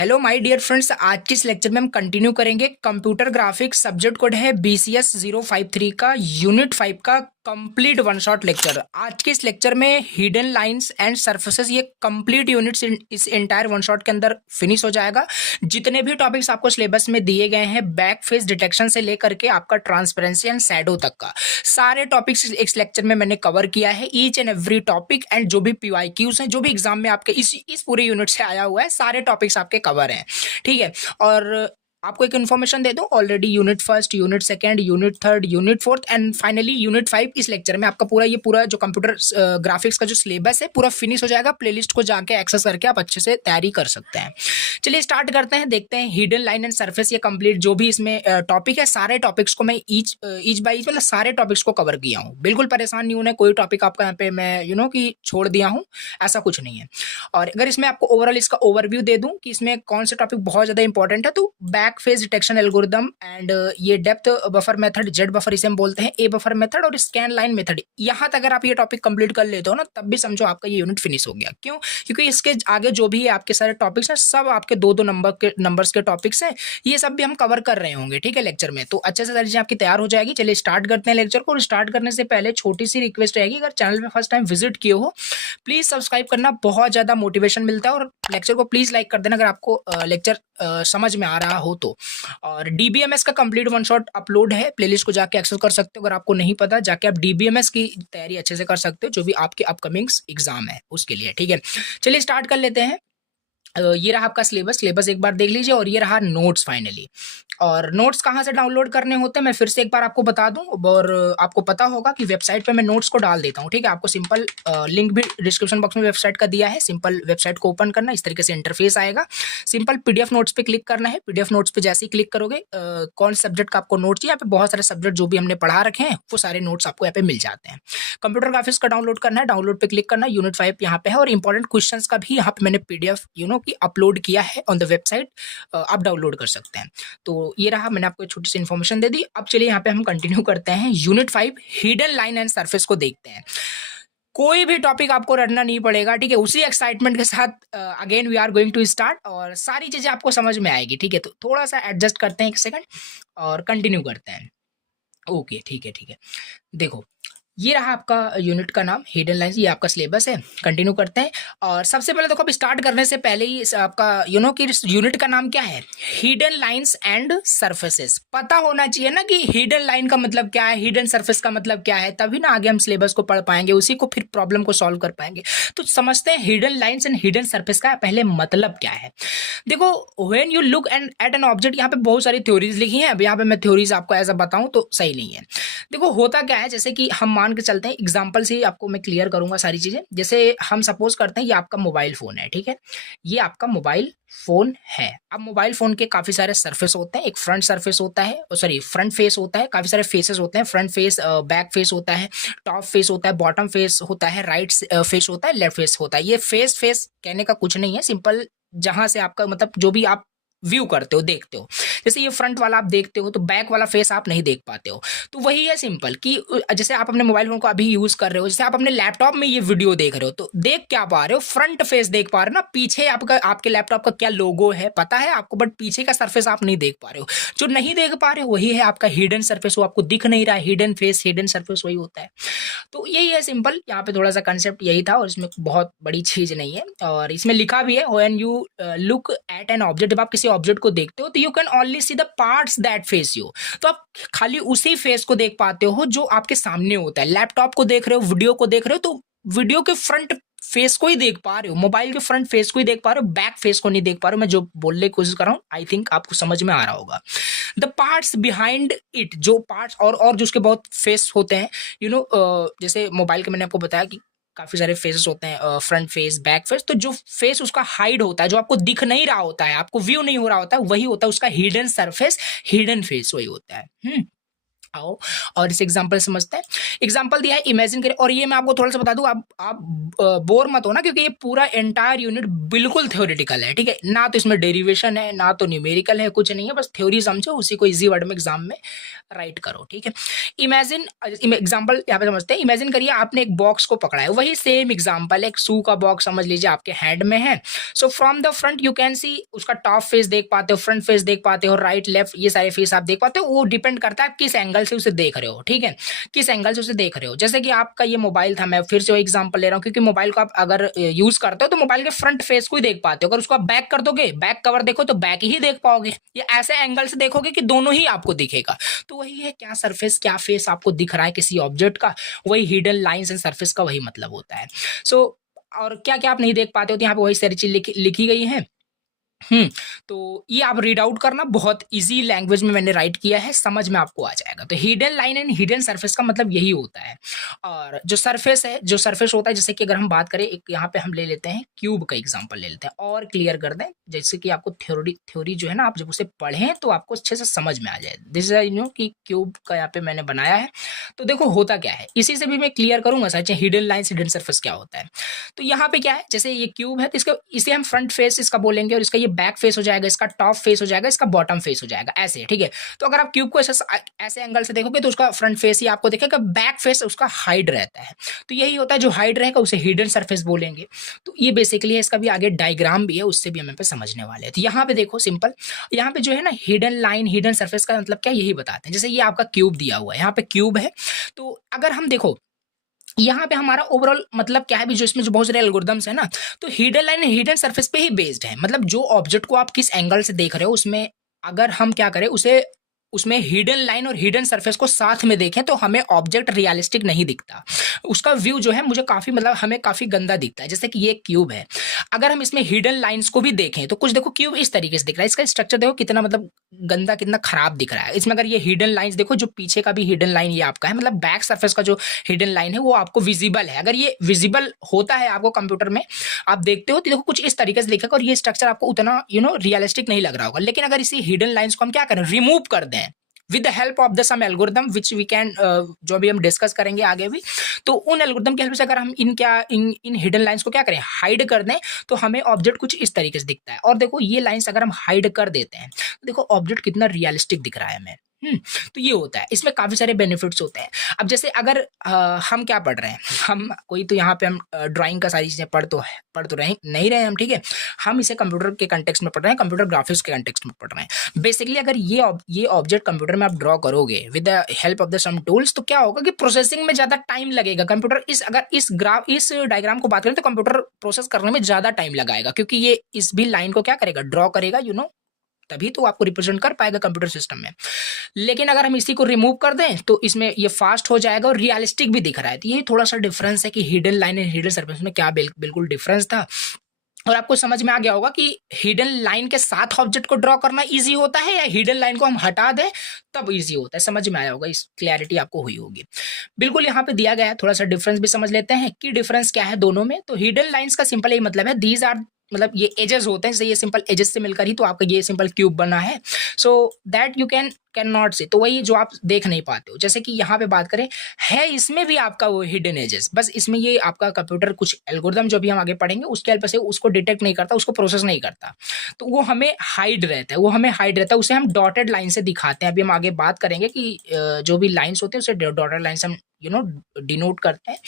Hello my dear friends, आज के इस लेक्चर में हम कंटिन्यू करेंगे। कंप्यूटर ग्राफिक्स सब्जेक्ट कोड है BCS 053 का यूनिट 5 का कंप्लीट वन शॉट लेक्चर। आज के इस लेक्चर में हिडन लाइंस एंड सरफेसेस ये कंप्लीट यूनिट्स इस एंटायर वन शॉट के अंदर फिनिश हो जाएगा। जितने भी टॉपिक्स आपको सिलेबस में दिए गए हैं, बैक फेस डिटेक्शन से लेकर के आपका ट्रांसपेरेंसी एंड शैडो तक का सारे टॉपिक्स इस लेक्चर में मैंने कवर किया है। Each and every topic and जो भी PYQs हैं, जो भी एग्जाम में आपके इस पूरे यूनिट से आया हुआ है, सारे टॉपिक्स आपके कवर हैं। ठीक है। और आपको एक इन्फॉर्मेशन दे दूं, already unit first, unit second, unit third, unit fourth and finally unit 5 इस लेक्चर में आपका पूरा जो कंप्यूटर ग्राफिक्स का जो सिलेबस है पूरा फिनिश हो जाएगा। प्लेलिस्ट को जाके एक्सेस करके आप अच्छे से तैयारी कर सकते हैं। चलिए स्टार्ट करते हैं, देखते हैं हिडन लाइन एंड सरफेस ये कंप्लीट जो भी इसमें टॉपिक है, सारे टॉपिक्स को मैं ईच बाय ईच मतलब सारे टॉपिक्स को कवर किया हूँ। बिल्कुल परेशान नहीं होना, कोई टॉपिक आपका यहाँ पे मैं कि छोड़ दिया हूँ, ऐसा कुछ नहीं है। और अगर इसमें आपको ओवरऑल इसका ओवरव्यू दे दूं कि इसमें कौन से टॉपिक बहुत ज्यादा इंपॉर्टेंट है, तो back face detection algorithm and ये depth buffer method, Z buffer इसे हम बोलते हैं, ए बफर मेथड और स्कैन लाइन मेथड। यहां तक अगर आप ये टॉपिक कंप्लीट कर लेते हो ना, तब भी समझो आपका ये यूनिट फिनिश हो गया। क्यों? क्योंकि इसके आगे जो भी आपके सारे टॉपिक्स हैं सब आपके दो नंबर्स के टॉपिक्स हैं, ये सब भी हम कवर कर रहे होंगे। ठीक है, लेक्चर में तो अच्छे से सारी चीजें आपकी तैयार हो जाएगी। चलिए स्टार्ट करते हैं लेक्चर को। स्टार्ट करने से पहले छोटी सी रिक्वेस्ट रहेगी, अगर चैनल पे फर्स्ट टाइम विजिट किए हो प्लीज सब्सक्राइब करना, बहुत ज्यादा मोटिवेशन मिलता है। और लेक्चर को प्लीज लाइक कर देना अगर आपको लेक्चर समझ में आ रहा हो तो। और DBMS का कंप्लीट वन शॉट अपलोड है, प्लेलिस्ट को जाके एक्सेस कर सकते हो। अगर आपको नहीं पता, जाके आप DBMS की तैयारी अच्छे से कर सकते हो, जो भी आपके अपकमिंग एग्जाम है उसके लिए। ठीक है, चलिए स्टार्ट कर लेते हैं। ये रहा आपका सिलेबस एक बार देख लीजिए। और ये रहा नोट्स फाइनली। और नोट्स कहाँ से डाउनलोड करने होते हैं मैं फिर से एक बार आपको बता दूं, और आपको पता होगा कि वेबसाइट पे मैं नोट्स को डाल देता हूँ। ठीक है, आपको सिंपल लिंक भी डिस्क्रिप्शन बॉक्स में वेबसाइट का दिया है। सिंपल वेबसाइट को ओपन करना, इस तरीके से इंटरफेस आएगा। सिंपल PDF नोट्स पे क्लिक करना है। PDF नोट्स पे जैसे ही क्लिक करोगे, कौन सब्जेक्ट का आपको नोट्स, यहाँ पे बहुत सारे सब्जेक्ट जो भी हमने पढ़ा रखे हैं वो सारे नोट्स आपको यहाँ पे मिल जाते हैं। कंप्यूटर ग्राफिक्स का डाउनलोड करना है, डाउनलोड पे क्लिक करना, यूनिट 5 यहाँ पे है। और इंपॉर्टेंट क्वेश्चंस का भी यहाँ पे मैंने PDF की अपलोड किया है ऑन द वेबसाइट, आप डाउनलोड कर सकते हैं। तो ये रहा, मैंने आपको छोटी सी इन्फॉर्मेशन दे दी। अब चलिए यहाँ पे हम कंटिन्यू करते हैं। Unit 5 hidden line and surface को देखते हैं। कोई भी टॉपिक आपको रटना नहीं पड़ेगा। ठीक है, उसी एक्साइटमेंट के साथ again we are going to start, और सारी चीजें आपको समझ में आएगी। ठीक है, तो थोड़ा सा एडजस्ट करते हैं, एक सेकंड, और कंटिन्यू करते हैं। ओके, ठीक है ठीक है। देखो, ये रहा आपका यूनिट का नाम, हिडन लाइंस। ये आपका सिलेबस है, कंटिन्यू करते हैं। और सबसे पहले देखो, अब स्टार्ट करने से पहले ही आपका कि इस यूनिट का नाम क्या है, हिडन लाइंस एंड सरफेसेस। पता होना चाहिए ना कि हिडन लाइन का मतलब क्या है, हिडन सरफेस का मतलब क्या है, तभी ना आगे हम सिलेबस को पढ़ पाएंगे, उसी को फिर प्रॉब्लम को सॉल्व कर पाएंगे। तो समझते हैं hidden lines and hidden surface का पहले मतलब क्या है। देखो, when you look eight an object, यहाँ पे बहुत सारी थ्योरीज लिखी हैं। अब यहाँ पे मैं थ्योरीज आपको ऐसा बताऊं तो सही नहीं है। देखो, होता क्या है, जैसे कि हम मान के चलते हैं, एग्जांपल से ही आपको मैं क्लियर करूंगा सारी चीजें। जैसे हम सपोज करते हैं ये आपका मोबाइल फोन है। ठीक है, ये आपका मोबाइल फोन है। अब मोबाइल फोन के काफी सारे सरफेस होते हैं। एक फ्रंट सरफेस होता है, सॉरी फ्रंट फेस होता है, काफी सारे फेसेस होते हैं। फ्रंट फेस, बैक फेस होता है, टॉप फेस होता है, बॉटम फेस होता है, राइट फेस होता है, लेफ्ट फेस होता है। ये फेस कहने का कुछ नहीं है, सिंपल जहां से आपका मतलब जो भी आप व्यू करते हो, देखते हो। जैसे ये फ्रंट वाला आप देखते हो तो बैक वाला फेस आप नहीं देख पाते हो। तो वही है सिंपल कि जैसे आप अपने मोबाइल फोन को अभी यूज कर रहे हो, जैसे आप अपने लैपटॉप में ये वीडियो देख रहे हो, तो देख क्या पा रहे हो, फ्रंट फेस देख पा रहे हो ना। पीछे आपका, आपके लैपटॉप का क्या लोगो है पता है आपको, बट पीछे का सरफेस आप नहीं देख पा रहे हो। जो नहीं देख पा रहे हो वही है आपका हिडन सरफेस, वो आपको दिख नहीं रहा है। हिडन फेस, हिडन सरफेस वही होता है। तो यही है सिंपल, यहाँ पे थोड़ा सा कंसेप्ट यही था, और इसमें बहुत बड़ी चीज नहीं है। और इसमें लिखा भी है, when you look eight an object, जब आप किसी ऑब्जेक्ट को देखते हो तो you can only see the parts that face you. तो आप खाली उसी फेस को देख पाते हो जो आपके सामने होता है। लैपटॉप को देख रहे हो, वीडियो को देख रहे हो, तो वीडियो के फ्रंट फेस को ही देख पा रहे हो, मोबाइल के फ्रंट फेस को ही देख पा रहे हो, बैक फेस को नहीं देख पा रहे हो। मैं जो बोलने की कोशिश कर रहा हूँ, आई थिंक आपको समझ में आ रहा होगा। द पार्ट्स बिहाइंड इट, जो पार्ट्स और जो उसके बहुत फेस होते हैं, जैसे मोबाइल के मैंने आपको बताया कि काफी सारे फेसेस होते हैं, फ्रंट फेस, बैक फेस। तो जो फेस उसका हाइड होता है, जो आपको दिख नहीं रहा होता है, आपको व्यू नहीं हो रहा होता है, वही होता है उसका हिडन सरफेस, हिडन फेस वही होता है। आओ और इस एग्जांपल समझते हैं। एग्जांपल दिया है, इमेजिन करें, और ये मैं आपको थोड़ा सा बता दूं, आप बोर मत हो ना, क्योंकि ये पूरा एंटायर यूनिट बिल्कुल थ्योरेटिकल है, ठीक है ना, तो इसमें डेरिवेशन है ना तो न्यूमेरिकल है, कुछ नहीं है, बस थ्योरी समझो, उसी को इजी वर्ड में एग्जाम में राइट करो, ठीक है। इमेजिन, एग्जांपल यहाँ पे समझते हैं। इमेजिन करिए आपने एक बॉक्स को पकड़ा है, वही सेम एग्जांपल, एक शू का बॉक्स समझ लीजिए आपके हैंड में है। So from the front you can सी, उसका टॉप फेस देख पाते हो, फ्रंट फेस देख पाते हो, राइट लेफ्ट ये सारे फेस आप देख पाते हो। वो डिपेंड करता है आप किस एंगल से उसे देख रहे हो, ठीक है, किस एंगल से उसे देख रहे हो। जैसे कि आपका ये मोबाइल था, मैं फिर से वही एग्जांपल ले रहा हूँ, क्योंकि मोबाइल को आप अगर यूज करते हो तो मोबाइल के फ्रंट फेस को ही देख पाते हो। अगर उसको आप बैक कर दोगे, बैक कवर देखो तो बैक ही देख पाओगे, या ऐसे एंगल से देखोगे कि दोनों ही आपको दिखेगा। तो वही है, क्या सरफेस क्या फेस आपको दिख रहा है किसी ऑब्जेक्ट का, वही हिडन लाइंस एंड सरफेस का वही मतलब होता है। सो और क्या क्या आप नहीं देख पाते हो, तो यहाँ पे वही सारी चीज लिखी गई है। तो ये आप रीड आउट करना, बहुत इजी लैंग्वेज में मैंने राइट किया है, समझ में आपको आ जाएगा। तो hidden line and hidden surface का मतलब यही होता है। और जो सरफेस है, जो सरफेस होता है, जैसे कि अगर हम बात करें, एक यहाँ पे हम ले लेते हैं क्यूब का एग्जांपल ले लेते हैं और क्लियर कर दें, जैसे कि आपको थ्योरी जो है ना, आप जब उसे पढ़ें तो आपको अच्छे से समझ में आ जाए। दिस इज नो कि क्यूब का यहाँ पे मैंने बनाया है, तो देखो होता क्या है, इसी से भी मैं क्लियर करूंगा सच हिडन लाइन हिडन सरफेस क्या होता है। तो यहाँ पे क्या है, जैसे ये क्यूब है तो इसका, इसे हम फ्रंट फेस इसका बोलेंगे, और इसका ये बैक फेस हो जाएगा, इसका टॉप फेस हो जाएगा, इसका बॉटम फेस हो जाएगा, ऐसे, ठीक है। तो अगर आप क्यूब को ऐसे एंगल से देखोगे तो उसका फ्रंट फेस ही आपको दिखेगा, बैक फेस उसका हाइड रहता है। तो यही होता है, जो हाइड रहेगा उसे हिडन सरफेस बोलेंगे। तो ये बेसिकली है, इसका भी आगे डायग्राम भी है, उससे भी हम पे समझने वाले हैं। तो यहाँ पे देखो सिंपल, यहाँ पे जो है ना हिडन लाइन हिडन सरफेस का मतलब क्या, यही बताते हैं। जैसे ये आपका क्यूब दिया हुआ है, यहाँ पे क्यूब है, तो अगर हम देखो यहाँ पे हमारा ओवरऑल मतलब क्या है भी, जो इसमें जो बहुत सारे एल्गोरिदम्स है ना, तो हिडन लाइन हिडन सरफेस पे ही बेस्ड है। मतलब जो ऑब्जेक्ट को आप किस एंगल से देख रहे हो, उसमें अगर हम क्या करें, उसे उसमें हिडन लाइन और हिडन सरफेस को साथ में देखें तो हमें ऑब्जेक्ट रियलिस्टिक नहीं दिखता, उसका व्यू जो है मुझे काफी मतलब हमें काफी गंदा दिखता है। जैसे कि ये क्यूब है, अगर हम इसमें हिडन लाइंस को भी देखें तो कुछ देखो क्यूब इस तरीके से दिख रहा है, इसका स्ट्रक्चर देखो कितना मतलब गंदा, कितना खराब दिख रहा है। इसमें अगर ये हिडन लाइंस देखो, जो पीछे का भी हिडन लाइन ये आपका है, मतलब बैक सरफेस का जो हिडन लाइन है वो आपको विजिबल है। अगर ये विजिबल होता है आपको कंप्यूटर में, आप देखते हो तो देखो कुछ इस तरीके से दिखेगा, और ये स्ट्रक्चर आपको उतना रियलिस्टिक नहीं लग रहा होगा। लेकिन अगर इसी हिडन लाइंस को हम क्या करें, रिमूव कर दें with the help of the some algorithm which we can, जो भी हम डिस्कस करेंगे आगे भी, तो उन एल्गोरिदम की हेल्प से अगर हम इन हिडन लाइंस को क्या करें, हाइड कर दें, तो हमें ऑब्जेक्ट कुछ इस तरीके से दिखता है। और देखो ये लाइंस अगर हम हाइड कर देते हैं तो देखो ऑब्जेक्ट कितना रियलिस्टिक दिख रहा है हमें। तो ये होता है, इसमें काफी सारे बेनिफिट्स होते हैं। अब जैसे अगर हम क्या पढ़ रहे हैं, हम कोई तो यहाँ पे हम ड्राइंग का सारी चीजें पढ़ तो रहे नहीं रहे हम, ठीक है, हम इसे कंप्यूटर के कंटेक्स्ट में पढ़ रहे हैं, कंप्यूटर ग्राफिक्स के कंटेक्स्ट में पढ़ रहे हैं। बेसिकली अगर ये ऑब्जेक्ट कंप्यूटर में आप ड्रॉ करोगे with the help of the some tools, तो क्या होगा कि प्रोसेसिंग में ज्यादा टाइम लगेगा। कंप्यूटर इस डायग्राम को बात करें तो कंप्यूटर प्रोसेस करने में ज्यादा टाइम लगाएगा, क्योंकि ये इस भी लाइन को क्या करेगा, ड्रॉ करेगा, तभी तो आपको रिप्रेजेंट कर पाएगा कंप्यूटर सिस्टम में। लेकिन अगर हम इसी को रिमूव कर दें तो इसमें ये फास्ट हो जाएगा और रियलिस्टिक भी दिख रहा है। तो ये थोड़ा सा डिफरेंस है कि hidden line and hidden surface में क्या बिल्कुल डिफरेंस था। और आपको समझ में आ गया होगा कि हिडन लाइन के साथ ऑब्जेक्ट को ड्रॉ करना इजी होता है, या हिडन लाइन को हम हटा दें तब इजी होता है। समझ में आया होगा, इस क्लैरिटी आपको हुई होगी। बिल्कुल यहाँ पे दिया गया है, थोड़ा सा डिफरेंस भी समझ लेते हैं कि डिफरेंस क्या है दोनों में। तो हिडन लाइंस का सिंपल यही मतलब है, दीज आर मतलब ये एजेस होते हैं, जैसे ये सिंपल एजेस से मिलकर ही तो आपका ये सिंपल क्यूब बना है। So that you can not से, तो वही जो आप देख नहीं पाते हो। जैसे कि यहाँ पे बात करें, है इसमें भी आपका वो हिडन एजेस, बस इसमें ये आपका कंप्यूटर कुछ एल्गोरिदम जो भी हम आगे पढ़ेंगे उसके हेल्प से उसको डिटेक्ट नहीं करता, उसको प्रोसेस नहीं करता, तो वो हमें हाइड रहता है, उसे हम डॉटेड लाइन से दिखाते हैं। अभी हम आगे बात करेंगे कि जो भी लाइन्स होते हैं उसे डॉटेड लाइन से हम डिनोट करते हैं।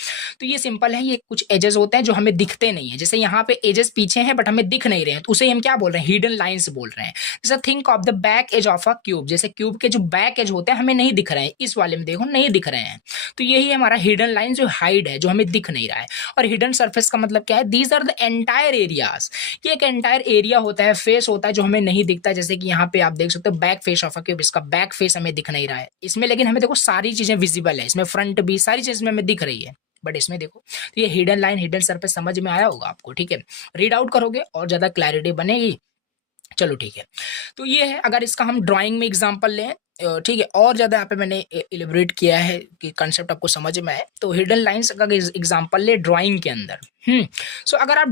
तो ये सिंपल है, ये कुछ एजेस होते हैं जो हमें दिखते नहीं है। जैसे यहाँ पे एजेस पीछे हैं बट हमें दिख नहीं रहे हैं, तो उसे हम क्या बोल रहे हैं, हिडन लाइंस बोल रहे हैं। जैसे think of the back edge of a cube, जैसे क्यूब के जो बैक एज होते हैं हमें नहीं दिख रहे हैं, इस वाले में देखो नहीं दिख रहे हैं, तो यही हमारा हिडन लाइन जो हाइड है, जो हमें दिख नहीं रहा है। और हिडन सरफेस का मतलब क्या है, these are the entire areas, ये एक एंटायर एरिया होता है, फेस होता है जो हमें नहीं दिखता। जैसे कि यहाँ पे आप देख सकते हो back face of a cube, इसका बैक फेस हमें दिख नहीं रहा है इसमें, लेकिन हमें देखो सारी चीजें विजिबल है, इसमें फ्रंट भी सारी चीजें हमें दिख रही है, बट इसमें देखो। तो ये हिडन लाइन हिडन सरफेस समझ में आया होगा आपको, ठीक है। रीड आउट करोगे और ज्यादा क्लैरिटी बनेगी। चलो ठीक है, तो ये है। अगर इसका हम ड्राइंग में एग्जांपल लें ठीक है, और ज़्यादा यहाँ पे मैंने इलेबोरेट किया है कि कंसेप्ट आपको समझ में आए। तो हिडन लाइंस का एग्जांपल ले ड्राइंग के अंदर। सो अगर आप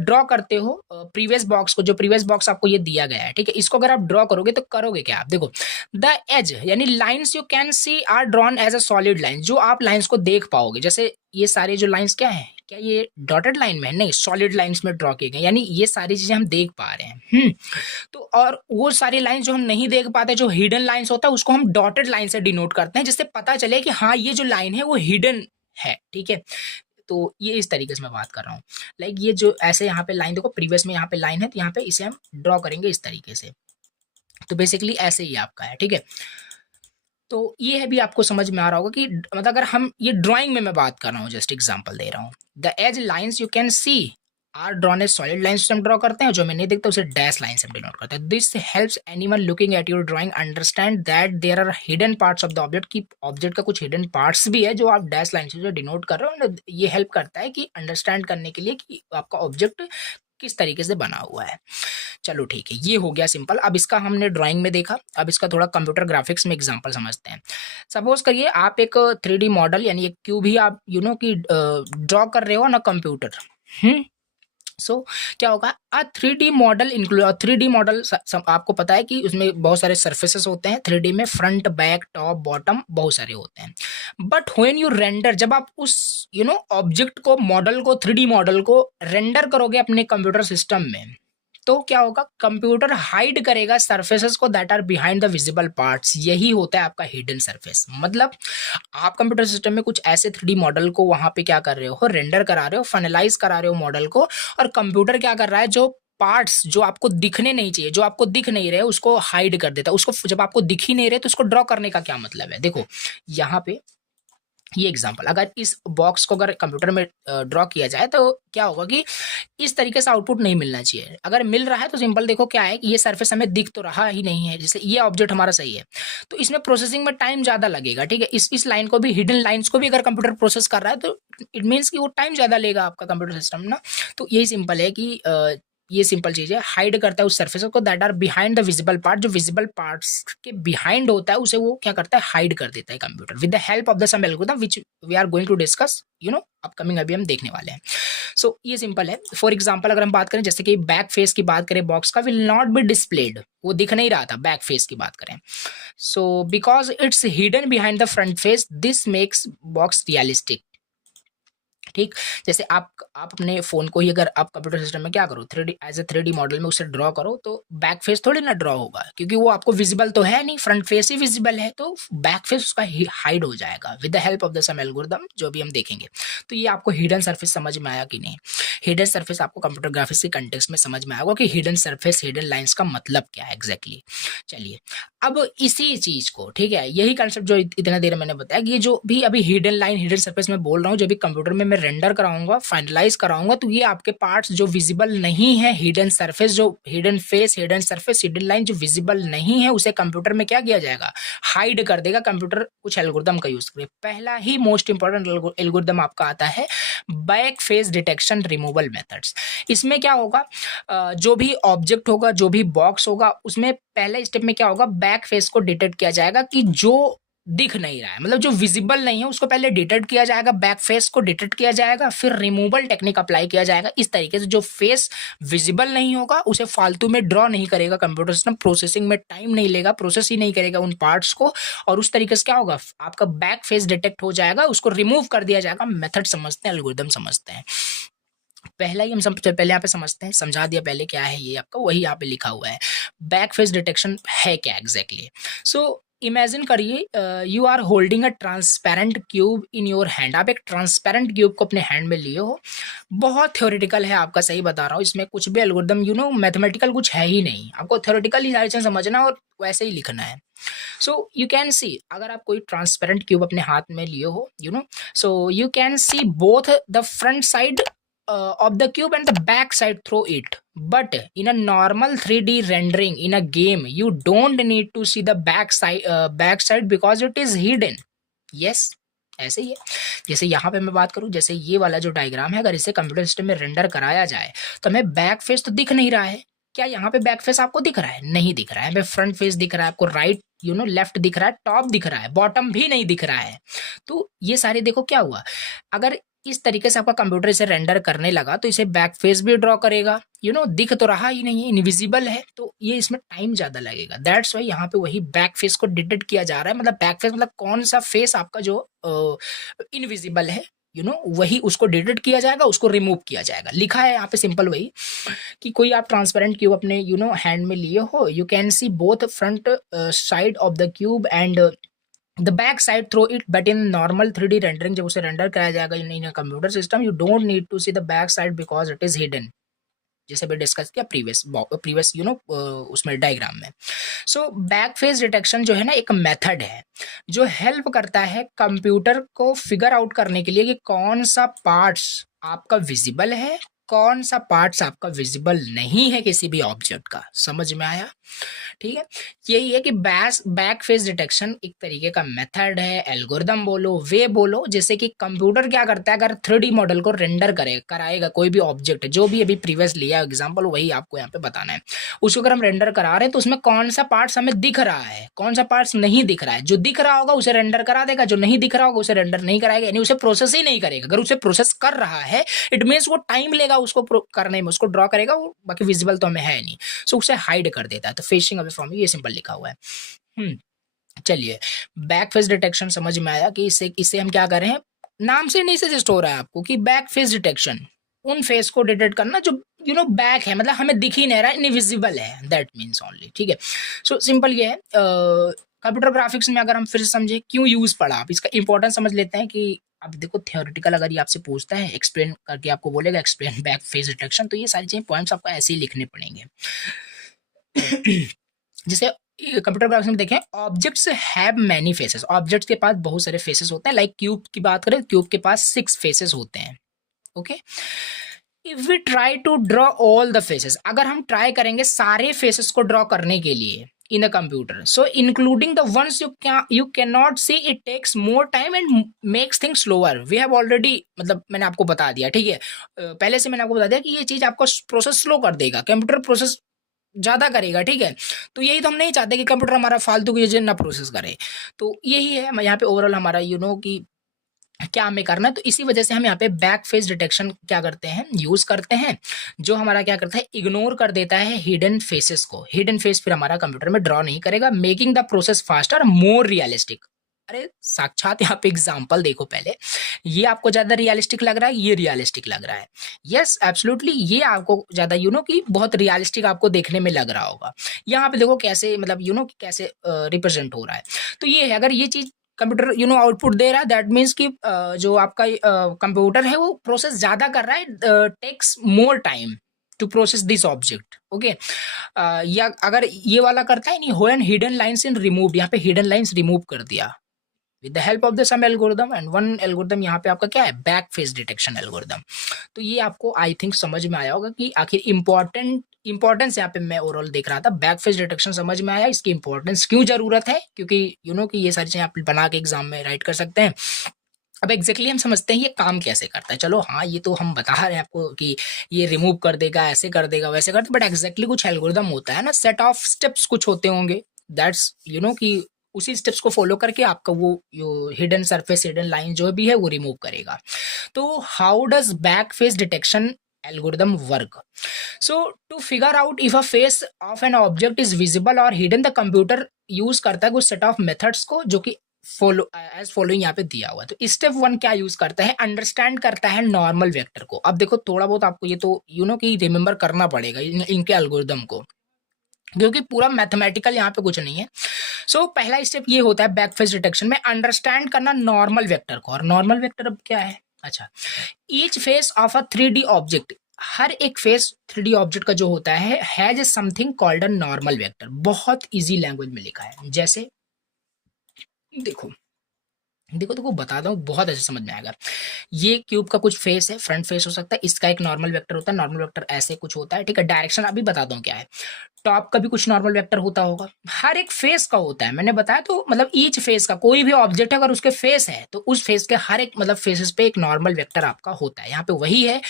ड्रॉ करते हो प्रीवियस बॉक्स को, जो प्रीवियस बॉक्स आपको ये दिया गया है, ठीक है, इसको अगर आप ड्रॉ करोगे तो करोगे क्या आप? देखो, द एज यानी lines you can see are drawn as a solid line, जो आप लाइंस को देख पाओगे। जैसे ये सारे जो लाइंस क्या है, क्या ये डॉटेड लाइन में है? नहीं, सॉलिड लाइंस में ड्रॉ किए गए, यानी ये सारी चीजें हम देख पा रहे हैं। तो और वो सारी लाइन जो हम नहीं देख पाते, जो हिडन लाइंस होता है, उसको हम डॉटेड लाइन से डिनोट करते हैं, जिससे पता चले कि हाँ ये जो लाइन है वो हिडन है। ठीक है, तो ये इस तरीके से मैं बात कर रहा हूँ। लाइक ये जो ऐसे यहाँ पे लाइन देखो, प्रीवियस में यहाँ पे लाइन है, तो यहाँ पे इसे हम ड्रॉ करेंगे इस तरीके से। तो बेसिकली ऐसे ही आपका है। ठीक है, तो ये है भी आपको समझ में आ रहा होगा कि मतलब अगर हम ये ड्राइंग में मैं बात कर रहा हूँ, जस्ट एग्जांपल दे रहा हूँ। The edge lines you can see are drawn as solid lines से हम ड्रॉ करते हैं, जो मैं नहीं देखता उसे डैश लाइन से हम डिनोट करते हैं। This helps anyone looking at your drawing understand that there are hidden parts of the object, की ऑब्जेक्ट का कुछ हिडन पार्ट्स भी है जो आप डैश लाइन से जो डिनोट कर रहे हो। ये हेल्प करता है कि अंडरस्टैंड करने के लिए कि आपका ऑब्जेक्ट किस तरीके से बना हुआ है। चलो ठीक है, ये हो गया सिंपल। अब इसका हमने ड्राइंग में देखा, अब इसका थोड़ा कंप्यूटर ग्राफिक्स में एग्जांपल समझते हैं। सपोज करिए आप एक 3D मॉडल यानी एक क्यूब ही आप कि ड्रॉ कर रहे हो ना कंप्यूटर। सो क्या होगा, अ 3D model include 3D model आपको पता है कि उसमें बहुत सारे सरफेसेस होते हैं 3D में, फ्रंट बैक टॉप बॉटम बहुत सारे होते हैं। बट व्हेन यू रेंडर, जब आप उस ऑब्जेक्ट को, मॉडल को, 3D मॉडल को रेंडर करोगे अपने कंप्यूटर सिस्टम में, तो क्या होगा, कंप्यूटर हाइड करेगा सरफेसेस को that are behind the visible parts. यही होता है आपका हिडन सरफेस। मतलब आप कंप्यूटर सिस्टम में कुछ ऐसे 3D मॉडल को वहां पे क्या कर रहे हो, रेंडर करा रहे हो, फाइनलाइज करा रहे हो मॉडल को, और कंप्यूटर क्या कर रहा है, जो पार्ट्स जो आपको दिखने नहीं चाहिए, जो आपको दिख नहीं रहे, उसको हाइड कर देता है। उसको जब आपको दिख ही नहीं रहे तो उसको ड्रॉ करने का क्या मतलब है? देखो यहाँ पे ये एग्जांपल, अगर इस बॉक्स को अगर कंप्यूटर में ड्रॉ किया जाए तो क्या होगा कि इस तरीके से आउटपुट नहीं मिलना चाहिए। अगर मिल रहा है तो सिंपल देखो क्या है कि ये सरफेस हमें दिख तो रहा ही नहीं है, जैसे ये ऑब्जेक्ट हमारा सही है, तो इसमें प्रोसेसिंग में टाइम ज़्यादा लगेगा। ठीक है, इस लाइन को भी, हिडन लाइन्स को भी अगर कंप्यूटर प्रोसेस कर रहा है तो इट मीन्स कि वो टाइम ज़्यादा लेगा आपका कंप्यूटर सिस्टम ना। तो यही सिंपल है कि ये सिंपल चीज है, हाइड करता है उस सरफेस को that are behind the visible part, जो विजिबल पार्ट्स के बिहाइंड होता है उसे वो क्या करता है, हाइड कर देता है computer with the help of the some algorithm which we are going to discuss upcoming, अभी हम देखने वाले हैं। सो ये सिंपल है। फॉर एग्जांपल अगर हम बात करें, जैसे कि बैक फेस की बात करें, बॉक्स का विल नॉट बी डिस्प्लेड, वो दिख नहीं रहा था, बैक फेस की बात करें। So because it's hidden behind the front face, this makes box realistic. ठीक, जैसे आप अपने फोन को ही अगर आप कंप्यूटर सिस्टम में क्या करो, 3D as a 3D model में उसे ड्रॉ करो, तो बैक फेस थोड़ी ना ड्रॉ होगा, क्योंकि वो आपको विजिबल तो है नहीं, फ्रंट फेस ही विजिबल है, तो बैक फेस उसका हाइड हो जाएगा with the help of the some algorithm, जो भी हम देखेंगे। तो ये आपको हिडन सरफेस समझ में आया कि नहीं? हिडन सरफेस आपको कंप्यूटर ग्राफिक्स के कंटेक्स्ट में समझ में आएगा कि हिडन सरफेस, हिडन लाइन्स का मतलब क्या है एग्जैक्टली। चलिए, अब इसी चीज को, ठीक है, यही कंसेप्ट जो इतना देर मैंने बताया कि ये जो भी अभी हिडन लाइन, हिडन सरफेस में बोल रहा हूँ, जो भी कंप्यूटर में मैं रेंडर कराऊंगा, फाइनलाइज कराऊंगा, तो ये आपके पार्ट्स जो विजिबल नहीं है, हिडन सरफेस, जो hidden face, hidden surface, hidden line जो विजिबल नहीं है, उसे कंप्यूटर में क्या किया जाएगा, हाइड कर देगा कंप्यूटर कुछ एल्गोरिथम का यूज करके। पहला ही मोस्ट इंपॉर्टेंट एल्गोरिथम आपका आता है back face detection removal methods. इसमें क्या होगा, जो भी ऑब्जेक्ट होगा, जो भी बॉक्स होगा, उसमें पहले स्टेप में क्या होगा, बैक फेस को डिटेक्ट किया जाएगा कि जो दिख नहीं रहा है, मतलब जो विजिबल नहीं है, उसको पहले डिटेक्ट किया जाएगा, बैक फेस को डिटेक्ट किया जाएगा, फिर रिमूवल टेक्निक अप्लाई किया जाएगा। इस तरीके से जो फेस विजिबल नहीं होगा उसे फालतू में ड्रॉ नहीं करेगा कंप्यूटर सिस्टम, प्रोसेसिंग में टाइम नहीं लेगा, प्रोसेस ही नहीं करेगा उन पार्ट्स को, और उस तरीके से क्या होगा, आपका बैक फेस डिटेक्ट हो जाएगा, उसको रिमूव कर दिया जाएगा। मेथड समझते हैं, एल्गोरिथम समझते हैं। पहला ही हम पहले यहाँ पे समझते हैं, समझा दिया पहले क्या है ये आपका, वही यहाँ पे लिखा हुआ है। बैक फेस डिटेक्शन है क्या एग्जैक्टली? सो इमेजिन करिए you are holding a transparent cube in your hand. आप एक ट्रांसपेरेंट क्यूब को अपने हैंड में लिए हो। बहुत थ्योरेटिकल है आपका, सही बता रहा हूँ, इसमें कुछ भी एल्गोरिथम मैथमेटिकल कुछ है ही नहीं, आपको थ्योरेटिकल ही सारी चीज़ें समझना और वैसे ही लिखना है। सो यू कैन सी, अगर आप कोई ट्रांसपेरेंट क्यूब अपने हाथ में लिए हो, so you can see both the front side of the cube and the back side through it, but in a normal 3D rendering in a game you don't need to see the back side because it is hidden. yes, ऐसे ही है। जैसे यहाँ पे मैं बात करूँ, जैसे ये वाला जो डायग्राम है, अगर इसे कंप्यूटर सिस्टम में रेंडर कराया जाए तो हमें बैक फेस तो दिख नहीं रहा है। क्या यहाँ पे बैक फेस आपको दिख रहा है? नहीं दिख रहा है। हमें फ्रंट फेस दिख रहा है। आपको राइट लेफ्ट दिख रहा है, टॉप दिख रहा है, बॉटम भी नहीं दिख रहा है। तो ये सारे देखो क्या हुआ, अगर इस तरीके से आपका कंप्यूटर इसे रेंडर करने लगा तो इसे बैक फेस भी ड्रॉ करेगा, दिख तो रहा ही नहीं है, इनविजिबल है, तो ये इसमें टाइम ज्यादा लगेगा। दैट्स वाई यहाँ पे वही बैक फेस को डिटेक्ट किया जा रहा है। मतलब बैक फेस मतलब कौन सा फेस आपका जो इनविजिबल है, वही उसको डिटेक्ट किया जाएगा, उसको रिमूव किया जाएगा। लिखा है यहाँ पे सिंपल वही कि कोई आप ट्रांसपेरेंट क्यूब अपने हैंड में लिए हो, you can see both front side of the cube and the back side through it, but in normal 3D rendering जब उसे रेंडर कराया जाएगा in computer system, you don't need to see the back side because it is hidden, जैसे भी discuss किया previous उसमें diagram में। So back face detection जो है ना एक मेथड है जो हेल्प करता है कंप्यूटर को फिगर आउट करने के लिए कि कौन सा पार्ट्स आपका विजिबल है, कौन सा पार्ट्स आपका विजिबल नहीं है किसी भी ऑब्जेक्ट का। समझ में आया? ठीक है, यही है कि बैक फेस डिटेक्शन एक तरीके का मेथड है, एल्गोरिदम बोलो, वे बोलो, जैसे कि कंप्यूटर क्या करता है, अगर 3D मॉडल को रेंडर कराएगा कोई भी ऑब्जेक्ट, जो भी अभी प्रीवियस लिया एग्जांपल वही आपको यहाँ पे बताना है, उसको अगर हम रेंडर करा रहे हैं तो उसमें कौन सा पार्ट्स हमें दिख रहा है, कौन सा पार्ट्स नहीं दिख रहा है। जो दिख रहा होगा उसे रेंडर करा देगा, जो नहीं दिख रहा होगा उसे रेंडर नहीं कराएगा, यानी उसे प्रोसेस ही नहीं करेगा। अगर उसे प्रोसेस कर रहा है इट मीन्स वो टाइम लेगा उसको करने में, उसको ड्रॉ करेगा, वो बाकी विजिबल तो हमें है नहीं, सो उसे हाइड कर देता है। तो फेसिंग अवे फ्रॉम, ये सिंपल लिखा हुआ है। चलिए, बैक फेस डिटेक्शन समझ में आया कि इससे हम क्या कर रहे हैं, नाम से नहीं सजेस्ट हो रहा है आपको कि बैक फेस डिटेक्शन, उन फेस को डिटेक्ट करना जो बैक है, मतलब हमें दिख ही नहीं रहा है, इनविजिबल है, दैट मीन्स ओनली। ठीक है, सो सिंपल ये है। कंप्यूटर ग्राफिक्स में अगर हम फिर से समझे क्यों यूज पड़ा, आप इसका इंपॉर्टेंस समझ लेते हैं कि अब देखो थियोरेटिकल अगर ये आपसे पूछता है, एक्सप्लेन करके आपको बोलेगा एक्सप्लेन बैक फेस डिटेक्शन, तो ये सारी चीजें पॉइंट्स आपको ऐसे ही लिखने पड़ेंगे। जैसे कंप्यूटर ग्राफिक्स में देखें, objects have many faces, objects के पास बहुत सारे फेसेस होते हैं। लाइक क्यूब की बात करें, क्यूब के पास 6 फेसेस होते हैं। Okay, if we try to draw all the faces, अगर हम ट्राई करेंगे सारे फेसेस को ड्रॉ करने के लिए in a computer, so including the ones you cannot see, it takes more time and makes things slower. We have already, मतलब मैंने आपको बता दिया, ठीक है, पहले से मैंने आपको बता दिया कि ये चीज आपको प्रोसेस स्लो कर देगा, कंप्यूटर प्रोसेस ज्यादा करेगा। ठीक है, तो यही तो हम नहीं चाहते कि कंप्यूटर हमारा फालतू की चीजें ना प्रोसेस करे। तो यही है यहाँ पे ओवरऑल हमारा कि क्या हमें करना है। तो इसी वजह से हम यहाँ पे बैक फेस डिटेक्शन क्या करते हैं, यूज करते हैं, जो हमारा क्या करता है, इग्नोर कर देता है हिडन फेसेस को। हिडन फेस फिर हमारा कंप्यूटर में ड्रॉ नहीं करेगा, making the process faster, more realistic. अरे साक्षात यहाँ पे एग्जांपल देखो, पहले ये आपको ज्यादा रियलिस्टिक लग रहा है, ये रियलिस्टिक लग रहा है, यस एब्सोल्युटली, ये आपको ज्यादा कि बहुत रियलिस्टिक आपको देखने में लग रहा होगा। यहाँ पे देखो कैसे, मतलब कैसे रिप्रेजेंट हो रहा है। तो ये है, अगर ये चीज कंप्यूटर आउटपुट दे रहा है, दैट मीन्स कि जो आपका कंप्यूटर है वो प्रोसेस ज्यादा कर रहा है, takes more time to process this object. Okay, या अगर ये वाला करता है नहीं, when hidden lines in remove, यहाँ पे हिडन लाइंस रिमूव कर दिया with the help of the some algorithm, and one algorithm यहाँ पे आपका क्या है, बैक फेस डिटेक्शन एल्गोरिदम। तो ये आपको आई थिंक समझ में आया होगा कि आखिर इंपॉर्टेंस यहाँ पे मैं ओवरऑल देख रहा था, बैक फेस डिटेक्शन समझ में आया, इसकी इंपॉर्टेंस क्यों जरूरत है, क्योंकि कि ये सारी चीजें आप बना के एग्जाम में राइट कर सकते हैं। अब एग्जैक्टली हम समझते हैं ये काम कैसे करता है। चलो हाँ, ये तो हम बता रहे हैं आपको कि ये रिमूव कर देगा, ऐसे कर देगा, वैसे कर देगा, बट एग्जैक्टली कुछ एल्गोरिदम होता है ना, सेट ऑफ स्टेप्स कुछ होते होंगे, दैट्स कि उसी स्टेप्स को फॉलो करके आपका वो हिडन सरफेस, हिडन लाइन जो भी है वो रिमूव करेगा। तो how does back face detection algorithm work? So to figure out if a face of an object is visible or hidden, the computer use करता है कुछ set of methods को, जो कि फॉलोइंग यहाँ पे दिया हुआ है। तो स्टेप 1 क्या यूज करता है, अंडरस्टैंड करता है नॉर्मल वेक्टर को। अब देखो थोड़ा बहुत आपको ये तो कि रिमेम्बर करना पड़ेगा इनके एल्गोरिदम को, क्योंकि पूरा मैथमेटिकल यहाँ पे कुछ नहीं है। सो पहला स्टेप ये होता है बैक फेस डिटेक्शन में, अंडरस्टैंड करना नॉर्मल वेक्टर को। और नॉर्मल वेक्टर अब क्या है, अच्छा, each face of a 3D object, हर एक फेस 3D ऑब्जेक्ट का जो होता है has something called a normal vector. बहुत इजी लैंग्वेज में लिखा है, जैसे देखो बताता हूँ, बहुत अच्छे समझ में आएगा। ये क्यूब का कुछ फेस है, फ्रंट फेस हो सकता है, इसका एक नॉर्मल वेक्टर होता है, नॉर्मल वेक्टर ऐसे कुछ होता है, ठीक है। डायरेक्शन अभी बताता हूँ क्या है। टॉप का भी कुछ नॉर्मल वेक्टर होता होगा, हर एक फेस का होता है, मैंने बताया। तो मतलब ईच फेस का, कोई भी ऑब्जेक्ट है अगर उसके फेस है तो उस फेस के हर एक मतलब फेसेस पे एक नॉर्मल वेक्टर आपका होता है। यहाँ पे वही है,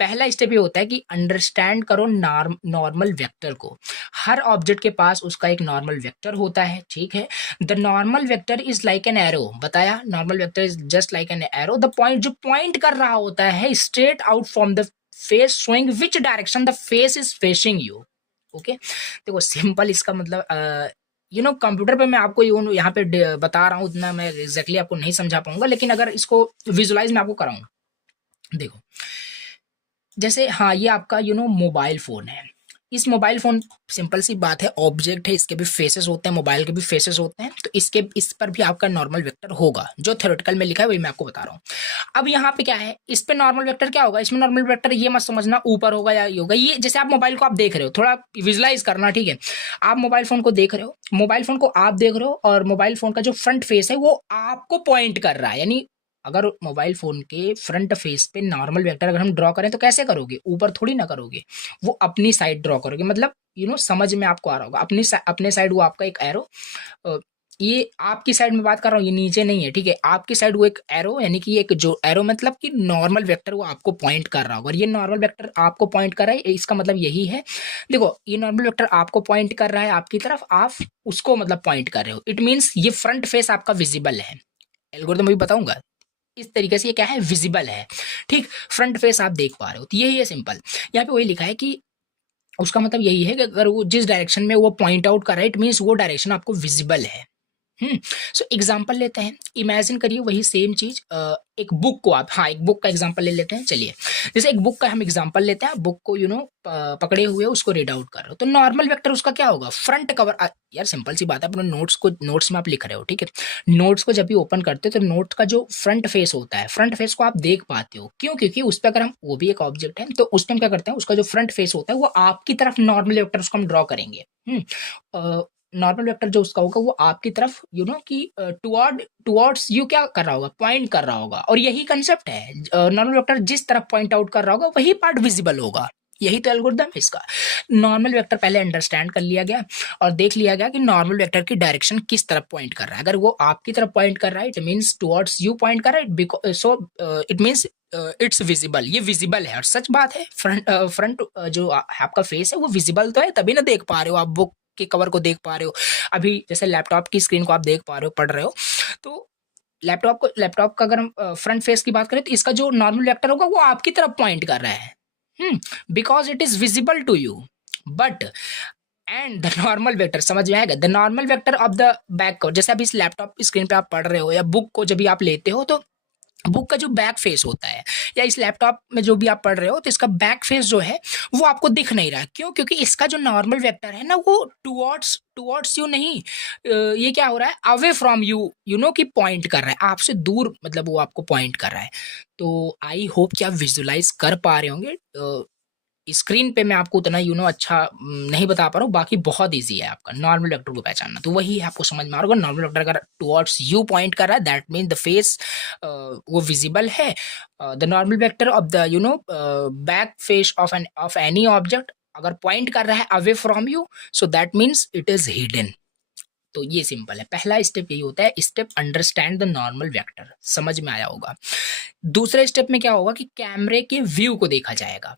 पहला स्टेप ये होता है कि अंडरस्टैंड करो नॉर्मल वेक्टर को। हर ऑब्जेक्ट के पास उसका एक नॉर्मल वेक्टर होता है, ठीक है। The normal vector is like an arrow, बताया normal vector is just like an arrow. The point, जो पॉइंट कर रहा होता है straight out from the face, showing which direction the face is facing you. Okay, देखो simple इसका मतलब computer पे मैं आपको यहाँ पे बता रहा हूँ, उतना मैं एग्जैक्टली आपको नहीं समझा पाऊंगा, लेकिन अगर इसको विजुलाइज मैं आपको कराऊँ, देखो जैसे हाँ ये आपका मोबाइल फोन है। इस मोबाइल फोन, सिंपल सी बात है, ऑब्जेक्ट है, इसके भी फेसेस होते हैं, मोबाइल के भी फेसेस होते हैं, तो इस पर भी आपका नॉर्मल वेक्टर होगा। जो थ्योरेटिकल में लिखा है वही मैं आपको बता रहा हूँ। अब यहाँ पे क्या है, इस पे नॉर्मल वेक्टर क्या होगा, इसमें नॉर्मल वेक्टर ये मत समझना ऊपर होगा या ये होगा। ये जैसे आप मोबाइल को आप देख रहे हो, थोड़ा विजुलाइज करना, ठीक है। आप मोबाइल फोन को देख रहे हो, मोबाइल फोन को आप देख रहे हो, और मोबाइल फोन का जो फ्रंट फेस है वो आपको पॉइंट कर रहा है। यानी अगर मोबाइल फोन के फ्रंट फेस पे नॉर्मल वेक्टर अगर हम ड्रॉ करें तो कैसे करोगे, ऊपर थोड़ी ना करोगे, वो अपनी साइड ड्रॉ करोगे। मतलब समझ में आपको आ रहा होगा, अपने साइड वो आपका एक एरो, ये आपकी साइड में बात कर रहा हूँ, ये नीचे नहीं है, ठीक है। आपकी साइड वो एक एरो, यानी कि एक जो एरो मतलब कि नॉर्मल वेक्टर वो आपको पॉइंट कर रहा होगा, और ये नॉर्मल वेक्टर आपको पॉइंट कर रहा है, इसका मतलब यही है। देखो ये नॉर्मल वेक्टर आपको पॉइंट कर रहा है आपकी तरफ, आप उसको मतलब पॉइंट कर रहे हो, इट मीन्स ये फ्रंट फेस आपका विजिबल है। एल्गोरिथम भी बताऊंगा, इस तरीके से ये क्या है, विजिबल है, ठीक। फ्रंट फेस आप देख पा रहे हो, तो यही है सिंपल। यहाँ पे वही लिखा है कि उसका मतलब यही है कि अगर वो जिस डायरेक्शन में वो पॉइंट आउट कर रहा है, इट मीन्स वो डायरेक्शन आपको विजिबल है। सो एग्जाम्पल लेते हैं, इमेजिन करिए वही सेम चीज, एक बुक को आप, हाँ एक बुक का एग्जाम्पल ले लेते हैं। चलिए जैसे एक बुक का हम एग्जाम्पल लेते हैं, बुक को पकड़े हुए उसको रीड आउट कर रहे हो, तो नॉर्मल वेक्टर उसका क्या होगा, फ्रंट कवर। यार सिंपल सी बात है, अपने नोट्स में आप लिख रहे हो, ठीक है। नोट्स को जब भी ओपन करते हो तो नोट्स का जो फ्रंट फेस होता है, फ्रंट फेस को आप देख पाते हो, क्यों, क्योंकि उस पर अगर हम, वो भी एक ऑब्जेक्ट है, तो उस टाइम क्या करते हैं, उसका जो फ्रंट फेस होता है वो आपकी तरफ नॉर्मल वेक्टर उसको हम ड्रॉ करेंगे। नॉर्मल वेक्टर जो उसका होगा वो आपकी तरफ कि टुवर्ड्स यू क्या कर रहा होगा, पॉइंट कर रहा होगा। और यही कंसेप्ट है, नॉर्मल वेक्टर जिस तरफ पॉइंट आउट कर रहा होगा वही पार्ट विजिबल होगा। यही तो एल्गोरिथम है इसका। नॉर्मल वेक्टर पहले अंडरस्टैंड कर लिया गया और देख लिया गया कि नॉर्मल वेक्टर की डायरेक्शन किस तरफ पॉइंट कर रहा है। अगर वो आपकी तरफ पॉइंट कर रहा है, it means towards you point कर रहा है, so it means it's visible, ये विजिबल है। और सच बात है, फ्रंट जो आपका फेस है वो विजिबल तो है, तभी ना देख पा रहे हो आप, बुक के कवर को देख पा रहे हो। अभी जैसे लैपटॉप की स्क्रीन को आप देख पा रहे हो, पढ़ रहे हो, तो लैपटॉप का अगर हम फ्रंट फेस की बात करें तो इसका जो नॉर्मल वेक्टर होगा वो आपकी तरफ पॉइंट कर रहा है, because it is visible to you. But and the normal vector, समझ में आएगा, the normal vector of the back, जैसे अभी इस लैपटॉप स्क्रीन पे आप पढ़ रहे हो या बुक को जब भी आप लेते हो, तो बुक का जो बैक फेस होता है या इस लैपटॉप में जो भी आप पढ़ रहे हो, तो इसका बैक फेस जो है वो आपको दिख नहीं रहा। क्यों, क्योंकि इसका जो नॉर्मल वेक्टर है ना वो टुवर्ड्स यू नहीं, ये क्या हो रहा है, अवे फ्रॉम यू, कि पॉइंट कर रहा है आपसे दूर, मतलब वो आपको पॉइंट कर रहा है। तो आई होप कि आप विजुलाइज कर पा रहे होंगे। स्क्रीन पे मैं आपको उतना अच्छा नहीं बता पा रहा हूँ, बाकी बहुत इजी है आपका नॉर्मल वेक्टर को पहचानना। तो वही है, आपको समझ में आ रहा होगा, नॉर्मल वेक्टर अगर टुवर्ड्स यू पॉइंट कर रहा है, दैट मीन द फेस वो विजिबल है। The normal vector of the back face of any object अगर पॉइंट कर रहा है away from you, so that means it is hidden. तो ये सिंपल है, पहला स्टेप यही होता है, step understand the normal vector, समझ में आया होगा। दूसरे स्टेप में क्या होगा कि कैमरे के व्यू को देखा जाएगा।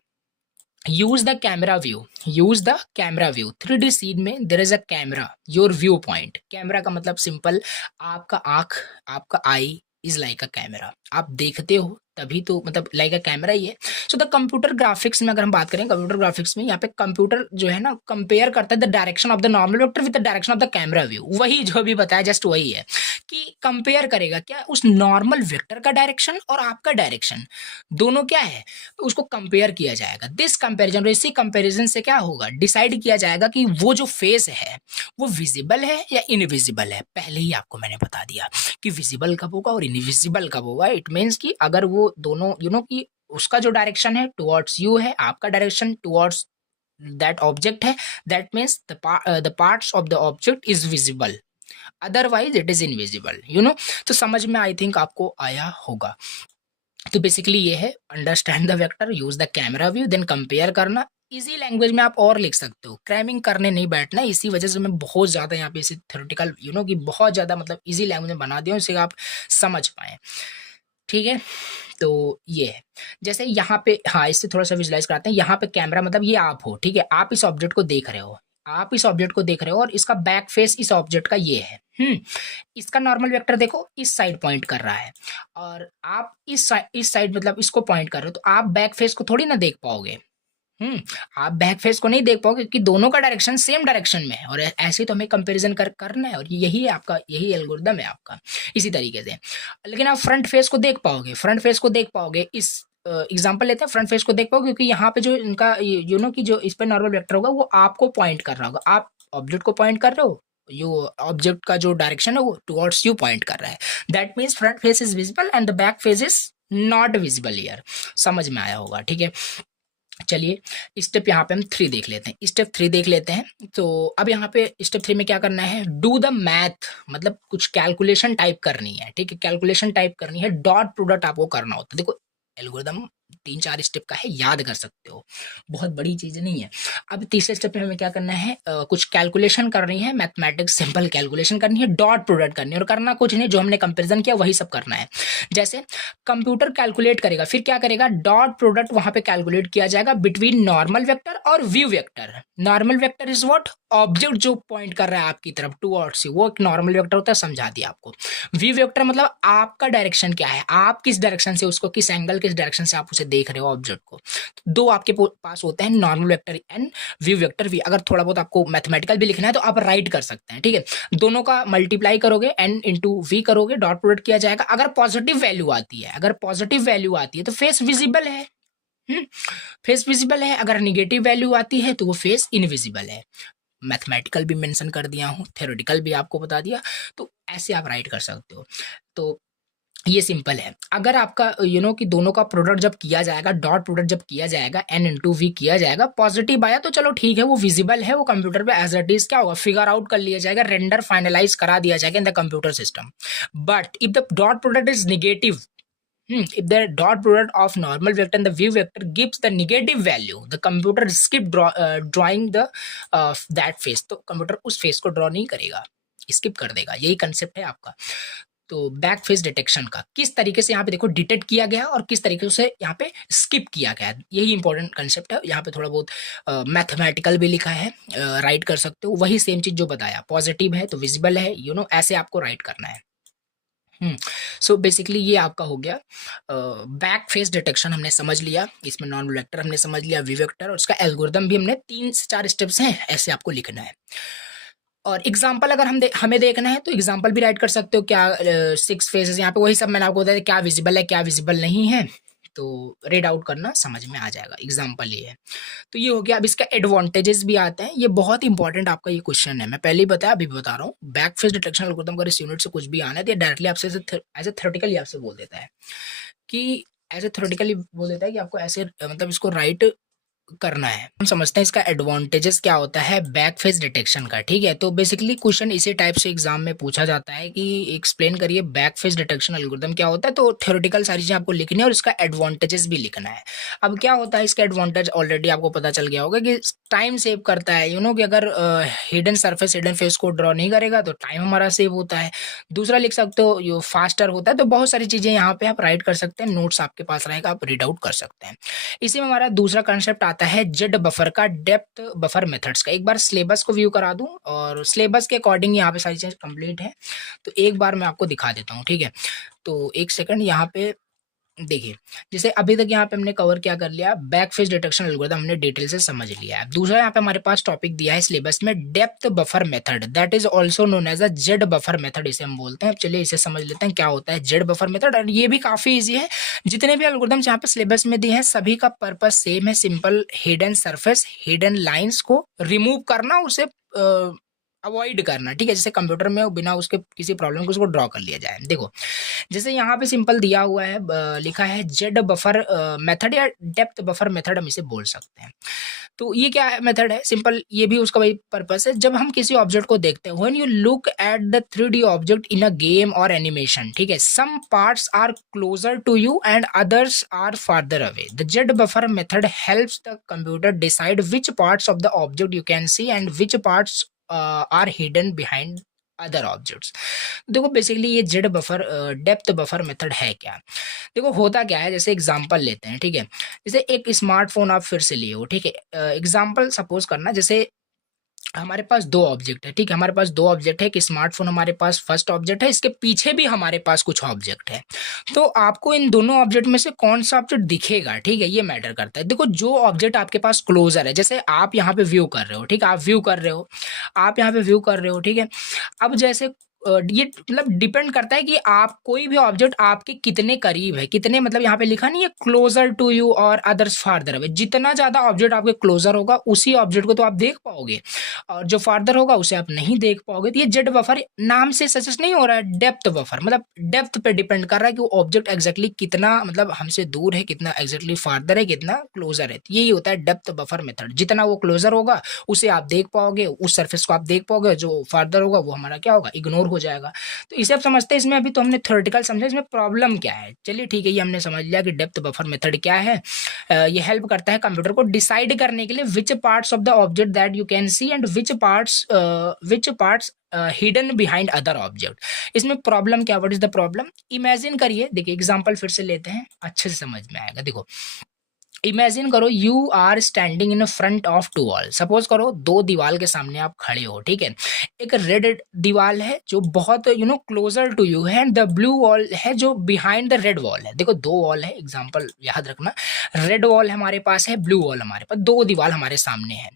use the camera view, 3D scene में there is a camera, your view point. Camera का मतलब सिंपल, आपका आंख, आपका eye is like a camera, आप देखते हो तभी तो मतलब लाइक अ कैमरा ही है। सो द कंप्यूटर ग्राफिक्स में अगर हम बात करें, कंप्यूटर ग्राफिक्स में यहाँ पे कंप्यूटर जो है ना कंपेयर करता है the direction of the normal vector with the direction of the camera view. वही जो भी बताया जस्ट वही है कि कंपेयर करेगा क्या, उस नॉर्मल वेक्टर का डायरेक्शन और आपका डायरेक्शन दोनों क्या है, उसको कंपेयर किया जाएगा। दिस कंपेरिजन, इसी कंपेरिजन से क्या होगा, डिसाइड किया जाएगा कि वो जो फेस है वो विजिबल है या इनविजिबल है। पहले ही आपको मैंने बता दिया कि विजिबल कब होगा और इनविजिबल कब होगा। इट मीन्स कि अगर वो दोनों कि उसका जो डायरेक्शन है टुवर्ड्स यू है, आपका डायरेक्शन टुवर्ड्स दैट ऑब्जेक्ट है, that means the parts of the object is visible, otherwise it is invisible. तो समझ में आई थिंक आपको आया होगा। तो बेसिकली ये है, understand the vector, use the camera view, then compare करना, इजी लैंग्वेज में आप और लिख सकते हो, क्रैमिंग करने नहीं बैठना। इसी वजह से मैं बहुत ज़्यादा यहाँ पे इसे थ्योरेटिकल कि बहुत ज़्यादा मतलब इजी लैंग्वेज में बना दिया हूँ, इसे आप समझ पाएँ, ठीक है। तो ये है, जैसे यहाँ पे, हाँ इससे थोड़ा सा विजुलाइज कराते हैं। यहाँ पे कैमरा मतलब ये आप हो, ठीक है, आप इस ऑब्जेक्ट को देख रहे हो, आप इस ऑब्जेक्ट को देख रहे हो और इसका बैक फेस इस ऑब्जेक्ट का ये है। इसका नॉर्मल वेक्टर देखो इस साइड पॉइंट कर रहा है और आप इस साइड मतलब इसको पॉइंट कर रहे हो, तो आप बैक फेस को थोड़ी ना देख पाओगे। आप बैक फेस को नहीं देख पाओगे क्योंकि दोनों का डायरेक्शन सेम डायरेक्शन में है, और ऐसे तो हमें कंपैरिजन करना है, और यही है आपका, यही एल्गोरिदम है आपका इसी तरीके से। लेकिन आप फ्रंट फेस को देख पाओगे, फ्रंट फेस को देख पाओगे, इस एग्जांपल लेते हैं, फ्रंट फेस को देख पाओगे क्योंकि यहाँ पे जो इनका की जो इस पर नॉर्मल वेक्टर होगा वो आपको पॉइंट कर रहा होगा, आप ऑब्जेक्ट को पॉइंट कर रहे हो, ऑब्जेक्ट का जो डायरेक्शन है वो टुवर्ड्स यू पॉइंट कर रहा है। That means front face is visible and the back face is not visible here. समझ में आया होगा, ठीक है। चलिए स्टेप यहाँ पे हम 3 देख लेते हैं, स्टेप 3 देख लेते हैं। तो अब यहाँ पे स्टेप 3 में क्या करना है, डू द मैथ, मतलब कुछ कैलकुलेशन टाइप करनी है, ठीक है, कैलकुलेशन टाइप करनी है, डॉट प्रोडक्ट आपको करना होता है। देखो एल्गोरिदम 3-4 स्टेप का है, याद कर सकते हो, बहुत बड़ी चीज नहीं है। अब तीसरे स्टेप में हमें क्या करना है, कुछ कैलकुलेशन करनी है, मैथमेटिक्स सिंपल कैलकुलेशन करनी है, डॉट प्रोडक्ट करनी है, और करना कुछ नहीं, जो हमने कंपेरिजन किया वही सब करना है। जैसे कंप्यूटर कैलकुलेट करेगा, फिर क्या करेगा, डॉट प्रोडक्ट वहां पे कैलकुलेट किया जाएगा बिटवीन नॉर्मल वेक्टर और view vector. Normal vector is what, object जो पॉइंट कर रहा है आपकी तरफ टुवर्ड्स यू, वो एक नॉर्मल वेक्टर होता है, समझा दिया आपको। व्यू वेक्टर मतलब आपका डायरेक्शन क्या है, आप किस डायरेक्शन से उसको, किस एंगल, किस डायरेक्शन से आप उसे देख रहे हो ऑब्जेक्ट को। तो 2 आपके पास होते हैं, normal vector and view vector भी। अगर थोड़ा बहुत आपको मैथमेटिकल भी लिखना है तो आप राइट कर सकते हैं, ठीक है। दोनों का मल्टीप्लाई करोगे, एन इंटू वी करोगे, डॉट प्रोडक्ट किया जाएगा। अगर पॉजिटिव वैल्यू आती है, अगर पॉजिटिव वैल्यू आती है तो फेस विजिबल है, फेस विजिबल है। अगर निगेटिव वैल्यू आती है तो वो फेस इनविजिबल है। मैथमेटिकल भी मेंशन कर दिया हूँ, थ्योरेटिकल भी आपको बता दिया, तो ऐसे आप राइट कर सकते हो। तो ये सिंपल है। अगर आपका कि दोनों का प्रोडक्ट जब किया जाएगा, डॉट प्रोडक्ट जब किया जाएगा, एन इंटू वी किया जाएगा, पॉजिटिव आया तो चलो ठीक है, वो विजिबल है, वो कंप्यूटर पे एज इट इज क्या होगा, फिगर आउट कर लिया जाएगा, रेंडर फाइनलाइज करा दिया जाएगा इन the computer system. But if the dot product is negative, if the dot product of normal vector and the view vector gives the negative value, the computer skip drawing the that face, तो computer उस face को draw नहीं करेगा, skip कर देगा। यही concept है आपका। तो बैक फेस डिटेक्शन का किस तरीके से यहाँ पे देखो डिटेक्ट किया गया और किस तरीके से यहाँ पे स्किप किया गया, यही इंपॉर्टेंट कंसेप्ट है। यहाँ पे थोड़ा बहुत मैथमेटिकल भी लिखा है, राइट कर सकते हो, वही सेम चीज जो बताया, पॉजिटिव है तो विजिबल है, ऐसे आपको राइट करना है। सो बेसिकली ये आपका हो गया बैक फेस डिटेक्शन, हमने समझ लिया, इसमें नॉन वेक्टर हमने समझ लिया, वी वेक्टर, और उसका एल्गोरिदम भी हमने 3 से 4 स्टेप्स हैं, ऐसे आपको लिखना है। और एग्जाम्पल अगर हमें देखना है तो एग्जाम्पल भी राइट कर सकते हो, क्या 6 फेजेस, यहाँ पे वही सब मैंने आपको बताया, क्या विजिबल है क्या विजिबल नहीं है, तो रीड आउट करना समझ में आ जाएगा, एग्जाम्पल ये है। तो ये हो गया। अब इसका एडवांटेजेस भी आते हैं, ये बहुत इंपॉर्टेंट आपका ये क्वेश्चन है, मैं पहले ही बताया अभी भी बता रहा हूँ। बैक फेस डिटेक्शन एल्गोरिथम अगर इस यूनिट से कुछ भी आना है तो डायरेक्टली आपसे एज ए थ्योरेटिकली आपसे बोल देता है कि ऐसे थ्योरेटिकली बोल देता है कि आपको ऐसे मतलब इसको राइट करना है। हम समझते हैं इसका एडवांटेजेस क्या होता है बैक फेस डिटेक्शन का, ठीक है। तो बेसिकली क्वेश्चन इसी टाइप से एग्जाम में पूछा जाता है कि एक्सप्लेन करिए बैक फेस डिटेक्शन एल्गोरिथम क्या होता है। तो थ्योरेटिकल सारी चीजें आपको लिखनी है और इसका एडवांटेजेस भी लिखना है। अब क्या होता है इसका एडवांटेज, ऑलरेडी आपको पता चल गया होगा कि टाइम सेव करता है, कि अगर हिडन सरफेस हिडन फेस को ड्रॉ नहीं करेगा तो टाइम हमारा सेव होता है। दूसरा लिख सकते हो ये फास्टर होता है। तो बहुत सारी चीजें यहाँ पे आप राइट कर सकते हैं, नोट्स आपके पास रहेगा, आप रीड आउट कर सकते हैं। इसी में हमारा दूसरा कंसेप्ट आता है जेड बफर का, डेप्थ बफर मेथड्स का। एक बार सिलेबस को व्यू करा दूं और सिलेबस के अकॉर्डिंग यहाँ पे सारी चीजें कंप्लीट है, तो एक बार मैं आपको दिखा देता हूँ, ठीक है। तो एक सेकंड यहाँ पे देखिए, जैसे अभी तक यहाँ पे हमने कवर क्या कर लिया, बैक फेस डिटेक्शन एल्गोरिथम हमने डिटेल से समझ लिया है। दूसरा यहाँ पे हमारे पास टॉपिक दिया है सिलेबस में, depth buffer method, that is also known as a Z buffer method, इसे हम बोलते हैं। चलिए इसे समझ लेते हैं क्या होता है जेड बफर मेथड। और ये भी काफी इजी है, जितने भी एल्गोरिथम यहाँ पे सिलेबस में दिए हैं सभी का पर्पस सेम है, simple hidden surface hidden lines को रिमूव करना, उसे अवॉइड करना, ठीक है। जैसे कंप्यूटर में बिना उसके किसी प्रॉब्लम को उसको ड्रॉ कर लिया जाए। देखो जैसे यहाँ पे सिंपल दिया हुआ है, लिखा है जेड बफर मेथड या डेप्थ बफर मेथड हम इसे बोल सकते हैं। तो ये क्या मेथड है, सिंपल, ये भी उसका वही पर्पस है। जब हम किसी ऑब्जेक्ट को देखते हैं, when you look at the 3D object in a game or animation, ठीक है, some parts are closer to you and others are farther away. The jet buffer method helps the computer decide which parts of the object you can see and which parts are hidden behind other objects. देखो basically ये Z buffer depth buffer method है क्या। देखो होता क्या है, जैसे example लेते हैं, ठीक है, जैसे एक स्मार्टफोन आप फिर से लिए हो, ठीक है, एग्जांपल सपोज करना, जैसे हमारे पास दो ऑब्जेक्ट है, ठीक है, हमारे पास दो ऑब्जेक्ट है, कि स्मार्टफोन हमारे पास फर्स्ट ऑब्जेक्ट है, इसके पीछे भी हमारे पास कुछ ऑब्जेक्ट है। तो आपको इन दोनों ऑब्जेक्ट में से कौन सा ऑब्जेक्ट दिखेगा, ठीक है, ये मैटर करता है। देखो जो ऑब्जेक्ट आपके पास क्लोजर है, जैसे आप यहाँ पे व्यू कर रहे हो, ठीक है, आप व्यू कर रहे हो, आप यहाँ पे व्यू कर रहे हो, ठीक है। अब जैसे ये मतलब डिपेंड करता है कि आप कोई भी ऑब्जेक्ट आपके कितने करीब है, कितने, मतलब यहाँ पे लिखा नहीं है क्लोजर टू यू और अदर्स फार्दर अवे, जितना ज्यादा ऑब्जेक्ट आपके क्लोजर होगा उसी ऑब्जेक्ट को तो आप देख पाओगे, और जो फार्दर होगा उसे आप नहीं देख पाओगे। तो ये जेड बफर नाम से सजेस्ट नहीं हो रहा है डेप्थ बफर, मतलब डेप्थ पे डिपेंड कर रहा है कि वो ऑब्जेक्ट एग्जैक्टली कितना, मतलब हमसे दूर है, कितना एग्जैक्टली फार्दर है, कितना क्लोजर है। तो यही होता है डेप्थ बफर मेथड, जितना वो क्लोजर होगा उसे आप देख पाओगे, उस सर्फेस को आप देख पाओगे, जो फार्दर होगा वो हमारा क्या होगा, इग्नोर हो जाएगा। तो इसे आप समझते हैं, इसमें अभी तो हमने थ्योरेटिकल समझा, इसमें प्रॉब्लम क्या है। चलिए ठीक है, ये हमने समझ लिया कि डेप्थ बफर मेथड क्या है। ये हेल्प करता है कंप्यूटर को डिसाइड करने के लिए विच parts of the object that you can C and which parts hidden behind other object. इसमें प्रॉब्लम क्या, what is the problem, imagine करिए, देखिए एग्जांपल फिर से लेते हैं, अच्छे से समझ में आएगा। देखो इमेजिन करो you are standing in front of two wall, suppose करो दो दीवार के सामने आप खड़े हो, ठीक है, एक रेड दीवार है जो बहुत क्लोजर टू यू है, एंड द ब्लू वॉल है जो बिहाइंड द रेड वॉल है। देखो दो वॉल है, एग्जांपल याद रखना, रेड वॉल हमारे पास है, ब्लू वॉल हमारे पास, दो दीवार हमारे सामने है।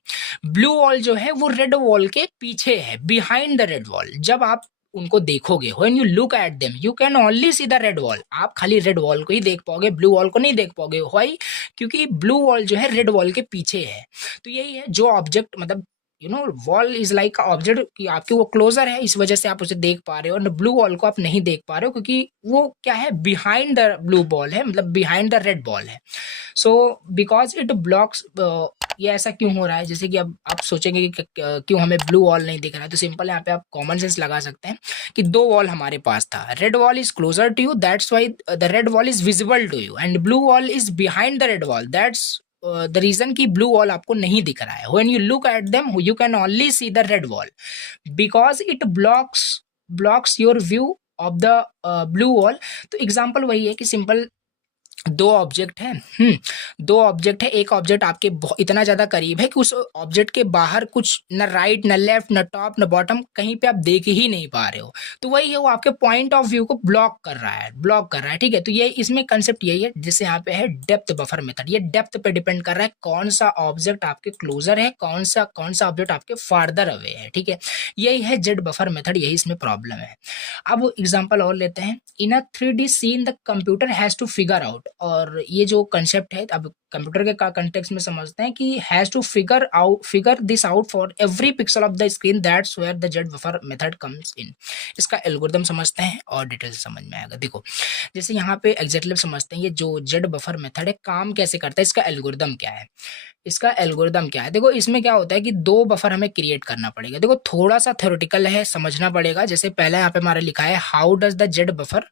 ब्लू वॉल जो है वो रेड वॉल के पीछे है, बिहाइंड द रेड वॉल। जब आप उनको देखोगे, when you look at them you can only see the red wall, आप खाली रेड वॉल को ही देख पाओगे, ब्लू वॉल को नहीं देख पाओगे। व्हाई, क्योंकि ब्लू वॉल जो है रेड वॉल के पीछे है। तो यही है, जो ऑब्जेक्ट मतलब वॉल इज लाइक ऑब्जेक्ट कि आपके वो क्लोजर है, इस वजह से आप उसे देख पा रहे हो, और ब्लू वॉल को आप नहीं देख पा रहे हो क्योंकि वो क्या है, बिहाइंड द ब्लू बॉल है, मतलब बिहाइंड द रेड बॉल है। सो बिकॉज इट ब्लॉक्स, ये ऐसा क्यों हो रहा है, जैसे कि अब आप सोचेंगे कि क्यों हमें ब्लू वॉल नहीं दिख रहा है, तो सिंपल यहाँ पे आप कॉमन सेंस लगा सकते हैं कि दो वॉल हमारे पास था, red wall is closer to you that's why the red wall is visible to you, and blue wall is behind the red wall that's the reason कि ब्लू वॉल आपको नहीं दिख रहा है। When you look at them you can only see the red wall because it blocks your view of the blue wall. तो example वही है कि सिंपल दो ऑब्जेक्ट है, दो ऑब्जेक्ट है, एक ऑब्जेक्ट आपके इतना ज्यादा करीब है कि उस ऑब्जेक्ट के बाहर कुछ न राइट न लेफ्ट न टॉप न बॉटम कहीं पे आप देख ही नहीं पा रहे हो। तो वही है, वो आपके पॉइंट ऑफ व्यू को ब्लॉक कर रहा है, ठीक है। तो ये इसमें कंसेप्ट यही है, जिससे यहाँ पे है डेप्थ बफर मेथड। ये डेप्थ पे डिपेंड कर रहा है कौन सा ऑब्जेक्ट आपके क्लोजर है, कौन सा ऑब्जेक्ट आपके फार्दर अवे है, ठीक है। यही है जेड बफर मेथड, यही इसमें प्रॉब्लम है। अब एग्जाम्पल और लेते हैं, in a 3D scene the computer has to figure out, और ये जो कंसेप्ट है अब कंप्यूटर के कंटेक्स्ट में समझते हैं कि has to figure this out for every pixel of the screen, that's where the Z buffer method comes in. इसका एल्गोरिथम समझते हैं और डिटेल से समझ में आएगा। देखो जैसे यहाँ पे एग्जैक्टली समझते हैं ये जो जेड बफर मेथड है काम कैसे करता है, इसका एल्गोरिथम क्या है, देखो इसमें क्या होता है कि दो बफर हमें क्रिएट करना पड़ेगा। देखो थोड़ा सा थ्योरेटिकल है, समझना पड़ेगा। जैसे पहला यहाँ पे हमारा लिखा है how does the Z buffer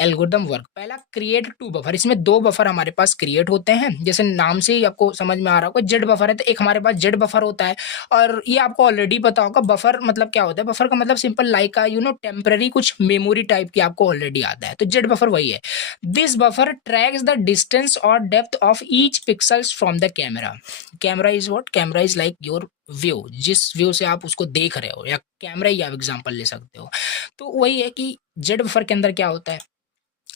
algorithm work. पहला क्रिएट टू बफर, इसमें दो बफर हमारे पास क्रिएट होते हैं, जैसे नाम से ही आपको समझ में आ रहा होगा जेड बफर है, तो एक हमारे पास जेड बफर होता है। और ये आपको ऑलरेडी पता होगा बफर मतलब क्या होता है, बफर का मतलब सिंपल लाइक टेम्पररी कुछ मेमोरी टाइप की आपको ऑलरेडी आता है। तो जेड बफर वही है, this buffer tracks the distance और depth of each pixels from the camera is what, camera is like your view, जिस व्यू से आप उसको देख रहे हो, या कैमरा ही आप एग्जांपल ले सकते हो। तो वही है कि जेड बफर के अंदर क्या होता है,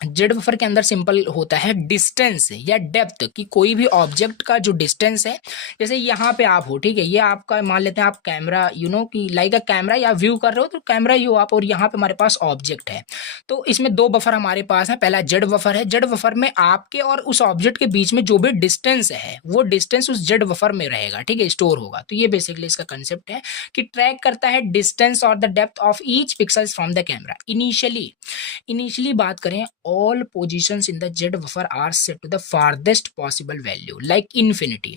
जेड बफर के अंदर सिंपल होता है डिस्टेंस या डेप्थ, कि कोई भी ऑब्जेक्ट का जो डिस्टेंस है, जैसे यहाँ पे आप हो, ठीक है, ये आपका मान लेते हैं आप कैमरा कि लाइक अ कैमरा या व्यू कर रहे हो, तो कैमरा ही हो आप, और यहाँ पे हमारे पास ऑब्जेक्ट है। तो इसमें दो बफर हमारे पास है, पहला जेड बफर है, जेड बफर में आपके और उस ऑब्जेक्ट के बीच में जो भी डिस्टेंस है वो डिस्टेंस उस जेड बफर में रहेगा, ठीक है, स्टोर होगा। तो ये बेसिकली इसका कंसेप्ट है कि ट्रैक करता है डिस्टेंस और the depth of each pixels from the camera. Initially बात करें all positions in the Z buffer are set to the farthest possible value like infinity।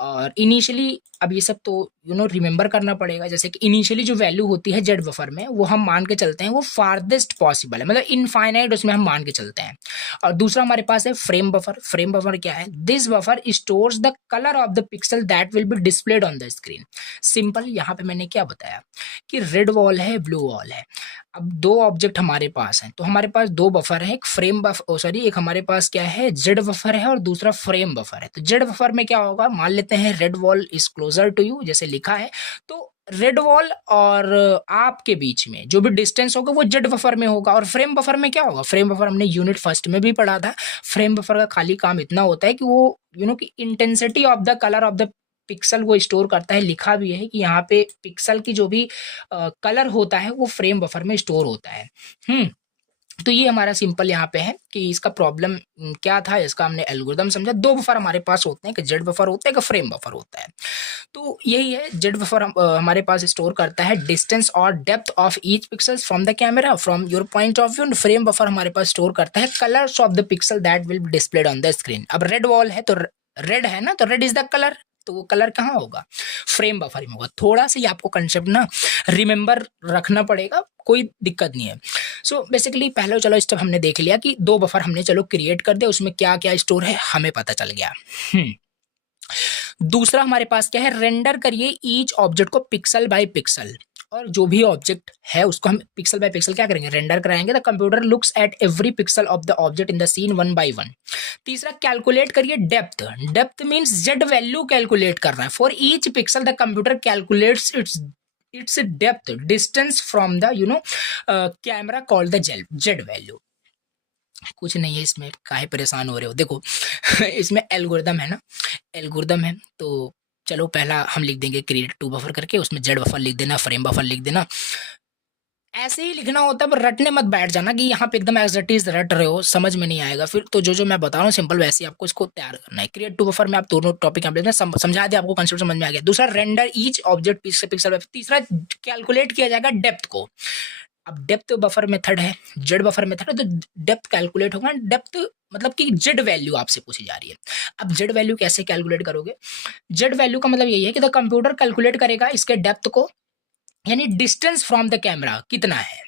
और इनिशियली अब ये सब तो रिमेंबर करना पड़ेगा, जैसे कि इनिशियली जो वैल्यू होती है Z बफर में वो हम मान के चलते हैं वो फारदेस्ट पॉसिबल है, मतलब इनफाइनाइट उसमें हम मान के चलते हैं। और दूसरा हमारे पास है फ्रेम बफर। फ्रेम बफर क्या है? This buffer stores the colour of the pixel that will be displayed on the screen. Simple, यहाँ पे मैंने क्या बताया कि रेड वॉल है, ब्लू वॉल है। अब दो ऑब्जेक्ट हमारे पास हैं, तो हमारे पास दो बफर है, एक फ्रेम बफर सॉरी एक हमारे पास क्या है जेड बफर है और दूसरा फ्रेम बफर है। तो जेड बफर में क्या होगा, मान लेते हैं red wall is closer to you जैसे लिखा है, तो रेड वॉल और आपके बीच में जो भी डिस्टेंस होगा वो जेड बफर में होगा। और फ्रेम बफर में क्या होगा, फ्रेम बफर हमने यूनिट फर्स्ट में भी पढ़ा था। फ्रेम बफर का खाली काम इतना होता है कि वो कि intensity of the colour of the pixel को स्टोर करता है। लिखा भी है कि यहाँ पे पिक्सल की जो भी कलर होता है वो फ्रेम बफर में स्टोर होता है। तो ये हमारा सिंपल यहाँ पे है कि इसका प्रॉब्लम क्या था, इसका हमने एल्गोरिथम समझा। दो बफर हमारे पास होते हैं, कि जेड बफर होता है कि फ्रेम बफर होता है। तो यही है, जेड बफर हमारे पास स्टोर करता है डिस्टेंस और depth of each pixels from the camera from your point of view. Frame buffer हमारे पास स्टोर करता है colours of the pixel that will be displayed on the screen. अब रेड वॉल है तो रेड है ना, तो रेड इज द कलर, तो वो कलर कहाँ होगा, फ्रेम बफर में होगा। थोड़ा सा ये आपको कंसेप्ट ना रिमेंबर रखना पड़ेगा, कोई दिक्कत नहीं है। सो बेसिकली पहले चलो स्टेप हमने देख लिया कि दो बफर हमने चलो क्रिएट कर दिया, उसमें क्या क्या स्टोर है हमें पता चल गया। दूसरा हमारे पास क्या है, रेंडर करिए ईच ऑब्जेक्ट को पिक्सल बाय पिक्सल। और जो भी ऑब्जेक्ट है उसको हम पिक्सल बाय पिक्सल क्या करेंगे, रेंडर कराएंगे। The computer looks at every pixel of the object in the scene one by one. तीसरा कैलकुलेट करिए depth. Depth means Z value calculate करना है। For each pixel the computer calculates its depth distance from the camera called the Z value. कुछ नहीं है इसमें, काहे परेशान हो रहे हो। देखो इसमें एल्गोरिदम है ना, एल्गोरिदम है तो चलो पहला हम लिख देंगे क्रिएट टू बफर करके, उसमें जेड बफर लिख देना, फ्रेम बफर लिख देना। ऐसे ही लिखना होता है, पर रटने मत बैठ जाना कि यहाँ पे एकदम एज इट इज रट रहे हो, समझ में नहीं आएगा फिर। तो जो मैं बता रहा हूँ सिंपल वैसे ही आपको इसको तैयार करना है। क्रिएट टू बफर में आप दोनों टॉपिक यहाँ पे समझा दिया, आपको कंसेप्ट समझ में आ गया। दूसरा रेंडर ईच ऑब्जेक्ट पिक्सल। तीसरा कैलकुलेट किया जाएगा डेप्थ को। अब डेप्थ बफर मेथड है, जेड बफर मेथड है, तो डेप्थ कैलकुलेट होगा। डेप्थ मतलब कि जेड वैल्यू आपसे पूछी जा रही है। अब जेड वैल्यू कैसे कैलकुलेट करोगे, जेड वैल्यू का मतलब यही है कि द कंप्यूटर कैलकुलेट करेगा इसके डेप्थ को, यानी डिस्टेंस फ्रॉम द कैमरा कितना है,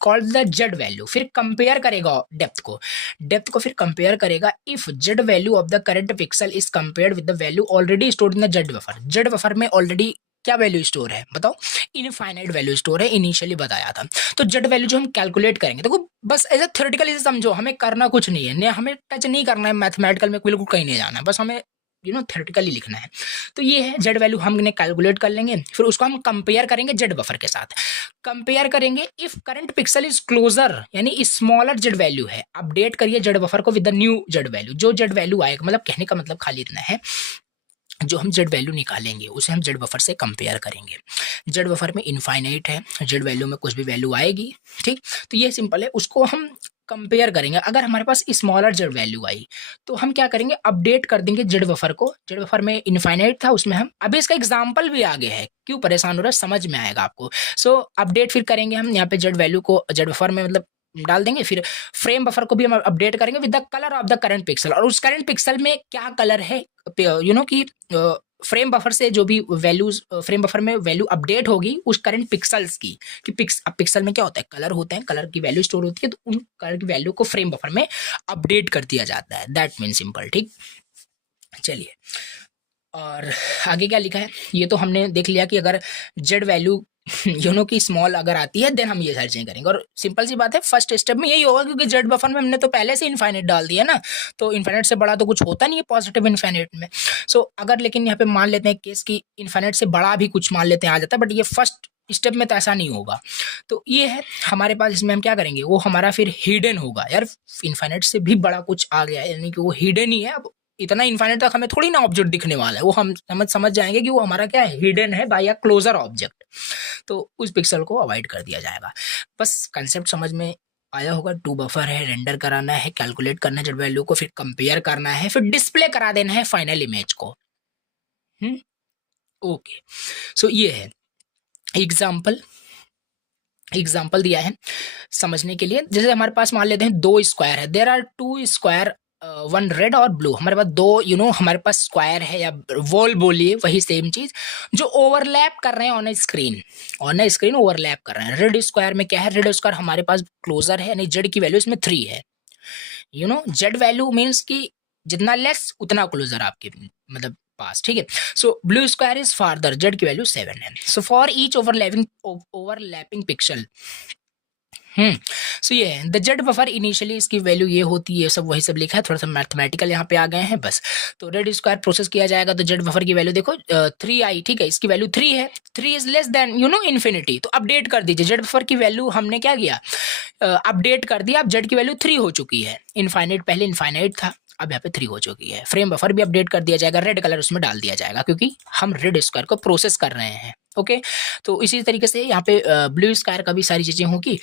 कॉल्ड द जेड वैल्यू। फिर कंपेयर करेगा डेप्थ को फिर कंपेयर करेगा if Z value of the current pixel is compared with the value already stored in the Z buffer. Z buffer में already क्या value store है बताओ, इनफाइनाइट वैल्यू स्टोर है, इनिशियली बताया था। तो जेड वैल्यू जो हम कैलकुलेट करेंगे, देखो बस एज ए थ्योरेटिकली समझो, हमें करना कुछ नहीं है, हमें टच नहीं करना है मैथमेटिकल में, बिल्कुल कहीं नहीं जाना है, बस हमें थ्योरेटिकली लिखना है। तो ये है जेड वैल्यू हमने कैलकुलेट कर लेंगे, फिर उसको हम कंपेयर करेंगे जेड बफर के साथ। कंपेयर करेंगे if current pixel is closer यानी स्मॉलर जेड वैल्यू है, अपडेट करिए जेड बफर को with the new Z value. जो जेड वैल्यू आएगा, मतलब कहने का मतलब खाली इतना है, जो हम जेड वैल्यू निकालेंगे उसे हम जेड बफर से कंपेयर करेंगे। जेड बफर में इनफाइनाइट है, जेड वैल्यू में कुछ भी वैल्यू आएगी, ठीक। तो ये सिंपल है, उसको हम कंपेयर करेंगे। अगर हमारे पास स्मॉलर जेड वैल्यू आई तो हम क्या करेंगे, अपडेट कर देंगे जेड बफर को। जेड बफर में इनफाइनाइट था, उसमें हम अभी इसका एग्जांपल भी आगे है, क्यों परेशान हो रहा है, समझ में आएगा आपको। सो अपडेट फिर करेंगे हम यहाँ पे जेड वैल्यू को जेड बफर में मतलब डाल देंगे। फिर फ्रेम बफर को भी हम अपडेट करेंगे with the colour of the current pixel, और उस करंट पिक्सल में क्या कलर है, कि फ्रेम बफर से जो भी वैल्यूज फ्रेम बफर में वैल्यू अपडेट होगी उस करंट पिक्सल्स की, कि पिक्सल में क्या होता है, कलर होते हैं, कलर की वैल्यू स्टोर होती है, तो उन कलर की वैल्यू को फ्रेम बफर में अपडेट कर दिया जाता है। दैट मीन सिंपल, ठीक। चलिए, और आगे क्या लिखा है, ये तो हमने देख लिया कि अगर जेड वैल्यू की स्मॉल अगर आती है देन हम ये सर्चिंग करेंगे। और सिंपल सी बात है, फर्स्ट स्टेप में यही होगा, क्योंकि जेड बफर में हमने तो पहले से इनफाइनाइट डाल दिया ना, तो इनफाइनाइट से बड़ा तो कुछ होता नहीं है पॉजिटिव इनफाइनाइट में। सो अगर लेकिन यहाँ पे मान लेते हैं केस की इनफाइनाइट से बड़ा भी कुछ मान लेते हैं आ जाता है, बट ये फर्स्ट स्टेप में तो ऐसा नहीं होगा। तो ये है हमारे पास, इसमें हम क्या करेंगे, वो हमारा फिर हिडन होगा। यार इनफाइनाइट से भी बड़ा कुछ आ गया है, यानी कि वो हिडन ही है। अब इतना इनफाइनाइट तक हमें थोड़ी ना ऑब्जेक्ट दिखने वाला है, वो हम समझ जाएंगे कि वो हमारा क्या है, हिडन है बाय अ क्लोजर ऑब्जेक्ट। तो उस पिक्सल को अवॉइड कर दिया जाएगा। बस कंसेप्ट समझ में आया होगा। टू बफर है, रेंडर कराना है, कैलकुलेट करना है जेड वैल्यू को, फिर कंपेयर करना है, फिर डिस्प्ले करा देना है फाइनल इमेज को। ओके, सो ये है एग्जाम्पल। एग्जाम्पल दिया है समझने के लिए। जैसे हमारे पास मान लेते हैं 2 स्क्वायर है, देयर आर 2 स्क्वायर, 1 रेड और ब्लू। हमारे पास 2 हमारे पास स्क्वायर है या वॉल बोलिए, वही सेम चीज जो ओवरलैप कर रहे हैं ऑन ए स्क्रीन ओवरलैप कर रहे हैं। रेड स्क्वायर में क्या है, रेड स्क्वायर हमारे पास क्लोजर है, यानी जेड की वैल्यू इसमें 3 है। जेड वैल्यू मीन्स कि जितना लेस उतना क्लोजर आपके मतलब पास, ठीक है। So blue square is farther, Z की वैल्यू 7 है। So for each overlapping pixel, so ये है द जेड बफर इनिशियली, इसकी वैल्यू ये होती है, सब वही सब लिखा है, थोड़ा सा मैथमेटिकल यहाँ पे आ गए हैं बस। तो रेड स्क्वायर प्रोसेस किया जाएगा तो जेड बफर की वैल्यू देखो 3 आई, ठीक है, इसकी वैल्यू 3 है, 3 इज लेस देन इन्फिनिटी, तो अपडेट कर दीजिए जेड बफर की वैल्यू। हमने क्या किया, अपडेट कर दिया, अब जेड की वैल्यू 3 हो चुकी है। इनफाइनाइट पहले इनफाइनाइट था, अब यहाँ पे 3 हो चुकी है। फ्रेम बफर भी अपडेट कर दिया जाएगा, रेड कलर उसमें डाल दिया जाएगा क्योंकि हम रेड स्क्वायर को प्रोसेस कर रहे हैं। ओके, तो इसी तरीके से यहाँ पे ब्लू स्क्वायर का भी सारी चीजें होगी।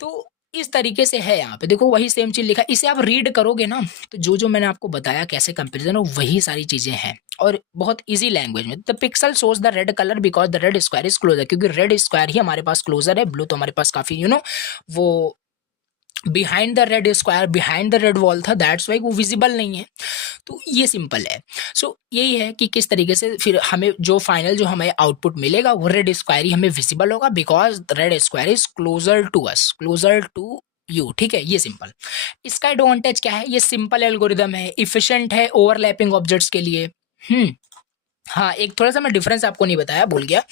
तो इस तरीके से है, यहाँ पे देखो वही सेम चीज लिखा है, इसे आप रीड करोगे ना तो जो मैंने आपको बताया कैसे कंपैरिजन हो, वही सारी चीजें हैं और बहुत इजी लैंग्वेज में। The pixel shows the red colour because the red square is closer, क्योंकि रेड स्क्वायर ही हमारे पास क्लोजर है, ब्लू तो हमारे पास काफी वो behind the red square, behind the red wall था, दैट्स वाई वो विजिबल नहीं है। तो ये सिंपल है। सो यही है कि किस तरीके से फिर हमें जो फाइनल जो हमें आउटपुट मिलेगा वो रेड स्क्वायर ही हमें विजिबल होगा, because red square is closer to us, closer to you, ठीक है, ये सिंपल। इसका एडवांटेज क्या है, ये सिंपल एल्गोरिदम है, इफिशिएंट है ओवरलैपिंग ऑब्जेक्ट्स के लिए। हाँ, एक थोड़ा सा मैं डिफरेंस आपको नहीं बताया, भूल गया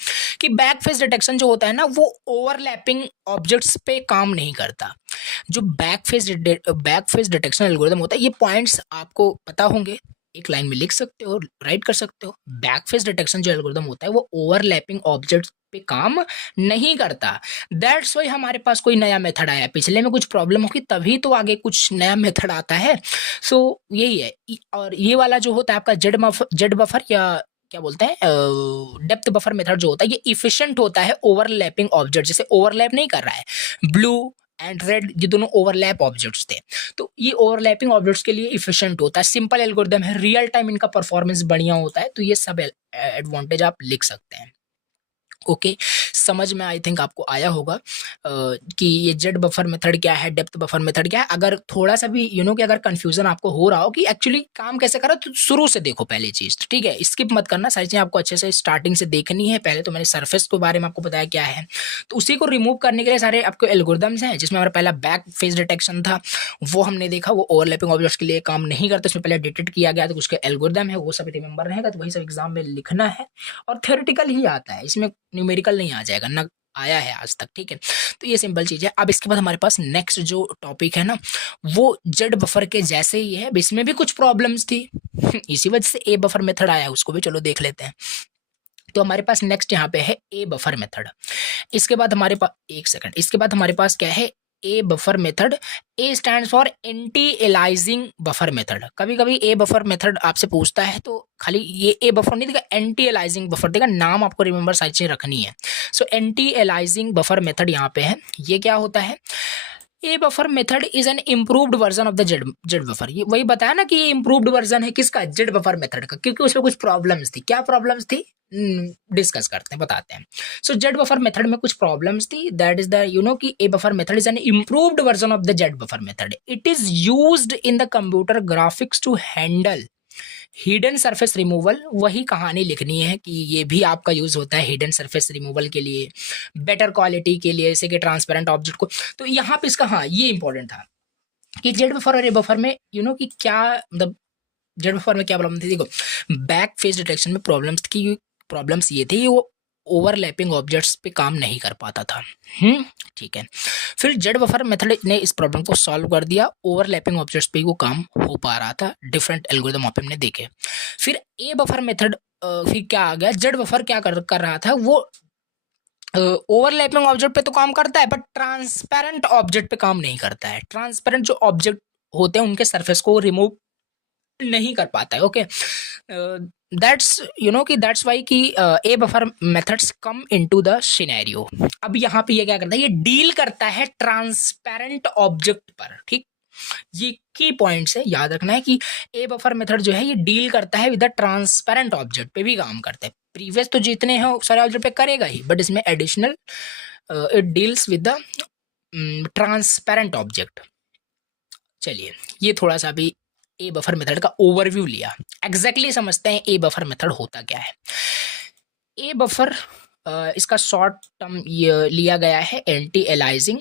कि बैक फेस डिटेक्शन जो होता है ना वो ओवरलैपिंग ऑब्जेक्ट्स पे काम नहीं करता। जो बैक फेस डिटेक्शन एल्गोरिदम होता है, ये पॉइंट्स आपको पता होंगे, एक लाइन में लिख सकते हो, राइट कर सकते हो। बैक फेस डिटेक्शन जो एल्गोरिदम होता है वो ओवरलैपिंग ऑब्जेक्ट्स पे काम नहीं करता। दैट्स वाई हमारे पास कोई नया मेथड आया, पिछले में कुछ प्रॉब्लम होगी तभी तो आगे कुछ नया मेथड आता है। सो यही है। और ये वाला जो होता है आपका जेड बफर या क्या बोलते हैं डेप्थ बफर मेथड जो होता है, ये इफिशिएंट होता है ओवरलैपिंग ऑब्जेक्ट, जैसे ओवरलैप नहीं कर रहा है ब्लू एंड रेड, ये दोनों ओवरलैप ऑब्जेक्ट्स थे, तो ये ओवरलैपिंग ऑब्जेक्ट्स के लिए इफिशिएंट होता है। सिंपल एल्गोरिदम है, रियल टाइम इनका परफॉर्मेंस बढ़िया होता है, तो ये सब एडवांटेज आप लिख सकते हैं। ओके, समझ में आई थिंक आपको आया होगा कि ये जेड बफर मेथड क्या है, डेप्थ बफर मेथड क्या है। अगर थोड़ा सा भी कि अगर कंफ्यूजन आपको हो रहा हो कि एक्चुअली काम कैसे करो, तो शुरू से देखो पहले चीज, ठीक है, स्किप मत करना, सारी चीजें आपको अच्छे से स्टार्टिंग से देखनी है। पहले तो मैंने सरफेस के बारे में आपको बताया क्या है, तो उसी को रिमूव करने के लिए सारे आपको एल्गोरिदम्स हैं, जिसमें हमारा पहला बैक फेस डिटेक्शन था, वो हमने देखा, वो ओवरलैपिंग ऑब्जेक्ट्स के लिए काम नहीं करता, उसमें पहले डिटेक्ट किया गया, तो उसके एल्गोरिदम है, वो सब रिमेंबर रहेगा, तो वही सब एग्जाम में लिखना है और थ्योरेटिकल ही आता है, इसमें न्यूमेरिकल नहीं आ जाएगा ना, आया है आज तक, ठीक है। तो ये सिंपल चीज है। अब इसके बाद हमारे पास नेक्स्ट जो टॉपिक है ना, वो जेड बफर के जैसे ही है, इसमें भी कुछ प्रॉब्लम्स थी इसी वजह से ए बफर मेथड आया, उसको भी चलो देख लेते हैं। तो हमारे पास नेक्स्ट यहाँ पे है ए बफर मेथड। इसके बाद हमारे पास एक सेकंड, इसके बाद हमारे पास क्या है, ए buffer method. A stands for anti aliasing buffer method. कभी कभी ए बफर मेथड आपसे पूछता है तो खाली ये ए बफर नहीं देगा, एंटी एलाइजिंग बफर देगा, नाम आपको रिमेंबर सारी चीजें रखनी है। So anti aliasing buffer method यहाँ पे है। ये क्या होता है, ए buffer method is an improved version of the Z buffer. ये वही बताया ना कि ये इम्प्रूव्ड वर्जन है किसका, जेड बफर मेथड का, क्योंकि उसमें कुछ प्रॉब्लम्स थी। क्या प्रॉब्लम्स थी, डिस्कस करते हैं, बताते हैं। सो जेड बफर मेथड में कुछ प्रॉब्लम्स थी, दैट इज द कि A buffer method is an improved version of the Z buffer method. It is used in the computer graphics to handle hidden surface removal. वही कहानी लिखनी है कि ये भी आपका यूज होता है हिडन सरफेस रिमूवल के लिए, बेटर क्वालिटी के लिए, जैसे कि ट्रांसपेरेंट ऑब्जेक्ट को। तो यहाँ पे इसका हाँ ये इंपॉर्टेंट था कि जेड बफर और ए बफर में कि क्या मतलब जेड बफर में क्या प्रॉब्लम थी। देखो बैक फेस डिटेक्शन में प्रॉब्लम्स ये थी, वो ओवरलैपिंग ऑब्जेक्ट्स पे काम नहीं कर पाता था। ठीक है, फिर जेड बफर मेथड ने इस प्रॉब्लम को सॉल्व कर दिया, ओवरलैपिंग ऑब्जेक्ट्स पे वो काम हो पा रहा था, डिफरेंट एल्गोरिथम आप हमने देखे। फिर ए बफर मेथड फिर क्या आ गया, जेड बफर क्या कर रहा था, वो ओवरलैपिंग ऑब्जेक्ट पे तो काम करता है बट ट्रांसपेरेंट ऑब्जेक्ट पे काम नहीं करता है। ट्रांसपेरेंट जो ऑब्जेक्ट होते हैं उनके सरफेस को रिमूव नहीं कर पाता है। ओके, दैट्स वाई कि A buffer methods come into the scenario. अब यहाँ पे ये क्या करता है, ये डील करता है ट्रांसपेरेंट ऑब्जेक्ट पर, ठीक। ये की पॉइंट्स है, याद रखना है कि ए बफर मेथड जो है ये डील करता है विद द ट्रांसपेरेंट ऑब्जेक्ट पे भी काम करता है। प्रीवियस तो जितने हैं सारे ऑब्जेक्ट पे करेगा ही, बट इसमें additional it deals with the transparent object. चलिए ये थोड़ा सा भी ए बफर मेथड का ओवरव्यू लिया, एग्जैक्टली समझते हैं ए बफर मेथड होता क्या है। ए बफर इसका शॉर्ट टर्म लिया गया है एंटी एलाइजिंग,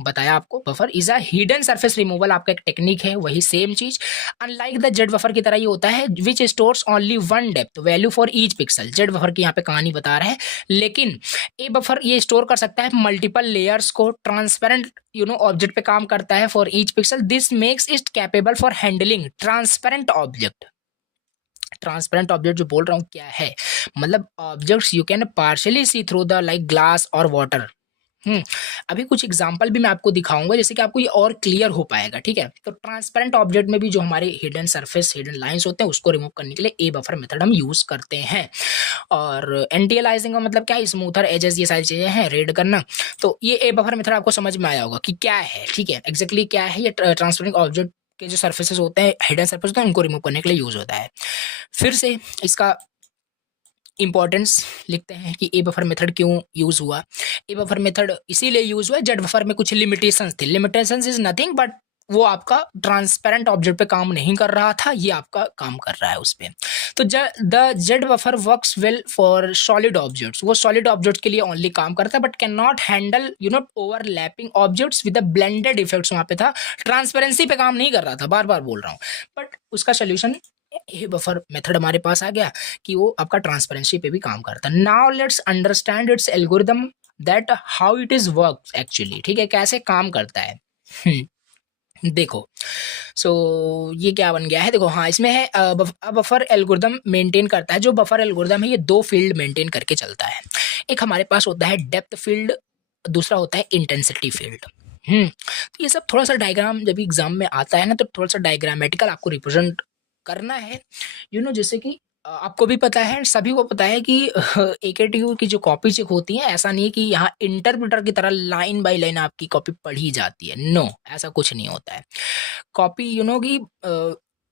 बताया आपको। Buffer is a hidden surface removal, आपका एक टेक्निक है, वही सेम चीज। अनलाइक द जेड बफर की तरह ये होता है which stores only one depth value for each pixel. Z buffer की यहाँ पे कहानी बता रहे हैं, लेकिन ए बफर ये स्टोर कर सकता है मल्टीपल लेयर्स को, ट्रांसपेरेंट ऑब्जेक्ट पे काम करता है for each pixel. This makes it capable for handling transparent object. Transparent object जो बोल रहा हूँ क्या है, मतलब objects you can partially see through the like glass or water. अभी कुछ एग्जांपल भी मैं आपको दिखाऊंगा जिससे कि आपको ये और क्लियर हो पाएगा, ठीक है। तो ट्रांसपेरेंट ऑब्जेक्ट में भी जो हमारे हिडन सरफेस, हिडन लाइंस होते हैं, उसको रिमूव करने के लिए ए बफर मेथड हम यूज करते हैं। और एंटी अलाइजिंग का मतलब क्या है, स्मूथर एजेस, ये सारी चीजें हैं, रेड करना। तो ये ए बफर मेथड आपको समझ में आया होगा कि क्या है, ठीक है, एग्जैक्टली क्या है। ये ट्रांसपेरेंट ऑब्जेक्ट के जो सरफेसेस होते हैं, हिडन सरफेस होते हैं, उनको रिमूव करने के लिए यूज होता है। फिर से इसका इंपॉर्टेंस लिखते हैं कि ए बफर मेथड क्यों यूज हुआ। ए बफर मेथड इसीलिए यूज हुआ, जेड बफर में कुछ लिमिटेशंस थे। लिमिटेशंस इज नथिंग बट वो आपका ट्रांसपेरेंट ऑब्जेक्ट पे काम नहीं कर रहा था, ये आपका काम कर रहा है उस पे। तो the Z buffer works well for solid objects, वो सॉलिड ऑब्जेक्ट के लिए ओनली काम करता है, but can not handle overlapping objects with blended effects. वहां पे था, ट्रांसपेरेंसी पे काम नहीं कर रहा था, बार बार बोल रहा हूँ, बट उसका सोल्यूशन ये बफर मेथड हमारे पास आ गया कि वो आपका ट्रांसपेरेंसी पे भी काम करता है। Now let's understand it's algorithm that how it is work actually, ठीक है, कैसे काम करता है। देखो, सो ये क्या बन गया है, देखो, हाँ, इसमें है बफर एल्गोरिथम मेंटेन करता है। जो बफर एल्गोरिथम है ये दो फील्ड मेंटेन करके चलता है। एक हमारे पास होता है डेप्थ फील्ड, दूसरा होता है इंटेंसिटी फील्ड। तो ये सब थोड़ा सा डायग्राम जब एग्जाम में आता है ना, तो थोड़ा सा डायग्रामेटिकल आपको रिप्रेजेंट करना है, जैसे कि आपको भी पता है, सभी को पता है कि AKTU की जो कॉपी चेक होती है, ऐसा नहीं है कि यहाँ इंटरप्रेटर की तरह लाइन बाय लाइन आपकी कॉपी पढ़ी जाती है। नो, ऐसा कुछ नहीं होता है। कॉपी की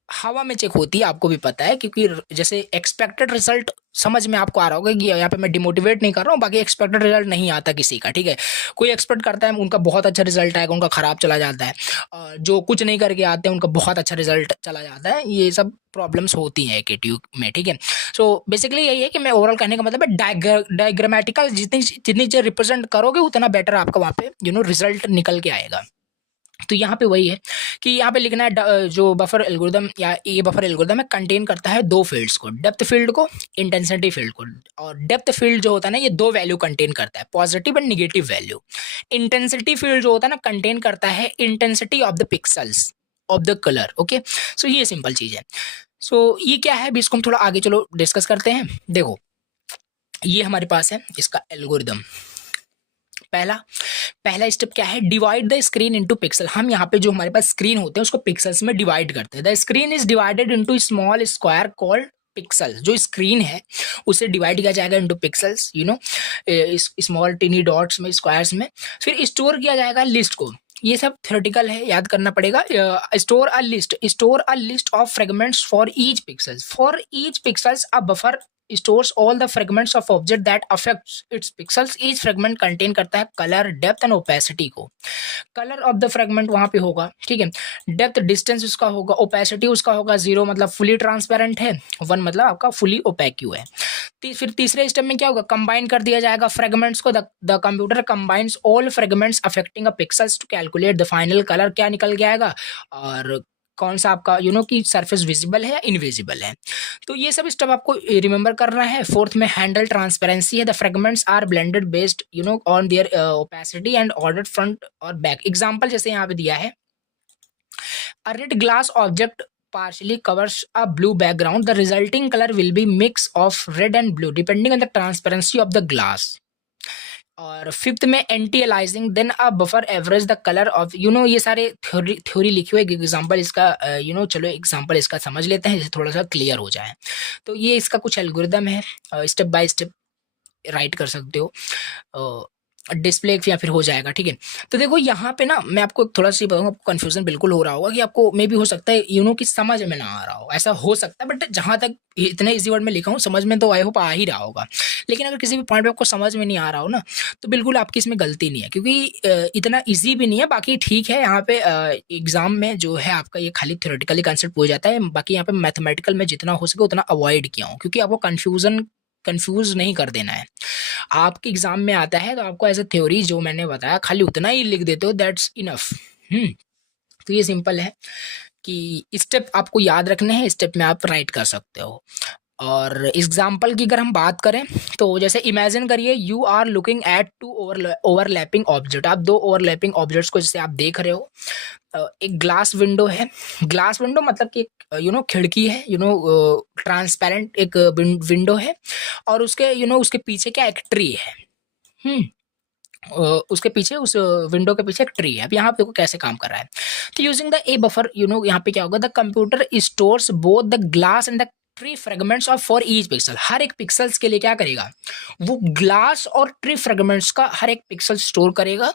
हवा में चेक होती है, आपको भी पता है, क्योंकि जैसे एक्सपेक्टेड रिजल्ट समझ में आपको आ रहा होगा कि यहाँ पे मैं डिमोटिवेट नहीं कर रहा हूँ, बाकी एक्सपेक्टेड रिजल्ट नहीं आता किसी का, ठीक है। कोई एक्सपेक्ट करता है उनका बहुत अच्छा रिजल्ट आएगा, उनका खराब चला जाता है, और जो कुछ नहीं करके आते हैं उनका बहुत अच्छा रिजल्ट चला जाता है। ये सब प्रॉब्लम्स होती हैं AKTU में, ठीक है। सो बेसिकली यही है कि मैं ओवरऑल कहने का मतलब है डायग्रामेटिकल जितनी चीज़ रिप्रेजेंट करोगे उतना बेटर आपका वहाँ पे रिजल्ट निकल के आएगा। तो यहाँ पे वही है कि यहाँ पे लिखना है जो बफर एल्गोरिथम या ये बफर एल्गोरिथम है कंटेन करता है दो फील्ड्स को, डेप्थ फील्ड को, इंटेंसिटी फील्ड को। और डेप्थ फील्ड जो होता है ना, ये दो वैल्यू कंटेन करता है, positive and negative value. Intensity field जो होता है ना, कंटेन करता है intensity of the pixels of the colour. Okay, so ये सिंपल चीज है। सो ये क्या है, अभी इसको हम थोड़ा आगे चलो डिस्कस करते हैं। देखो, ये हमारे पास है इसका एल्गोरिथम। पहला स्टेप क्या है, divide the screen into pixel. हम यहाँ पे जो हमारे पास स्क्रीन होते हैं उसको पिक्सल्स में डिवाइड करते हैं। The screen is divided into small square called pixel. जो स्क्रीन है उसे डिवाइड किया जाएगा इनटू पिक्सल्स, स्मॉल टिनी डॉट्स में, स्क्वायर्स में। फिर स्टोर किया जाएगा लिस्ट को। ये सब थ्योरेटिकल है, याद करना पड़ेगा। Store a list of fragments for each pixels a buffer stores all the fragments of object that affects its pixels. each fragment contain करता है color, depth and opacity को। color of the fragment वहां पे होगा, ठीक है। depth distance उसका होगा, opacity उसका होगा 0 मतलब fully transparent है, 1 मतलब आपका fully opaque है। फिर तीसरे स्टेप में क्या होगा, कंबाइन कर दिया जाएगा फ्रेगमेंट्स को। The computer combines all fragments affecting a pixels to calculate the final colour. क्या निकल के आएगा और कौन सा आपका कि सरफेस विजिबल है या इनविजिबल है। तो ये सब स्टेप आपको रिमेंबर करना है। फोर्थ में हैंडल ट्रांसपेरेंसी है। The fragments are blended based on their opacity and ordered front और बैक। एग्जांपल जैसे यहाँ पे दिया है, a red glass object partially covers a blue background. The resulting color will be mix of red and blue depending on the transparency of the glass. और fifth में anti aliasing, then a buffer average the colour of ये सारे theory लिखी हुई। Example इसका चलो example इसका समझ लेते हैं जिससे थोड़ा सा क्लियर हो जाए। तो ये इसका कुछ एल्गोरिदम है, स्टेप बाय स्टेप राइट कर सकते हो। डिस्प्ले या फिर हो जाएगा, ठीक है। तो देखो यहाँ पे ना मैं आपको थोड़ा सा बताऊंगा, आपको कंफ्यूजन बिल्कुल हो रहा होगा कि आपको मे भी हो सकता है कि समझ में ना आ रहा हो, ऐसा हो सकता है, बट जहां तक इतने इजी वर्ड में लिखा हूँ समझ में तो आई होप आ ही रहा होगा। लेकिन अगर किसी भी पॉइंट पे आपको समझ में नहीं आ रहा हो ना, तो बिल्कुल आपकी इसमें गलती नहीं है, क्योंकि इतना ईजी भी नहीं है। बाकी ठीक है, यहाँ पे एग्जाम में जो है आपका ये खाली थ्योरेटिकली कंसेप्ट हो जाता है, बाकी यहाँ पे मैथमेटिकल में जितना हो सके उतना अवॉइड किया हूँ, क्योंकि आपको कंफ्यूज नहीं कर देना है। आपके एग्जाम में आता है तो आपको एज ए थ्योरी जो मैंने बताया खाली उतना ही लिख देते हो, दैट्स इनफ। तो ये सिंपल है कि स्टेप आपको याद रखने हैं, स्टेप में आप राइट कर सकते हो। और एग्जाम्पल की अगर हम बात करें तो जैसे इमेजिन करिए you are looking at two overlapping object, आप दो ओवरलैपिंग ऑब्जेक्ट्स को जैसे आप देख रहे हो। एक ग्लास विंडो है, ग्लास विंडो मतलब कि खिड़की है, ट्रांसपेरेंट एक विंडो है, और उसके उसके पीछे क्या एक ट्री है। उसके पीछे उस विंडो के पीछे एक ट्री है। अब यहाँ पे देखो कैसे काम कर रहा है। तो यूजिंग द ए बफर यहाँ पे क्या होगा, the computer stores both the glass and the tree fragments of for each pixel. हर एक पिक्सल्स के लिए क्या करेगा, वो ग्लास और ट्री फ्रेगमेंट्स का हर एक पिक्सल स्टोर करेगा।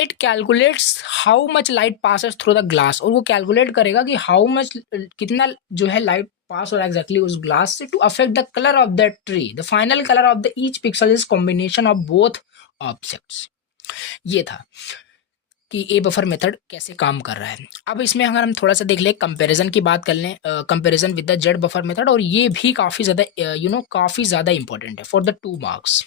It calculates how much light passes through the glass, और वो कैलकुलेट करेगा कि हाउ मच कितना जो है लाइट पास हो रहा है एग्जैक्टली उस ग्लास से, to affect the colour of that tree. The final colour of the each pixel is combination of both objects. ये था कि ए बफर मेथड कैसे काम कर रहा है। अब इसमें अगर हम थोड़ा सा देख लें, कंपैरिजन की बात कर लें, comparison with the Z buffer method, और ये भी काफ़ी ज़्यादा काफ़ी ज़्यादा इंपॉर्टेंट है for the 2 marks.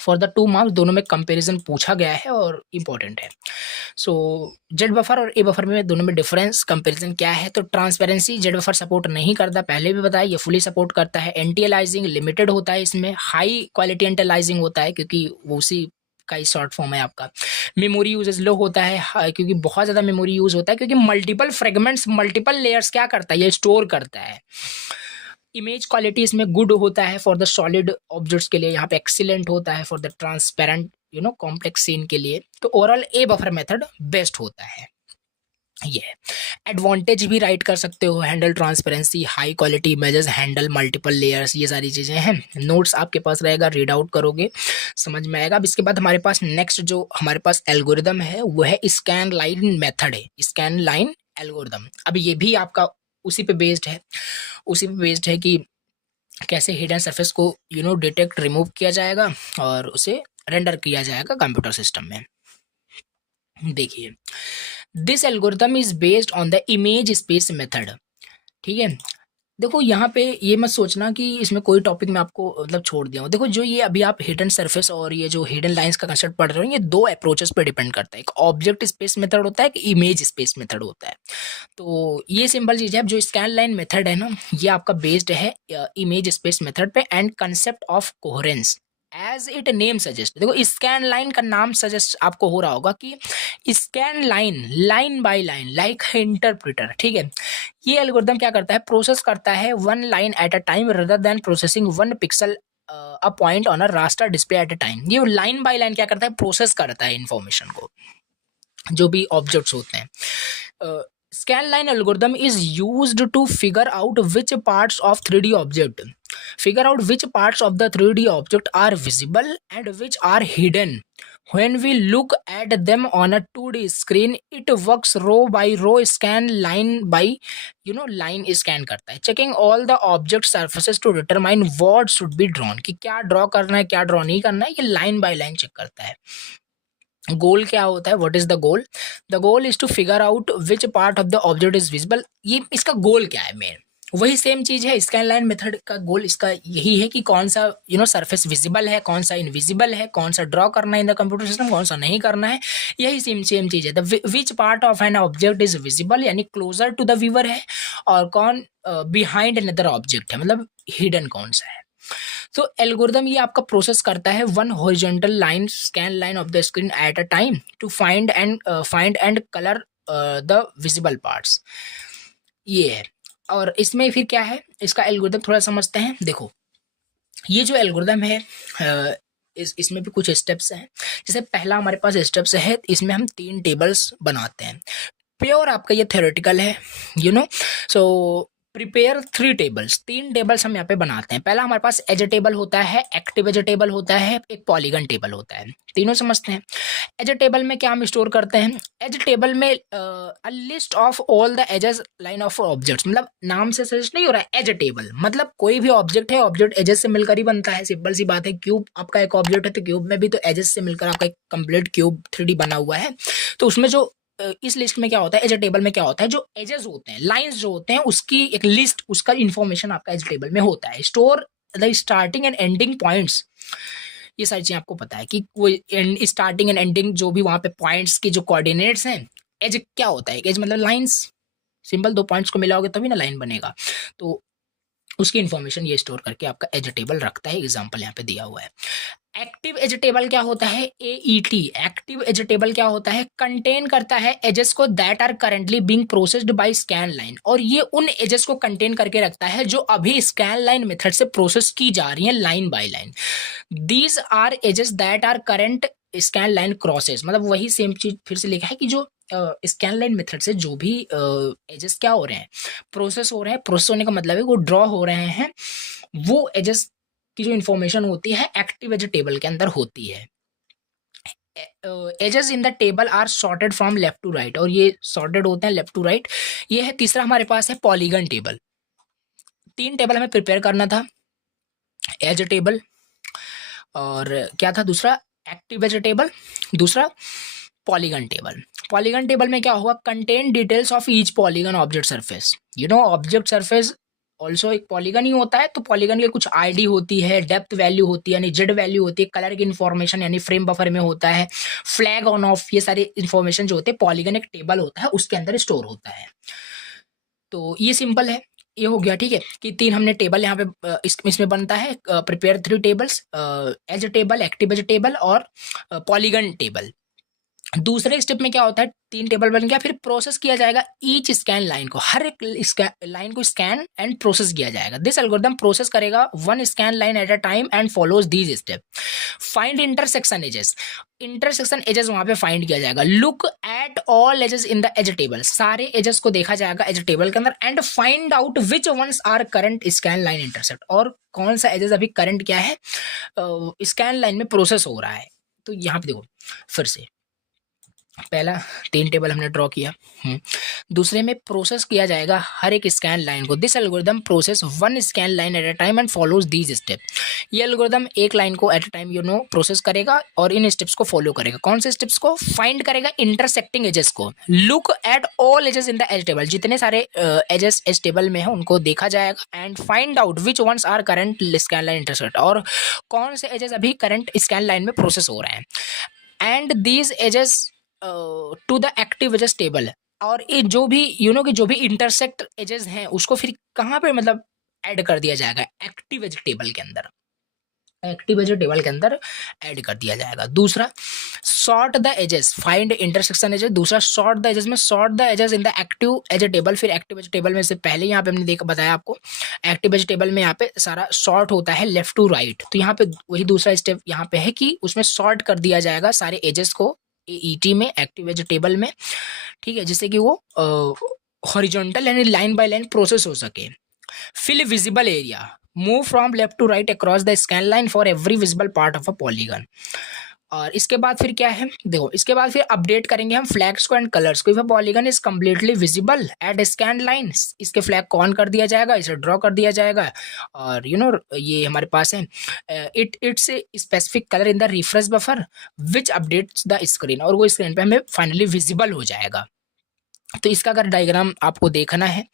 For the 2 marks दोनों में कंपैरिजन पूछा गया है और इंपॉर्टेंट है। सो जेड बफर और ए बफर में दोनों में डिफरेंस कंपैरिजन क्या है, तो ट्रांसपेरेंसी जेड बफर सपोर्ट नहीं करता, पहले भी बताया, ये फुली सपोर्ट करता है। एंटी अलाइजिंग लिमिटेड होता है इसमें, हाई क्वालिटी एंटी अलाइजिंग होता है क्योंकि वो उसी का ही शॉर्ट फॉर्म है आपका। मेमोरी यूजेज लो होता है क्योंकि बहुत ज़्यादा मेमोरी यूज होता है, क्योंकि मल्टीपल फ्रेगमेंट्स मल्टीपल लेयर्स क्या करता है, ये स्टोर करता है। इमेज क्वालिटी इसमें गुड होता है फॉर द सॉलिड ऑब्जेक्ट्स के लिए, यहाँ पे एक्सीलेंट होता है for the transparent complex scene के लिए। तो overall A buffer method best होता है। ये एडवांटेज भी राइट कर सकते हो, handle transparency, high quality images, handle multiple layers, ये सारी चीज़ें हैं। नोट्स आपके पास रहेगा, रीड आउट करोगे समझ में आएगा। अब इसके बाद हमारे पास नेक्स्ट जो हमारे पास एल्गोरिदम है वो है स्कैन लाइन मेथड है, स्कैन लाइन एल्गोरिदम। अब ये भी आपका उसी पे बेस्ड है कि कैसे हिडन सरफेस को डिटेक्ट रिमूव किया जाएगा और उसे रेंडर किया जाएगा कंप्यूटर सिस्टम में। देखिए, this algorithm is based on the image space method. ठीक है, देखो यहाँ पे ये मत सोचना कि इसमें कोई टॉपिक मैं आपको मतलब छोड़ दिया हूँ। देखो जो ये अभी आप हिडन सरफेस और ये जो हिडन लाइंस का कंसेप्ट पढ़ रहे हो, ये दो अप्रोचेस पे डिपेंड करता है। एक ऑब्जेक्ट स्पेस मेथड होता है, एक इमेज स्पेस मेथड होता है। तो ये सिंपल चीज़ है। अब जो स्कैन लाइन मेथड है ना, ये आपका बेस्ड है इमेज स्पेस मेथड पे and concept of coherence as it name suggest. देखो स्कैन लाइन का नाम सजेस्ट आपको हो रहा होगा कि scan line by line like interpreter. ठीक है, ये एल्गोरिथम क्या करता है, प्रोसेस करता है one line at a time rather than processing one pixel a point on a raster display eight a time. ये लाइन बाय लाइन क्या करता है, प्रोसेस करता है इंफॉर्मेशन को, जो भी ऑब्जेक्ट्स होते हैं। Scan line algorithm is used to figure out which parts of 3D object which parts of the 3D object are visible and which are hidden. When we look at them on a 2D screen, it works row by row, scan line by line scan करता है, checking all the object surfaces to determine what should be drawn, कि क्या draw करना है क्या draw नहीं करना है, ये लाइन बाय लाइन चेक करता है। गोल क्या होता है, what is the goal? The goal is to figure out which part of the object is visible. ये इसका गोल क्या है, मेन वही सेम चीज है। स्कैन लाइन मेथड का गोल इसका यही है कि कौन सा सरफेस विजिबल है, कौन सा इनविजिबल है, कौन सा ड्रॉ करना है इन द कंप्यूटर सिस्टम, कौन सा नहीं करना है। यही सेम चीज है। The which part of an object is visible यानी क्लोजर टू द व्यूअर है, और कौन बिहाइंड अनदर ऑब्जेक्ट है, मतलब हिडन कौन सा है। तो एल्गोरिथम ये आपका प्रोसेस करता है one horizontal line scan line of the screen at a time to find and colour the visible parts. ये है। और इसमें फिर क्या है, इसका एल्गोरिथम थोड़ा समझते हैं। देखो ये जो एल्गोरिथम है इसमें भी कुछ स्टेप्स हैं। जैसे पहला हमारे पास स्टेप्स है, इसमें हम 3 टेबल्स बनाते हैं। प्योर आपका ये थ्योरेटिकल है, सो प्रिपेयर 3 टेबल्स, 3 टेबल्स हम यहाँ पे बनाते हैं। पहला हमारे पास एज टेबल होता है, एक्टिव एज टेबल होता है, एक पॉलीगन टेबल होता है। तीनों समझते हैं। एज टेबल में क्या हम स्टोर करते हैं? एज टेबल में a list of all the edges line of objects, मतलब नाम से सजेस्ट नहीं हो रहा है। एज टेबल मतलब कोई भी ऑब्जेक्ट है, ऑब्जेक्ट एजेस से मिलकर ही बनता है, सिंपल सी बात है। क्यूब आपका एक ऑब्जेक्ट है तो क्यूब में भी तो एजेस से मिलकर आपका एक कंप्लीट क्यूब 3D बना हुआ है। तो उसमें जो इस लिस्ट में क्या होता है, एज टेबल में क्या होता है, जो एजेस होते हैं, लाइंस जो होते हैं, उसकी एक लिस्ट, उसका इंफॉर्मेशन आपका एज टेबल में होता है। Store the starting and ending points, ये सारी चीजें आपको पता है कि वो स्टार्टिंग एंड एंडिंग जो भी वहां पे पॉइंट्स के जो कोऑर्डिनेट्स हैं। एज क्या होता है? एज मतलब लाइंस, सिंपल, 2 पॉइंट्स को मिलाओगे तभी ना लाइन बनेगा। तो उसकी इंफॉर्मेशन ये स्टोर करके आपका एज टेबल रखता है। एग्जांपल यहाँ पे दिया हुआ है। एक्टिव एज टेबल क्या होता है? एईटी, एक्टिव एज टेबल क्या होता है? कंटेन करता है एजेस को that are currently being processed by scan line, और ये उन एजेस को कंटेन करके रखता है जो अभी स्कैन लाइन मेथड से प्रोसेस की जा रही है line by line. These are edges that are current scan line crosses, मतलब वही सेम चीज फिर से लिखा है कि जो स्कैन लाइन मेथड से जो भी एजेस क्या हो रहे हैं, प्रोसेस हो रहे हैं। प्रोसेस होने का मतलब है वो ड्रॉ हो रहे हैं, वो एजेस की जो इंफॉर्मेशन होती है एक्टिव एज टेबल के अंदर होती है। Edges in the table are sorted from left to right, और ये सॉर्टेड होते हैं लेफ्ट टू राइट। ये है तीसरा हमारे पास है पॉलीगन टेबल। 3 टेबल हमें प्रिपेयर करना था, एज टेबल, और क्या था दूसरा? एक्टिव एज टेबल, दूसरा पॉलीगन टेबल। पॉलीगन टेबल में क्या होगा? Contain details of each polygon object surface. Object surface also एक पॉलीगन ही होता है, तो पॉलीगन की कुछ आईडी होती है, डेप्थ वैल्यू होती है यानी जेड वैल्यू होती है, कलर की इन्फॉर्मेशन यानी फ्रेम बफर में होता है, फ्लैग ऑन ऑफ, ये सारी इन्फॉर्मेशन जो होते हैं, पॉलीगन एक टेबल होता है उसके अंदर स्टोर होता है। तो ये सिंपल है, ये हो गया। ठीक है कि 3 हमने टेबल यहाँ पे इसमें बनता है। Prepare 3 tables, edge table, active edge table और पॉलीगन टेबल। दूसरे स्टेप में क्या होता है? 3 टेबल बन गया, फिर प्रोसेस किया जाएगा ईच स्कैन लाइन को, हर एक लाइन को स्कैन एंड प्रोसेस किया जाएगा। दिस एल्गोरिथम प्रोसेस करेगा 1 scan line at a time and follows these step. Find intersection edges, intersection edges वहां पे फाइंड किया जाएगा। Look at all edges in the edge table, सारे एजेस को देखा जाएगा एज टेबल के अंदर, and find out which ones are current scan line intersect, और कौन सा एजेस अभी करंट क्या है स्कैन लाइन में प्रोसेस हो रहा है। तो यहाँ पे देखो फिर से, पहला 3 टेबल हमने ड्रॉ किया, दूसरे में प्रोसेस किया जाएगा हर एक स्कैन लाइन को। This algorithm process 1 scan line at a time and follows these step. ये एल्गोरिथम एक लाइन को एट अ टाइम प्रोसेस करेगा और इन स्टेप्स को फॉलो करेगा। कौन से स्टेप्स को? फाइंड करेगा इंटरसेक्टिंग एजेस को। Look at all edges in the edge table, जितने सारे एजेस एज टेबल में है उनको देखा जाएगा, and find out which ones are current scan line intersect, और कौन से एजेस अभी करंट स्कैन लाइन में प्रोसेस हो रहे हैं। And these edges to the active edges table, और ये जो भी कि जो भी इंटरसेक्ट एजेस हैं उसको फिर कहाँ पे मतलब ऐड कर दिया जाएगा? एक्टिव एज टेबल के अंदर, एक्टिव एज टेबल के अंदर ऐड कर दिया जाएगा। दूसरा sort the edges, find intersection edges. दूसरा सॉर्ट द एजेस में sort the edges in the active edge table. फिर एक्टिव एज टेबल में से पहले यहाँ पे हमने बताया आपको, एक्टिव एज टेबल में यहाँ पे सारा सॉर्ट होता है लेफ्ट टू राइट, तो यहाँ पे वही दूसरा स्टेप यहाँ पे है कि उसमें सॉर्ट कर दिया जाएगा सारे एजेस को एईटी में, एक्टिव एज टेबल में। ठीक है, जिससे कि वो हॉरिजॉन्टल यानी लाइन बाय लाइन प्रोसेस हो सके। Fill visible area, move from left to right across the scan line for every visible part of a polygon. और इसके बाद फिर क्या है? देखो इसके बाद फिर अपडेट करेंगे हम फ्लैग्स को एंड कलर्स को। If a polygon is completely visible at scan line, इसके फ्लैग को ऑन कर दिया जाएगा, इसे ड्रॉ कर दिया जाएगा, और ये हमारे पास है it's specific colour in the refresh buffer which updates the screen, और वो स्क्रीन पे हमें फाइनली विजिबल हो जाएगा। तो इसका अगर डायग्राम आपको देखना है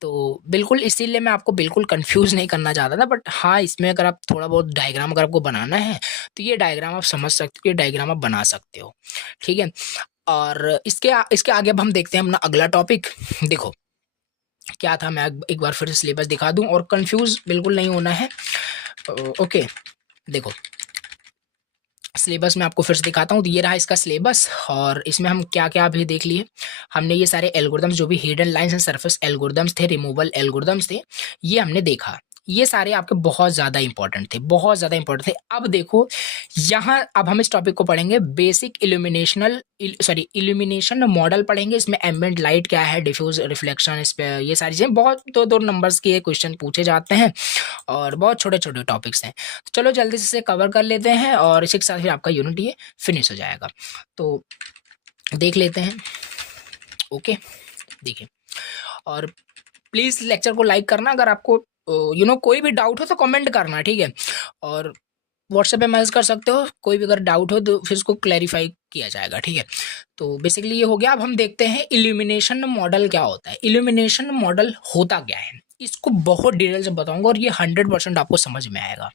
तो बिल्कुल, इसीलिए मैं आपको बिल्कुल कंफ्यूज नहीं करना चाहता था, बट हाँ इसमें अगर आप थोड़ा बहुत डायग्राम अगर आपको बनाना है तो ये डायग्राम आप समझ सकते हो, ये डायग्राम आप बना सकते हो। ठीक है, और इसके आगे अब हम देखते हैं अपना अगला टॉपिक। देखो क्या था, मैं एक बार फिर सिलेबस दिखा दूं और कंफ्यूज बिल्कुल नहीं होना है। ओके, देखो सिलेबस में आपको फिर से दिखाता हूँ। तो ये रहा इसका सिलेबस, और इसमें हम क्या क्या अभी देख लिए। हमने ये सारे एल्गोरिथम्स जो भी hidden lines and surface algorithms थे, रिमूवल एल्गोरिथम्स थे, ये हमने देखा। ये सारे आपके बहुत ज़्यादा इंपॉर्टेंट थे, बहुत ज़्यादा इंपॉर्टेंट थे। अब देखो यहाँ, अब हम इस टॉपिक को पढ़ेंगे, बेसिक इल्यूमिनेशन मॉडल पढ़ेंगे। इसमें एम्बिएंट लाइट क्या है, डिफ्यूज, रिफ्लेक्शन, इस पे ये सारी चीज़ें, बहुत दो दो नंबर्स के क्वेश्चन पूछे जाते हैं और बहुत छोटे छोटे टॉपिक्स हैं। तो चलो जल्दी से कवर कर लेते हैं और इसी के साथ फिर आपका यूनिट ये फिनिश हो जाएगा। तो देख लेते हैं। ओके, देखिए, और प्लीज़ लेक्चर को लाइक करना। अगर आपको कोई भी डाउट हो तो कमेंट करना, ठीक है। और व्हाट्सएप पे मैसेज कर सकते हो, कोई भी अगर डाउट हो तो फिर उसको क्लैरिफाई किया जाएगा, ठीक है। तो बेसिकली ये हो गया। अब हम देखते हैं इल्यूमिनेशन मॉडल क्या होता है। इल्यूमिनेशन मॉडल होता क्या है, इसको बहुत डिटेल से बताऊंगा और ये 100% आपको समझ में आएगा।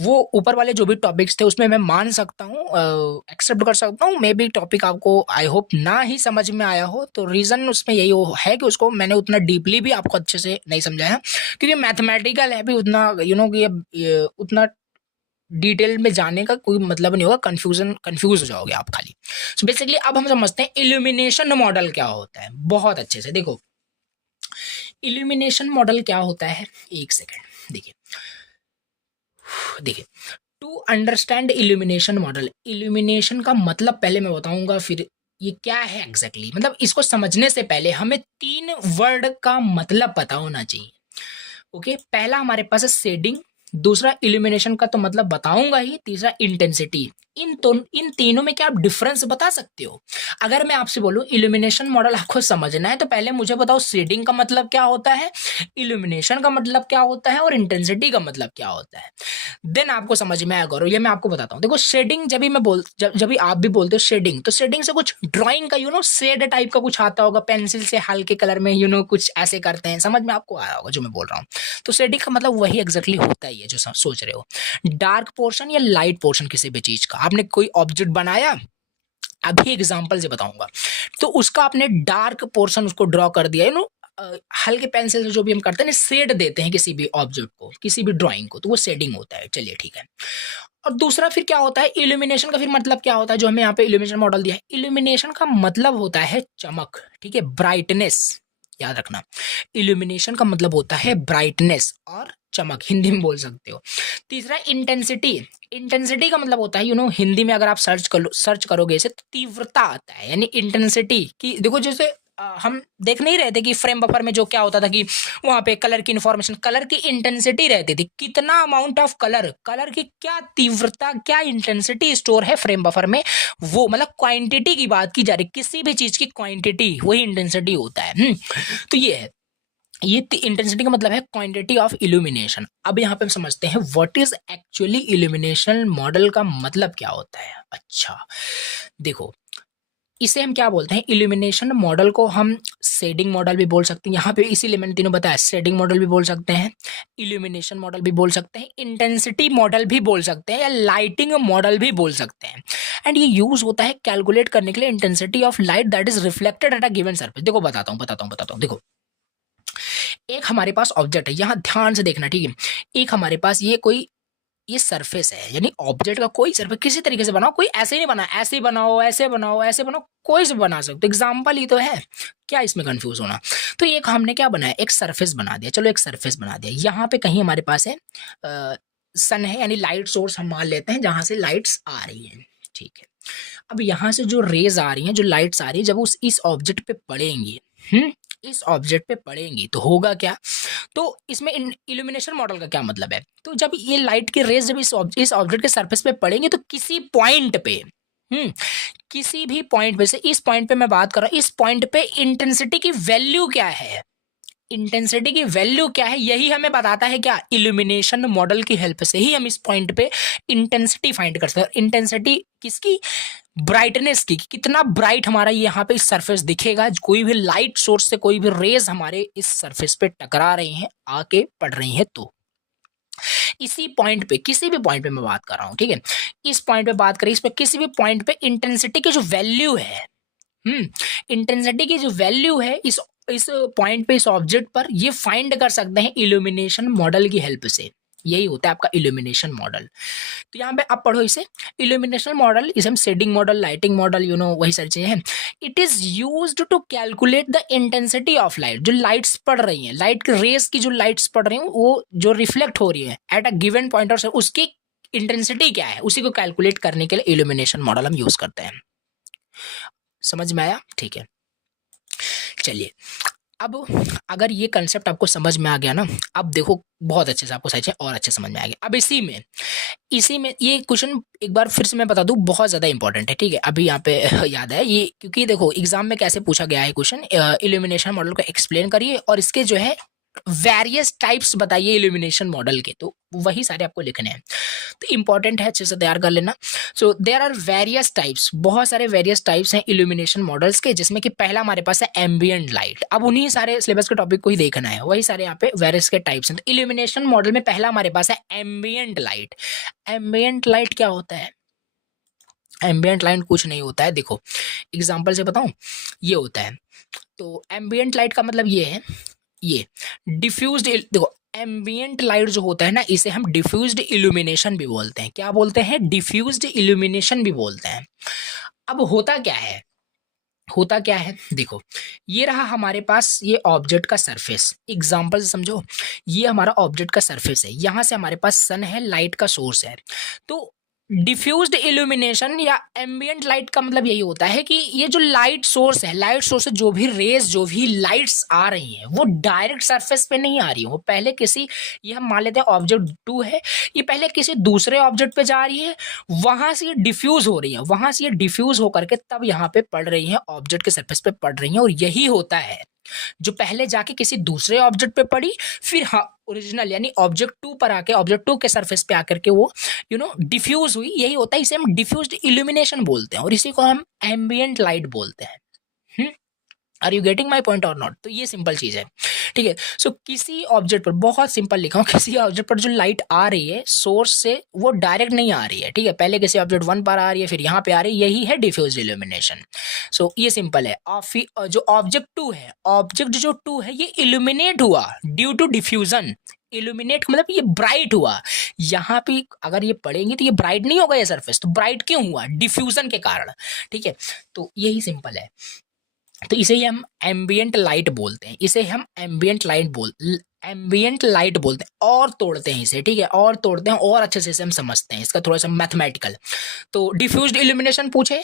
वो ऊपर वाले जो भी टॉपिक्स थे उसमें मैं मान सकता हूँ, एक्सेप्ट कर सकता हूँ, मे बी टॉपिक आपको आई होप ना ही समझ में आया हो। तो रीज़न उसमें यही है कि उसको मैंने उतना डीपली भी आपको अच्छे से नहीं समझाया, क्योंकि मैथमेटिकल है भी उतना, ये उतना डिटेल में जाने का कोई मतलब नहीं होगा, कंफ्यूज हो जाओगे आप खाली। सो बेसिकली अब हम समझते हैं इल्यूमिनेशन मॉडल क्या होता है बहुत अच्छे से। देखो इल्यूमिनेशन मॉडल क्या होता है, एक सेकेंड देखिए। To understand illumination model, illumination का मतलब पहले मैं बताऊंगा, फिर ये क्या है एग्जैक्टली मतलब इसको समझने से पहले हमें 3 वर्ड का मतलब पता होना चाहिए। ओके, पहला हमारे पास है शेडिंग, दूसरा इल्यूमिनेशन का तो मतलब बताऊंगा ही, तीसरा इंटेंसिटी। इन तीनों में क्या आप डिफरेंस बता सकते हो? अगर मैं आपसे बोलूं इल्यूमिनेशन मॉडल आपको समझना है तो पहले मुझे बताओ शेडिंग का मतलब क्या होता है, इल्यूमिनेशन का मतलब क्या होता है और इंटेंसिटी का मतलब क्या होता है, देन आपको समझ में आएगा। और ये मैं आपको बताता हूँ। देखो शेडिंग जब भी आप भी बोलते हो शेडिंग, तो शेडिंग से कुछ ड्राइंग का शेड टाइप का कुछ आता होगा, पेंसिल से हल्के कलर में कुछ ऐसे करते हैं, समझ में आपको आया होगा जो मैं बोल रहा हूँ। तो शेडिंग का मतलब वही एग्जैक्टली होता ही है जो सोच रहे हो, डार्क पोर्शन या लाइट पोर्शन किसी भी चीज का। आपने कोई ऑब्जेक्ट बनाया, अभी एग्जांपल से बताऊंगा, तो उसका आपने डार्क पोर्शन उसको ड्रॉ कर दिया, हल्के पेंसिल से जो भी हम करते हैं ना, शेड देते हैं किसी भी ऑब्जेक्ट को, किसी भी ड्राइंग को, तो वो शेडिंग होता है। चलिए ठीक है। और दूसरा फिर क्या होता है इल्यूमिनेशन का, फिर मतलब क्या होता है जो हमें यहाँ पे इल्यूमिनेशन मॉडल दिया है। इल्यूमिनेशन का मतलब होता है चमक, ठीक है, ब्राइटनेस, याद रखना। इल्यूमिनेशन का मतलब होता है ब्राइटनेस और चमक, हिंदी में बोल सकते हो। तीसरा इंटेंसिटी, इंटेंसिटी का मतलब होता है हिंदी में अगर आप सर्च करोगे इसे तो तीव्रता आता है, यानी इंटेंसिटी की। देखो जैसे हम देख नहीं रहे थे कि फ्रेम बफर में जो क्या होता था कि वहां पे कलर की इंफॉर्मेशन, कलर की इंटेंसिटी रहती थी, कितना अमाउंट ऑफ कलर की क्या तीव्रता, क्या इंटेंसिटी स्टोर है फ्रेम बफर में, वो मतलब क्वांटिटी की बात की जा रही, किसी भी चीज की क्वांटिटी, वही इंटेंसिटी होता है। तो ये है, ये इंटेंसिटी का मतलब है क्वांटिटी ऑफ इल्यूमिनेशन। अब यहाँ पे हम समझते हैं what is actually illumination model का मतलब क्या होता है। अच्छा देखो, इसे हम क्या बोलते हैं, इल्यूमिनेशन मॉडल को हम शेडिंग मॉडल भी बोल सकते हैं। यहाँ पे इसीलिए मैंने तीनों बताया, शेडिंग मॉडल भी बोल सकते हैं, इल्यूमिनेशन मॉडल भी बोल सकते हैं, इंटेंसिटी मॉडल भी बोल सकते हैं, या लाइटिंग मॉडल भी बोल सकते हैं। एंड ये यूज होता है कैलकुलेट करने के लिए intensity of light that is reflected at a given surface. देखो बताता हूँ। देखो एक हमारे पास ऑब्जेक्ट है, यहाँ ध्यान से देखना, ठीक है। एक हमारे पास ये सरफेस है, यानी ऑब्जेक्ट का कोई सरफेस किसी तरीके से बनाओ, कोई ऐसे ही नहीं बना, ऐसे बनाओ, ऐसे बनाओ, ऐसे बनाओ, कोई से बना सकते, एग्जाम्पल ही तो है, क्या इसमें कंफ्यूज होना। तो एक हमने क्या बनाया, एक सरफेस बना दिया। चलो एक सरफेस बना दिया, यहाँ पे कहीं हमारे पास है सन है, यानी लाइट सोर्स हम मान लेते हैं जहां से लाइट्स आ रही हैं, ठीक है। अब यहाँ से जो रेज आ रही हैं, जो लाइट्स आ रही है, जब इस ऑब्जेक्ट पे पड़ेंगी, इस ऑब्जेक्ट पे पड़ेंगी तो होगा क्या। तो इसमें इल्यूमिनेशन मॉडल का क्या मतलब है, तो जब ये लाइट की रेज जब इस ऑब्जेक्ट के सरफेस पे पड़ेंगे तो किसी पॉइंट पे, किसी भी पॉइंट पे से, इस पॉइंट पे मैं बात कर रहा हूं, इस पॉइंट पे इंटेंसिटी की वैल्यू क्या है, इंटेंसिटी की वैल्यू क्या है, यही हमें बताता है क्या, इल्यूमिनेशन मॉडल की हेल्प से ही हम इस पॉइंट पे इंटेंसिटी फाइंड कर सकते हैं। इंटेंसिटी किसकी, ब्राइटनेस की, कितना ब्राइट हमारा यहाँ पे इस सरफेस दिखेगा, कोई भी लाइट सोर्स से कोई भी रेज हमारे इस सरफेस पे टकरा रही हैं, आके पड़ रही हैं, तो इसी पॉइंट पे, किसी भी पॉइंट पे मैं बात कर रहा हूं, ठीक है, इस पॉइंट पे बात करें, इस पे किसी भी पॉइंट पे इंटेंसिटी की जो वैल्यू है, इंटेंसिटी की जो वैल्यू है इस पॉइंट पे, इस ऑब्जेक्ट पर, ये फाइंड कर सकते हैं इल्यूमिनेशन मॉडल की हेल्प से। यही होता है आपका इल्यूमिनेशन मॉडल। तो यहाँ पे आप पढ़ो इसे, इल्यूमिनेशन मॉडल इसे हम शेडिंग मॉडल, लाइटिंग मॉडल, वही सारी चीजें हैं। It is used to calculate the intensity of light, जो लाइट्स पड़ रही हैं, लाइट की रेस की जो लाइट्स पड़ रही हैं वो जो रिफ्लेक्ट हो रही है एट अ गिवन पॉइंट और उसकी इंटेंसिटी क्या है, उसी को कैलकुलेट करने के लिए इल्यूमिनेशन मॉडल हम यूज करते हैं। समझ में आया? ठीक है, चलिए अब अगर ये कंसेप्ट आपको समझ में आ गया ना, अब देखो बहुत अच्छे से आपको सही है और अच्छे समझ में आ गया। अब इसी में ये क्वेश्चन एक बार फिर से मैं बता दूं, बहुत ज़्यादा इंपॉर्टेंट है, ठीक है। अभी यहाँ पे याद है ये, क्योंकि देखो एग्जाम में कैसे पूछा गया है क्वेश्चन, इल्यूमिनेशन मॉडल को एक्सप्लेन करिए और इसके जो है वेरियस टाइप्स बताइए इल्यूमिनेशन मॉडल के, तो वही सारे आपको लिखने हैं। तो इंपॉर्टेंट है, अच्छे से तैयार कर लेना। So there are various types, बहुत सारे वेरियस टाइप्स हैं इल्यूमिनेशन मॉडल्स के, जिसमें कि पहला हमारे पास है एम्बिएंट लाइट। अब उन्हीं सारे सिलेबस के टॉपिक को ही देखना है, वही सारे यहाँ पे वेरियस के टाइप्स हैं। तो इल्यूमिनेशन मॉडल में पहला हमारे पास है एम्बिएंट लाइट। एम्बिएंट लाइट क्या होता है? एम्बिएंट लाइट कुछ नहीं होता है, देखो एग्जाम्पल से बताऊं, ये होता है। तो एम्बिएंट लाइट का मतलब ये है, ये डिफ्यूज्ड, देखो एम्बिएंट लाइट जो होता है ना, इसे हम डिफ्यूज्ड इल्यूमिनेशन भी बोलते हैं। क्या बोलते हैं? डिफ्यूज्ड इल्यूमिनेशन भी बोलते हैं। अब होता क्या है, होता क्या है, देखो ये रहा हमारे पास ये ऑब्जेक्ट का सरफेस, एग्जांपल से समझो, ये हमारा ऑब्जेक्ट का सरफेस है, यहां से हमारे पास सन है, लाइट का सोर्स है। तो डिफ्यूज्ड इल्यूमिनेशन या एम्बिएंट लाइट का मतलब यही होता है कि ये जो लाइट सोर्स है, लाइट सोर्स से जो भी रेज, जो भी लाइट्स आ रही हैं, वो डायरेक्ट सरफेस पे नहीं आ रही है, वो पहले किसी, ये हम मान लेते हैं ऑब्जेक्ट 2 है, ये पहले किसी दूसरे ऑब्जेक्ट पे जा रही है, वहां से ये डिफ्यूज हो रही है, वहां से ये डिफ्यूज होकर के तब यहाँ पे पड़ रही है, ऑब्जेक्ट के सरफेस पे पड़ रही है। और यही होता है जो पहले जाके किसी दूसरे ऑब्जेक्ट पे पड़ी, फिर हाँ ओरिजिनल यानी ऑब्जेक्ट 2 पर आके, ऑब्जेक्ट 2 के सरफेस पे आकर के वो डिफ्यूज हुई, यही होता है। इसे हम डिफ्यूज्ड इल्यूमिनेशन बोलते हैं और इसी को हम एम्बिएंट लाइट बोलते हैं। Are you getting my point or not? तो ये सिंपल चीज है, ठीक है। सो किसी ऑब्जेक्ट पर, बहुत सिंपल लिखा हूं, किसी ऑब्जेक्ट पर जो लाइट आ रही है सोर्स से, वो डायरेक्ट नहीं आ रही है, ठीक है, पहले किसी ऑब्जेक्ट 1 पर आ रही है, फिर यहाँ पे आ रही है, यही है डिफ्यूज इल्यूमिनेशन। सो ये सिंपल है। जो ऑब्जेक्ट 2 है, ऑब्जेक्ट जो 2 है, ये इल्यूमिनेट हुआ ड्यू टू डिफ्यूजन। इल्यूमिनेट मतलब ये ब्राइट हुआ, यहाँ पे अगर ये पढ़ेंगे तो ये ब्राइट नहीं होगा ये सरफेस, तो ब्राइट क्यों हुआ? डिफ्यूजन के कारण, ठीक है। तो यही सिंपल है। तो इसे ही हम एम्बिएंट लाइट बोलते हैं, इसे हम एम्बिएंट लाइट बोलते हैं, और तोड़ते हैं इसे, ठीक है, और तोड़ते हैं और अच्छे से इसे हम समझते हैं, इसका थोड़ा सा मैथमेटिकल। तो डिफ्यूज्ड इल्यूमिनेशन पूछे,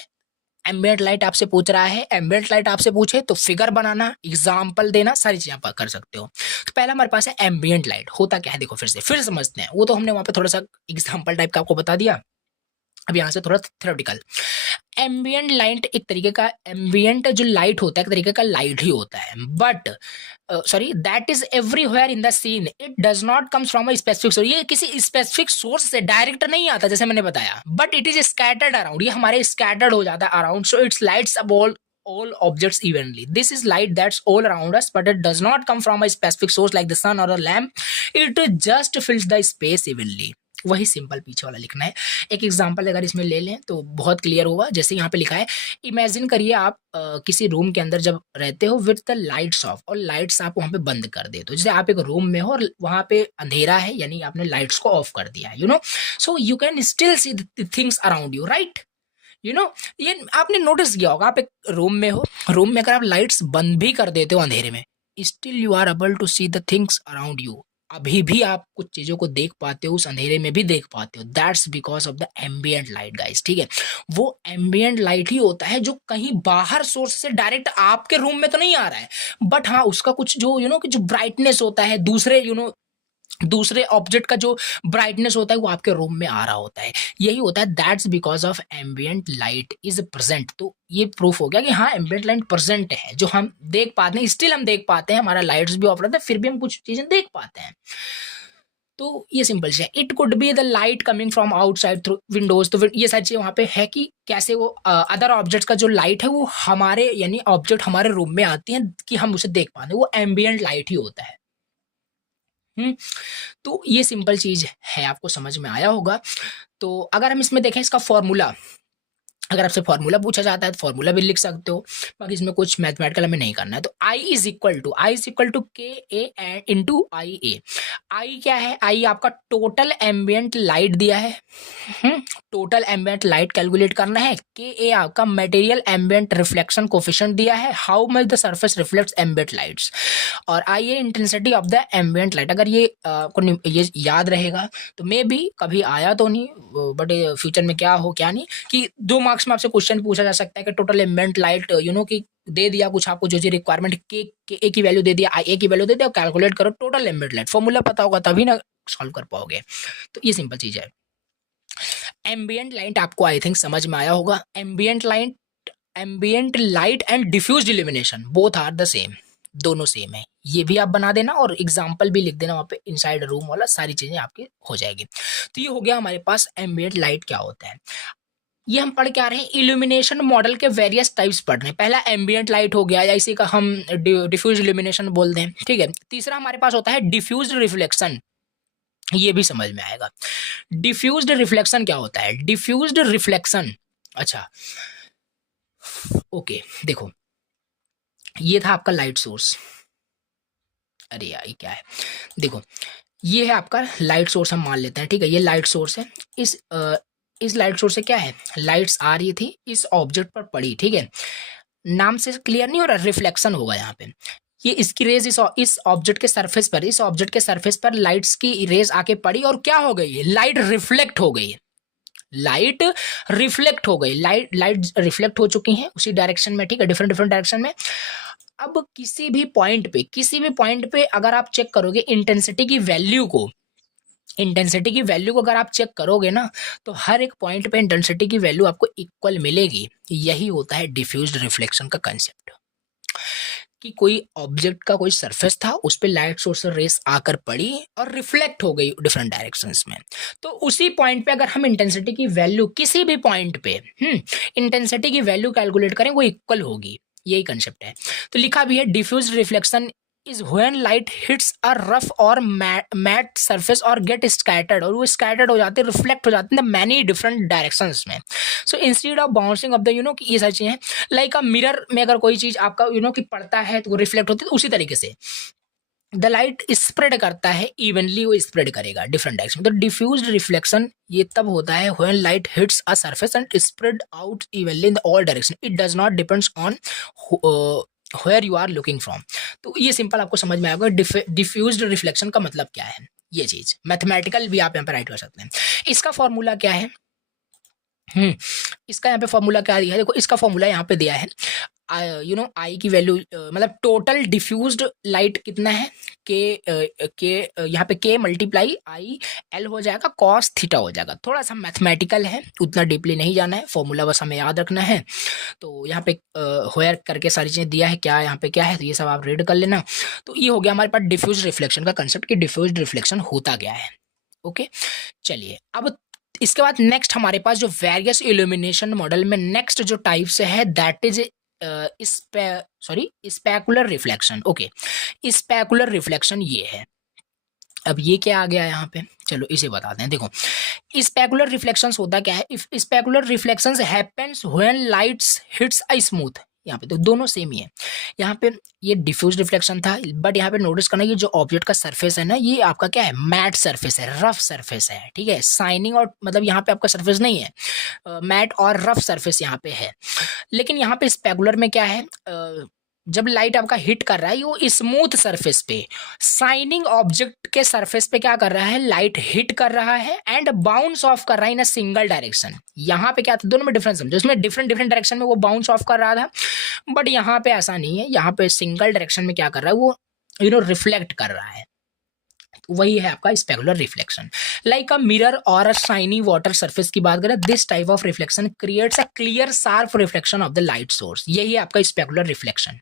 एम्बिएंट लाइट आपसे पूछ रहा है, एम्बिएंट लाइट आपसे पूछे तो फिगर बनाना, एग्जाम्पल देना, सारी चीजें आप कर सकते हो। तो पहला हमारे पास है एम्बिएंट लाइट। होता क्या है देखो, फिर समझते हैं, वो तो हमने वहां पे थोड़ा सा एग्जाम्पल टाइप का आपको बता दिया। अब यहाँ से थोड़ा थ्योरेटिकल। एम्बिएंट लाइट एक तरीके का, एम्बिएंट जो लाइट होता है एक तरीके का लाइट ही होता है, but sorry that is everywhere in the scene, it does not comes from a specific source. ये किसी स्पेसिफिक सोर्स से डायरेक्ट नहीं आता, जैसे मैंने बताया, but it is scattered around, ये हमारे स्कैटर्ड हो जाता है अराउंड, सो इट्स लाइट्स अब all objects evenly. This is light that's all around us, but it does not come from a specific source like the sun or a lamp. It just fills the space evenly. वही simple पीछे वाला लिखना है। एक example अगर इसमें ले लें तो बहुत क्लियर होगा। जैसे यहाँ पे लिखा है, इमेजिन करिए आप किसी रूम के अंदर जब रहते हो विद द लाइट्स ऑफ, और लाइट्स आप वहाँ पे बंद कर देते हो। जैसे आप एक रूम में हो और वहाँ पे अंधेरा है, यानी आपने लाइट्स को ऑफ कर दिया है, so you can still see the things around you, right? ये आपने नोटिस किया होगा, आप एक रूम में हो, रूम में अगर आप लाइट्स बंद भी कर देते हो अंधेरे में, still you are able to see the things around you, अभी भी आप कुछ चीजों को देख पाते हो, उस अंधेरे में भी देख पाते हो। That's because of the ambient light guys, ठीक है। वो एम्बिएंट लाइट ही होता है जो कहीं बाहर सोर्स से डायरेक्ट आपके रूम में तो नहीं आ रहा है, बट हाँ उसका कुछ जो कि जो ब्राइटनेस होता है, दूसरे ऑब्जेक्ट का जो ब्राइटनेस होता है वो आपके रूम में आ रहा होता है, यही होता है। That's because of ambient light is present. तो ये प्रूफ हो गया कि हाँ एम्बिएंट लाइट प्रेजेंट है, जो हम देख पाते हैं, स्टिल हम देख पाते हैं, हमारा लाइट्स भी ऑफ रहता है, फिर भी हम कुछ चीजें देख पाते हैं। तो ये सिंपल से है। It could be the light coming from outside through Windows. तो ये सारी चीजें वहां पे है कि कैसे वो अदर ऑब्जेक्ट्स का जो लाइट है वो हमारे, यानी ऑब्जेक्ट हमारे रूम में आती है कि हम उसे देख पाते हैं, वो एम्बिएंट लाइट ही होता है। तो ये सिंपल चीज है, आपको समझ में आया होगा। तो अगर हम इसमें देखें इसका फॉर्मूला, अगर आपसे फॉर्मूला पूछा जाता है तो फॉर्मूला भी लिख सकते हो, बाकी इसमें कुछ मैथमेटिकल हमें नहीं करना है। तो I इज इक्वल टू के ए इंटू आई ए। आई क्या है, आई आपका टोटल एम्बियंट लाइट दिया है, टोटल एम्बियंट लाइट कैलकुलेट करना है। के ए आपका मटेरियल एम्बियंट रिफ्लेक्शन कोफिशिएंट दिया है, how much the surface reflects ambient lights, और I A intensity of the ambient light. अगर ये ये याद रहेगा तो मे बी कभी आया तो नहीं, बट फ्यूचर में क्या हो क्या नहीं, कि 2 मार्क्स में आपसे क्वेश्चन पूछा जा सकता है कि टोटल एम्बियंट लाइट कि दे दिया कुछ आपको जो रिक्वायरमेंट के ए की वैल्यू दे दिया, आई ए की वैल्यू दे दिया, कैलकुलेट करो टोटल एम्बियंट लाइट। फॉर्मूला पता होगा तभी ना सॉल्व कर पाओगे। तो ये सिंपल चीज है। एम्बियंट लाइट आपको आई थिंक समझ में आया होगा। Ambient light and diffused illumination both are the same, दोनों सेम है। ये भी आप बना देना और एग्जाम्पल भी लिख देना वहाँ पे, इनसाइड रूम वाला, सारी चीजें आपकी हो जाएगी। तो ये हो गया हमारे पास एम्बियंट लाइट क्या होता है। ये हम पढ़ के आ रहे हैं, इल्यूमिनेशन मॉडल के वेरियस टाइप्स पढ़ रहे हैं। पहला एम्बियंट लाइट हो गया, या इसी का हम डिफ्यूज इल्यूमिनेशन बोलते हैं, ठीक है। तीसरा हमारे पास होता है डिफ्यूज रिफ्लेक्शन, ये भी समझ में आएगा। डिफ्यूज्ड रिफ्लेक्शन क्या होता है, डिफ्यूज्ड रिफ्लेक्शन, अच्छा ओके देखो, ये था आपका लाइट सोर्स, अरे यार ये क्या है, देखो ये है आपका लाइट सोर्स, हम मान लेते हैं, ठीक है, ये लाइट सोर्स है। इस लाइट सोर्स से क्या है, लाइट्स आ रही थी, इस ऑब्जेक्ट पर पड़ी, ठीक है। नाम से क्लियर नहीं हो रहा, रिफ्लेक्शन होगा यहाँ पे। ये इसकी रेज इस ऑब्जेक्ट के सरफेस पर, इस ऑब्जेक्ट के सरफेस पर लाइट्स की रेज आके पड़ी और क्या हो गई, लाइट रिफ्लेक्ट हो गई, लाइट रिफ्लेक्ट हो गई, लाइट रिफ्लेक्ट हो चुकी हैं उसी डायरेक्शन में, ठीक है, डिफरेंट डिफरेंट डायरेक्शन में। अब किसी भी पॉइंट पे अगर आप चेक करोगे इंटेंसिटी की वैल्यू को, इंटेंसिटी की वैल्यू को अगर आप चेक करोगे ना, तो हर एक पॉइंट पे इंटेंसिटी की वैल्यू आपको इक्वल मिलेगी। यही होता है डिफ्यूज्ड रिफ्लेक्शन का कंसेप्ट, कि कोई ऑब्जेक्ट का कोई सरफेस था, उस पे लाइट सोर्स रेस आकर पड़ी और रिफ्लेक्ट हो गई डिफरेंट डायरेक्शंस में। तो उसी पॉइंट पे अगर हम इंटेंसिटी की वैल्यू किसी भी पॉइंट पे इंटेंसिटी की वैल्यू कैलकुलेट करें, वो इक्वल होगी, यही कंसेप्ट है। तो लिखा भी है diffuse reflection is when light hits a rough or matte surface और गेट स्कैटर्ड, और वो स्कैटर्ड हो जाते हैं, रिफ्लेक्ट हो जाते हैं मैनी डिफरेंट डायरेक्शंस में। So instead of bouncing off the कि ये सारी चीजें हैं, लाइक अ मिरर में अगर कोई चीज आपका कि पड़ता है तो वो रिफ्लेक्ट होती है, तो उसी तरीके से द लाइट स्प्रेड करता है इवनली, वो स्प्रेड करेगा डिफरेंट डायरेक्शन। तो डिफ्यूज्ड रिफ्लेक्शन ये तब होता है when light hits a surface and spread out evenly in all direction, it does not depends on where you are looking from। तो ये सिंपल आपको समझ में आएगा डिफ्यूज्ड रिफ्लेक्शन का मतलब क्या है। ये चीज मैथमेटिकल भी आप यहाँ पे राइट कर सकते हैं। इसका फॉर्मूला क्या है, इसका यहाँ पे फॉर्मूला क्या दिया है, देखो इसका फॉर्मूला यहाँ पे दिया है, आई की वैल्यू मतलब टोटल डिफ्यूज्ड लाइट कितना है, के यहाँ पे के मल्टीप्लाई आई एल हो जाएगा, कॉस थीटा हो जाएगा। थोड़ा सा मैथमेटिकल है, उतना डीपली नहीं जाना है, फॉर्मूला बस हमें याद रखना है। तो यहाँ पे होयर करके सारी चीज़ें दिया है, क्या यहाँ पे क्या है, तो ये सब आप रीड कर लेना। तो ये हो गया हमारे पास डिफ्यूज रिफ्लेक्शन का कंसेप्ट, कि डिफ्यूज रिफ्लेक्शन होता क्या है। ओके चलिए, अब इसके बाद नेक्स्ट हमारे पास जो वेरियस इल्यूमिनेशन मॉडल में नेक्स्ट जो टाइप्स है that is specular reflection. Okay, specular reflection ये है। अब ये क्या आ गया यहाँ पे, चलो इसे बताते हैं। देखो स्पेकुलर रिफ्लेक्शंस होता क्या है, if specular reflections happens when lights hits a smooth, यहाँ पे तो दोनों सेम ही है। यहाँ पे ये डिफ्यूज रिफ्लेक्शन था, बट यहाँ पे नोटिस करना ये जो ऑब्जेक्ट का सरफेस है ना, ये आपका क्या है, मैट सरफेस है, रफ सरफेस है, ठीक है, शाइनिंग और मतलब यहाँ पे आपका सरफेस नहीं है, मैट और रफ सरफेस यहाँ पे है। लेकिन यहाँ पे स्पेकुलर में क्या है, जब लाइट आपका हिट कर रहा है वो स्मूथ सरफेस पे, शाइनिंग ऑब्जेक्ट के सरफेस पे क्या कर रहा है, लाइट हिट कर रहा है एंड बाउंस ऑफ कर रहा है इन अ सिंगल डायरेक्शन। यहाँ पे क्या था, दोनों में डिफरेंस समझो, इसमें डिफरेंट डिफरेंट डायरेक्शन में वो बाउंस ऑफ कर रहा था, बट यहाँ पे ऐसा नहीं है, यहाँ पे सिंगल डायरेक्शन में क्या कर रहा है वो रिफ्लेक्ट कर रहा है। वही है आपका specular reflection. Like a mirror or a shiny water surface की बात करें, this type of reflection creates a clear sharp reflection of the light source. यही है आपका स्पेकुलर रिफ्लेक्शन।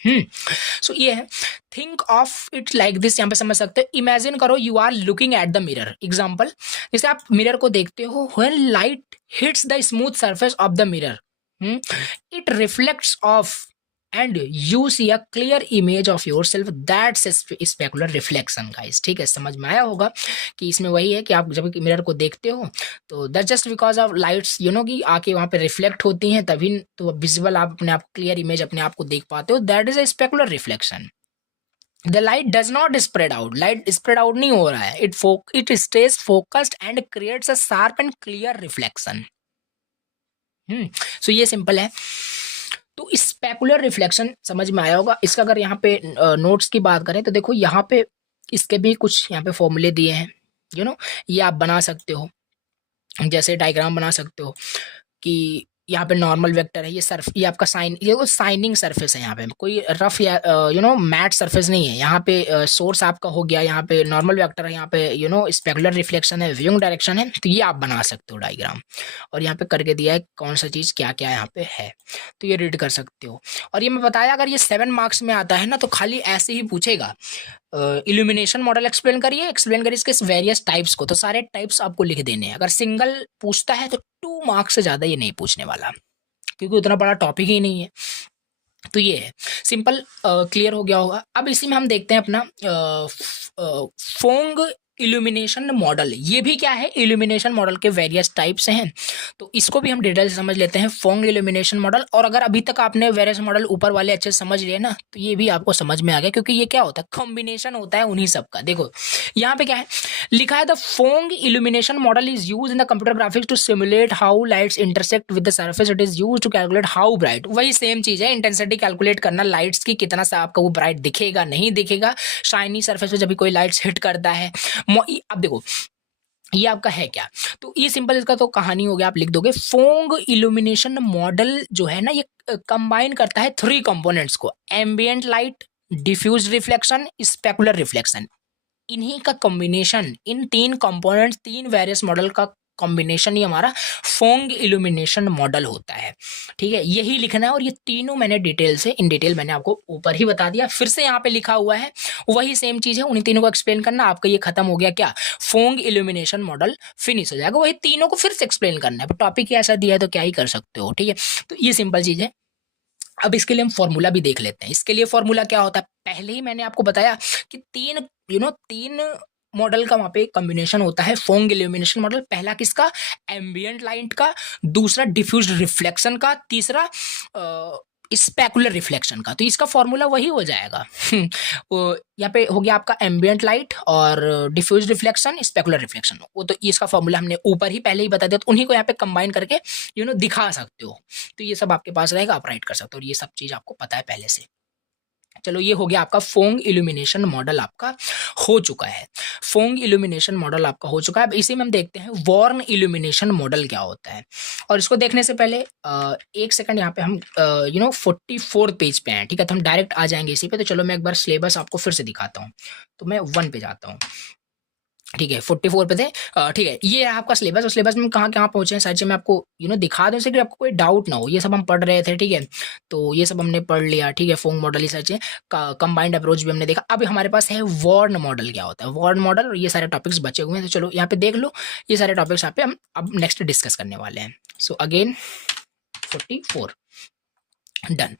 सो ये है, think of it like this, यहाँ पे समझ सकते हो। इमेजिन करो you are looking at the mirror, example जैसे आप मिरर को देखते हो, when light hits the smooth surface of the mirror, it reflects off and you see a clear image of your self, that's specular reflection guys. ठीक है, समझ में आया होगा कि इसमें वही है कि आप जब मिरर को देखते हो तो that just because of lights कि आके वहां पे रिफ्लेक्ट होती हैं, तभी तो विजुअल आप अपने आप क्लियर इमेज अपने आप को देख पाते हो, that is a specular reflection. The light does not spread out, light spread out नहीं हो रहा है, it stays focused and creates a sharp and clear reflection. So ये सिंपल है। तो स्पेकुलर रिफ्लेक्शन समझ में आया होगा। इसका अगर यहाँ पे नोट्स की बात करें तो देखो यहाँ पे इसके भी कुछ यहाँ पे फॉर्मूले दिए हैं, ये आप बना सकते हो, जैसे डायग्राम बना सकते हो कि यहाँ पे नॉर्मल वेक्टर है, ये आपका ये साइनिंग सरफेस है, यहाँ पे कोई रफ या मैट सरफेस नहीं है। यहाँ पे सोर्स आपका हो गया, यहाँ पे नॉर्मल वेक्टर है, यहाँ पे स्पेकुलर रिफ्लेक्शन है, व्यूइंग डायरेक्शन है। तो ये आप बना सकते हो डायग्राम, और यहाँ पे करके दिया है कौन सा चीज़ क्या क्या यहाँ पे है, तो ये रीड कर सकते हो। और ये मैं बताया अगर ये 7 मार्क्स में आता है ना तो खाली ऐसे ही पूछेगा, इल्यूमिनेशन मॉडल एक्सप्लेन करिए इसके वेरियस टाइप्स को, तो सारे टाइप्स आपको लिख देने हैं। अगर सिंगल पूछता है तो 2 मार्क्स से ज़्यादा ये नहीं पूछने वाला, क्योंकि उतना बड़ा टॉपिक ही नहीं है। तो ये है सिंपल, क्लियर हो गया होगा। अब इसी में हम देखते हैं अपना फोंग इल्यूमिनेशन मॉडल। ये भी क्या है, इल्यूमिनेशन मॉडल के वेरियस टाइप्स हैं, तो इसको भी हम डिटेल से समझ लेते हैं, फोंग इल्यूमिनेशन मॉडल। और अगर अभी तक आपने वेरियस मॉडल ऊपर वाले अच्छे से समझ लिए ना, तो ये भी आपको समझ में आ गया, क्योंकि ये क्या होता है, कॉम्बिनेशन होता है उन्हीं सब का। देखो यहाँ पे क्या है लिखा है, the Phong illumination model is use in the computer graphics to simulate how lights intersect with the surface, it is use to calculate how bright. वही सेम चीज है, इंटेंसिटी कैलकुलेट करना लाइट्स की, कितना सा आपका वो ब्राइट दिखेगा नहीं दिखेगा शाइनी सरफेस पे जब भी कोई लाइट्स हिट करता है। अब देखो ये आपका है क्या, तो ये सिंपल इसका तो कहानी हो गया, आप लिख दोगे फोंग इल्यूमिनेशन मॉडल जो है ना, ये कंबाइन करता है 3 कंपोनेंट्स को, ambient light, diffuse reflection, specular reflection. इन्हीं का कॉम्बिनेशन, इन 3 कंपोनेंट्स, 3 वेरियस मॉडल का कॉम्बिनेशन ही हमारा फोंग इल्यूमिनेशन मॉडल होता है। ठीक है, यही लिखना है, और ये तीनों मैंने इन डिटेल मैंने आपको ऊपर ही बता दिया, फिर से यहाँ पे लिखा हुआ है वही सेम चीज है, उन्हीं तीनों को एक्सप्लेन करना। आपका ये खत्म हो गया क्या, फोंग इल्यूमिनेशन मॉडल फिनिश हो जाएगा, वही तीनों को फिर से एक्सप्लेन करना है। टॉपिक ही ऐसा दिया है तो क्या ही कर सकते हो। ठीक है, तो ये सिंपल चीज है। अब इसके लिए हम फॉर्मूला भी देख लेते हैं। इसके लिए फॉर्मूला क्या होता है, पहले ही मैंने आपको बताया कि 3 मॉडल का वहां पे कॉम्बिनेशन होता है फोंग इल्यूमिनेशन मॉडल। पहला किसका, एम्बिएंट लाइट का, दूसरा डिफ्यूज रिफ्लेक्शन का, तीसरा स्पेकुलर रिफ्लेक्शन का। तो इसका फॉर्मूला वही हो जाएगा। यहाँ पे हो गया आपका एम्बिएंट लाइट और डिफ्यूज रिफ्लेक्शन, स्पेकुलर रिफ्लेक्शन। वो तो इसका फॉर्मूला हमने ऊपर ही पहले ही बता दिया, तो उन्हीं को यहाँ पे कंबाइन करके दिखा सकते हो। तो ये सब आपके पास रहेगा, आप राइट कर सकते हो, और ये सब चीज आपको पता है पहले से। चलो ये हो गया आपका फोंग इल्यूमिनेशन मॉडल आपका हो चुका है। फोंग इल्यूमिनेशन मॉडल आपका हो चुका है। अब इसी में हम देखते हैं वॉर्न इल्यूमिनेशन मॉडल क्या होता है। और इसको देखने से पहले 1 सेकंड यहाँ पे हम 44 पेज पे हैं। ठीक है, तो हम डायरेक्ट आ जाएंगे इसी पे। तो चलो मैं एक बार सिलेबस आपको फिर से दिखाता हूँ। तो मैं 1 पे जाता हूँ। ठीक है, 44 पे थे। ठीक है, ये है आपका सिलेबस। और सिलेबस में कहाँ कहाँ पहुंचे हैं सारी चीज़ मैं आपको दिखा दूँ, कि आपको कोई डाउट ना हो। ये सब हम पढ़ रहे थे, ठीक है, तो ये सब हमने पढ़ लिया। ठीक है, फोंग मॉडल, ये सारी चीज़ें, कंबाइंड अप्रोच भी हमने देखा। अब हमारे पास है वॉर्न मॉडल क्या होता है, वॉर्न मॉडल, और ये सारे टॉपिक्स बचे हुए हैं। तो चलो यहाँ पे देख लो, ये सारे टॉपिक्स यहाँ पे हम अब नेक्स्ट डिस्कस करने वाले हैं। So again 44 done.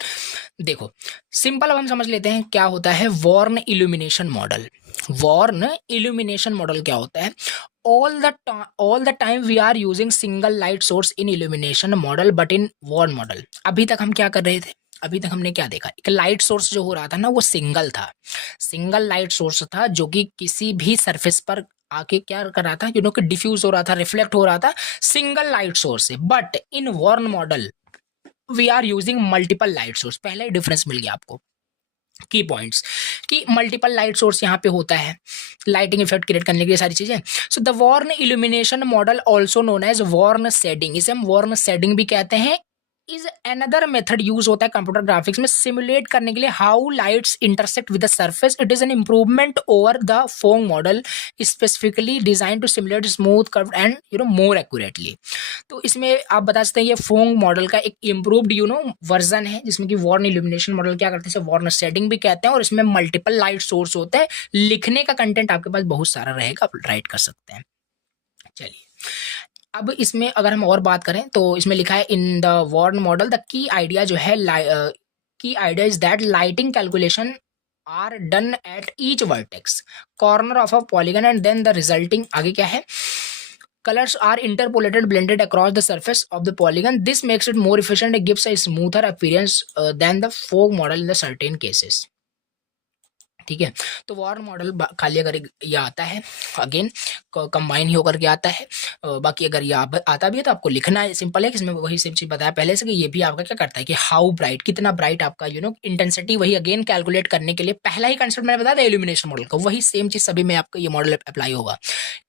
देखो सिंपल, अब हम समझ लेते हैं क्या होता है Warn illumination model. Warn illumination model क्या होता है, all the time we are using single light source in illumination model but in warn model। अभी तक हम क्या कर रहे थे, अभी तक हमने क्या देखा, एक लाइट सोर्स जो हो रहा था ना वो सिंगल था, सिंगल लाइट सोर्स था, जो कि किसी भी सरफेस पर आके क्या कर रहा था, कि डिफ्यूज हो रहा था, रिफ्लेक्ट हो रहा था सिंगल लाइट सोर्स से। But in Warn model we are using multiple light source. पहला ही डिफरेंस मिल गया आपको, की पॉइंट्स, कि मल्टीपल लाइट सोर्स यहाँ पे होता है लाइटिंग इफेक्ट क्रिएट करने के लिए सारी चीजें। So the Warn illumination model also known as Warn shading, इसे हम वॉर्न शेडिंग भी कहते हैं, इज अनदर मेथड यूज होता है कंप्यूटर ग्राफिक्स में सिमुलेट करने के लिए how lights intersect with the surface. It is an improvement over the Phong model, specifically design to simulate smooth curve and more accurately. तो इसमें आप बता सकते हैं ये फोंग मॉडल का एक इम्प्रूव्ड वर्जन है, जिसमें कि वॉर्न इल्यूमिनेशन मॉडल क्या करते हैं, वॉर्न शेडिंग भी कहते हैं, और इसमें मल्टीपल लाइट सोर्स होते हैं। लिखने का कंटेंट आपके पास बहुत सारा रहेगा, आप राइट कर सकते हैं। चलिए अब इसमें अगर हम और बात करें तो इसमें लिखा है in the Warn model the key idea जो है key idea is that lighting calculation are done at each vertex corner of a polygon and then the resulting आगे क्या है colors are interpolated blended across the surface of the polygon. This makes it more efficient and gives a smoother appearance than the fog model in the certain cases. ठीक है, तो Warne model खाली अगर ये आता है अगेन कंबाइन ही होकर के आता है, बाकी अगर ये आता भी है तो आपको लिखना है, सिंपल है कि इसमें वही सेम चीज बताया पहले से कि ये भी आपका क्या करता है कि हाउ ब्राइट, कितना ब्राइट आपका इंटेंसिटी, वही अगेन कैलकुलेट करने के लिए पहला ही कंसेप्ट मैंने बताया था इल्यूमिनेशन मॉडल का, वही सेम चीज सभी में आपका ये मॉडल अप्लाई होगा।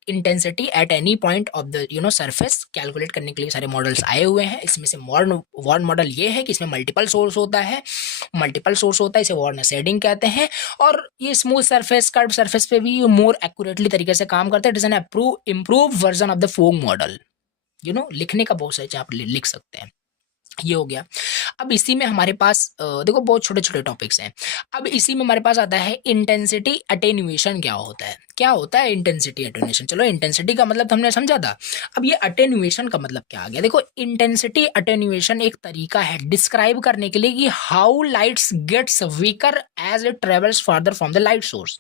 Intensity at any point of the surface calculate करने के लिए सारे मॉडल्स आए हुए हैं। इसमें से वॉर्न मॉडल ये है कि इसमें मल्टीपल सोर्स होता है, इसे वॉर्न शेडिंग कहते हैं, और ये स्मूथ सरफेस कर्व सरफेस पे भी मोर एक्यूरेटली तरीके से काम करते हैं। It is N improve version of the fog model. लिखने का बहुत सारे आप लिख सकते हैं, ये हो गया। अब इसी में हमारे पास देखो बहुत छोटे छोटे टॉपिक्स हैं। अब इसी में हमारे पास आता है इंटेंसिटी अटेन्यूएशन। क्या होता है इंटेंसिटी अटेन्यूएशन? चलो इंटेंसिटी का मतलब हमने समझा था, अब ये अटेन्यूएशन का मतलब क्या आ गया? देखो इंटेंसिटी अटेन्यूएशन एक तरीका है डिस्क्राइब करने के लिए कि how lights gets weaker as it travels further from the light source.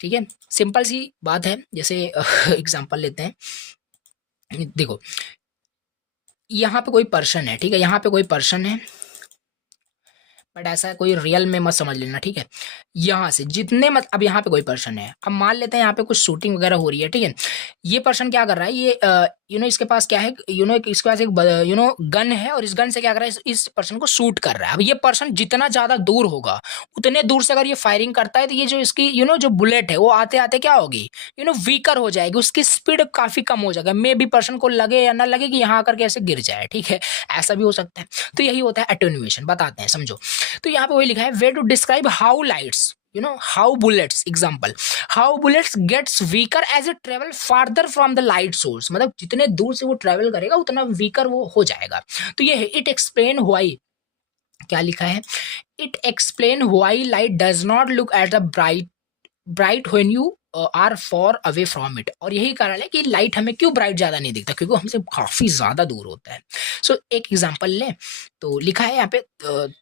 ठीक है, सिंपल सी बात है। जैसे एग्जांपल लेते हैं, देखो यहाँ पे कोई पर्सन है, ठीक है, यहाँ पे कोई पर्सन है, बट ऐसा कोई रियल में मत समझ लेना, ठीक है। यहाँ से जितने अब यहाँ पे कोई पर्सन है, अब मान लेते हैं यहाँ पे कुछ शूटिंग वगैरह हो रही है, ठीक है। ये पर्सन क्या कर रहा है, ये इसके पास क्या है, इसके पास एक गन है, और इस गन से क्या कर रहा है, इस पर्सन को शूट कर रहा है। अब ये पर्सन जितना ज्यादा दूर होगा उतने दूर से अगर ये फायरिंग करता है तो ये जो इसकी जो बुलेट है वो आते आते क्या होगी, वीकर हो जाएगी, उसकी स्पीड काफी कम हो जाएगा। मे भी पर्सन को लगे या ना लगे कि यहाँ आकर के ऐसे गिर जाए, ठीक है, ऐसा भी हो सकता है। तो यही होता है अटेन्यूएशन। बताते हैं, समझो। तो यहाँ पे वही लिखा है, way to describe how lights how bullets, example, how bullets gets weaker as it travel farther from the light source। मतलब जितने दूर से वो ट्रेवल करेगा उतना वीकर वो हो जाएगा। तो ये है इट एक्सप्लेन व्हाई, क्या लिखा है, it explain why light does not look at the bright when you are for away from it. और यही कारण है कि लाइट हमें क्यों ब्राइट ज्यादा नहीं दिखता, क्योंकि हमसे काफी ज्यादा दूर होता है। सो एक एग्जांपल लें तो लिखा है यहाँ पे,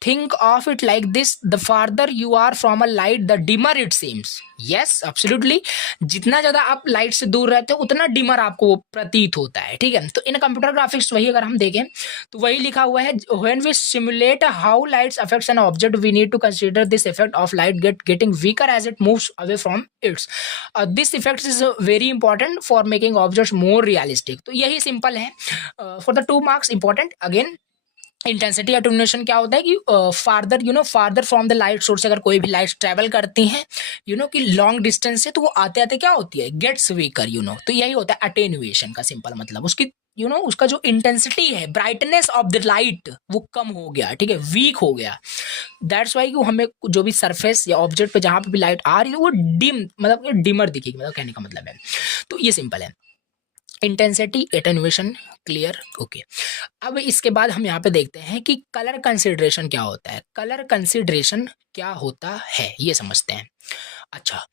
think of it like this, the farther you are from a light the dimmer it seems. Yes absolutely, जितना ज्यादा आप लाइट से दूर रहते हो उतना डिमर आपको प्रतीत होता है, ठीक है। तो इन कंप्यूटर ग्राफिक्स वही अगर हम देखें तो वही लिखा हुआ है, when we simulate how lights affects an object we need to consider this effect of light getting weaker as it moves away from its. This effect is very important for making objects more realistic. तो यही simple है। For the 2 marks important, again intensity attenuation क्या होता है कि farther from the light source, अगर कोई भी लाइट ट्रेवल करती हैं कि लॉन्ग डिस्टेंस से, तो वो आते आते क्या होती है, गेट्स वीकर। तो यही होता है अटेन्यूएशन का सिंपल मतलब, उसकी उसका जो इंटेंसिटी है, ब्राइटनेस ऑफ द लाइट वो कम हो गया, ठीक है, वीक हो गया। दैट्स वाई कि हमें जो भी सरफेस या ऑब्जेक्ट पे जहां पे भी लाइट आ रही है वो मतलब डिमर दिखेगी, मतलब कहने का मतलब है। तो ये सिंपल है, इंटेंसिटी अटेन्यूएशन क्लियर, ओके। अब इसके बाद हम यहाँ पे देखते हैं कि कलर कंसिडरेशन क्या होता है। कलर कंसिडरेशन क्या होता है ये समझते हैं। अच्छा,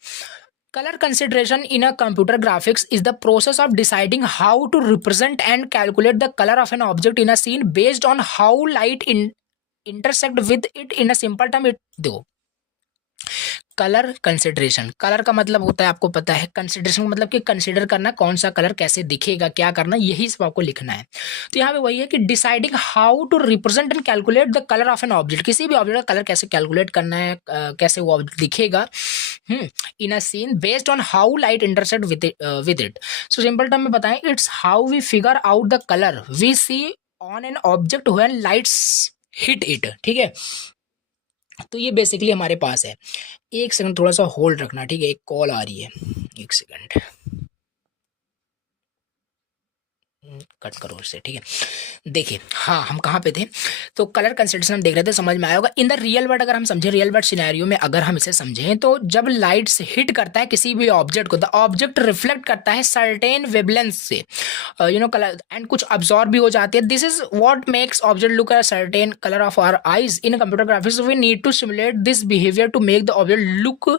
color consideration in a computer graphics is the process of deciding how to represent and calculate the color of an object in a scene based on how light intersect with it in a simple term। देखो colour consideration, colour का मतलब होता है आपको पता है, consideration का मतलब कि कंसिडर करना, कौन सा कलर कैसे दिखेगा, क्या करना, यही सब आपको लिखना है। तो यहाँ पे वही है कि deciding how to represent and calculate the colour of an object, किसी भी ऑब्जेक्ट का कलर कैसे कैलकुलेट करना है, कैसे वो ऑब्जेक्ट दिखेगा in a scene based on how light intersect with it. So simple term में बताएं, it's how we figure out the colour we see on an object when lights hit it, ठीक है। तो ये बेसिकली हमारे पास है। एक सेकंड थोड़ा सा होल्ड रखना, ठीक है, एक कॉल आ रही है, एक सेकंड कट करो इससे, ठीक है। देखिए हाँ, हम कहाँ पे थे, तो कलर कंसिडरेशन हम देख रहे थे, समझ में आया होगा। इन द रियल वर्ल्ड अगर हम समझे, रियल वर्ल्ड सिनेरियो में अगर हम इसे समझें, तो जब लाइट्स हिट करता है किसी भी ऑब्जेक्ट को, द ऑब्जेक्ट रिफ्लेक्ट करता है सर्टेन वेवलेंथ से, कलर एंड कुछ अब्सॉर्ब भी हो जाती है। This is what makes object look a certain colour of our eyes in computer graphics. We need to simulate this behaviour to make the object look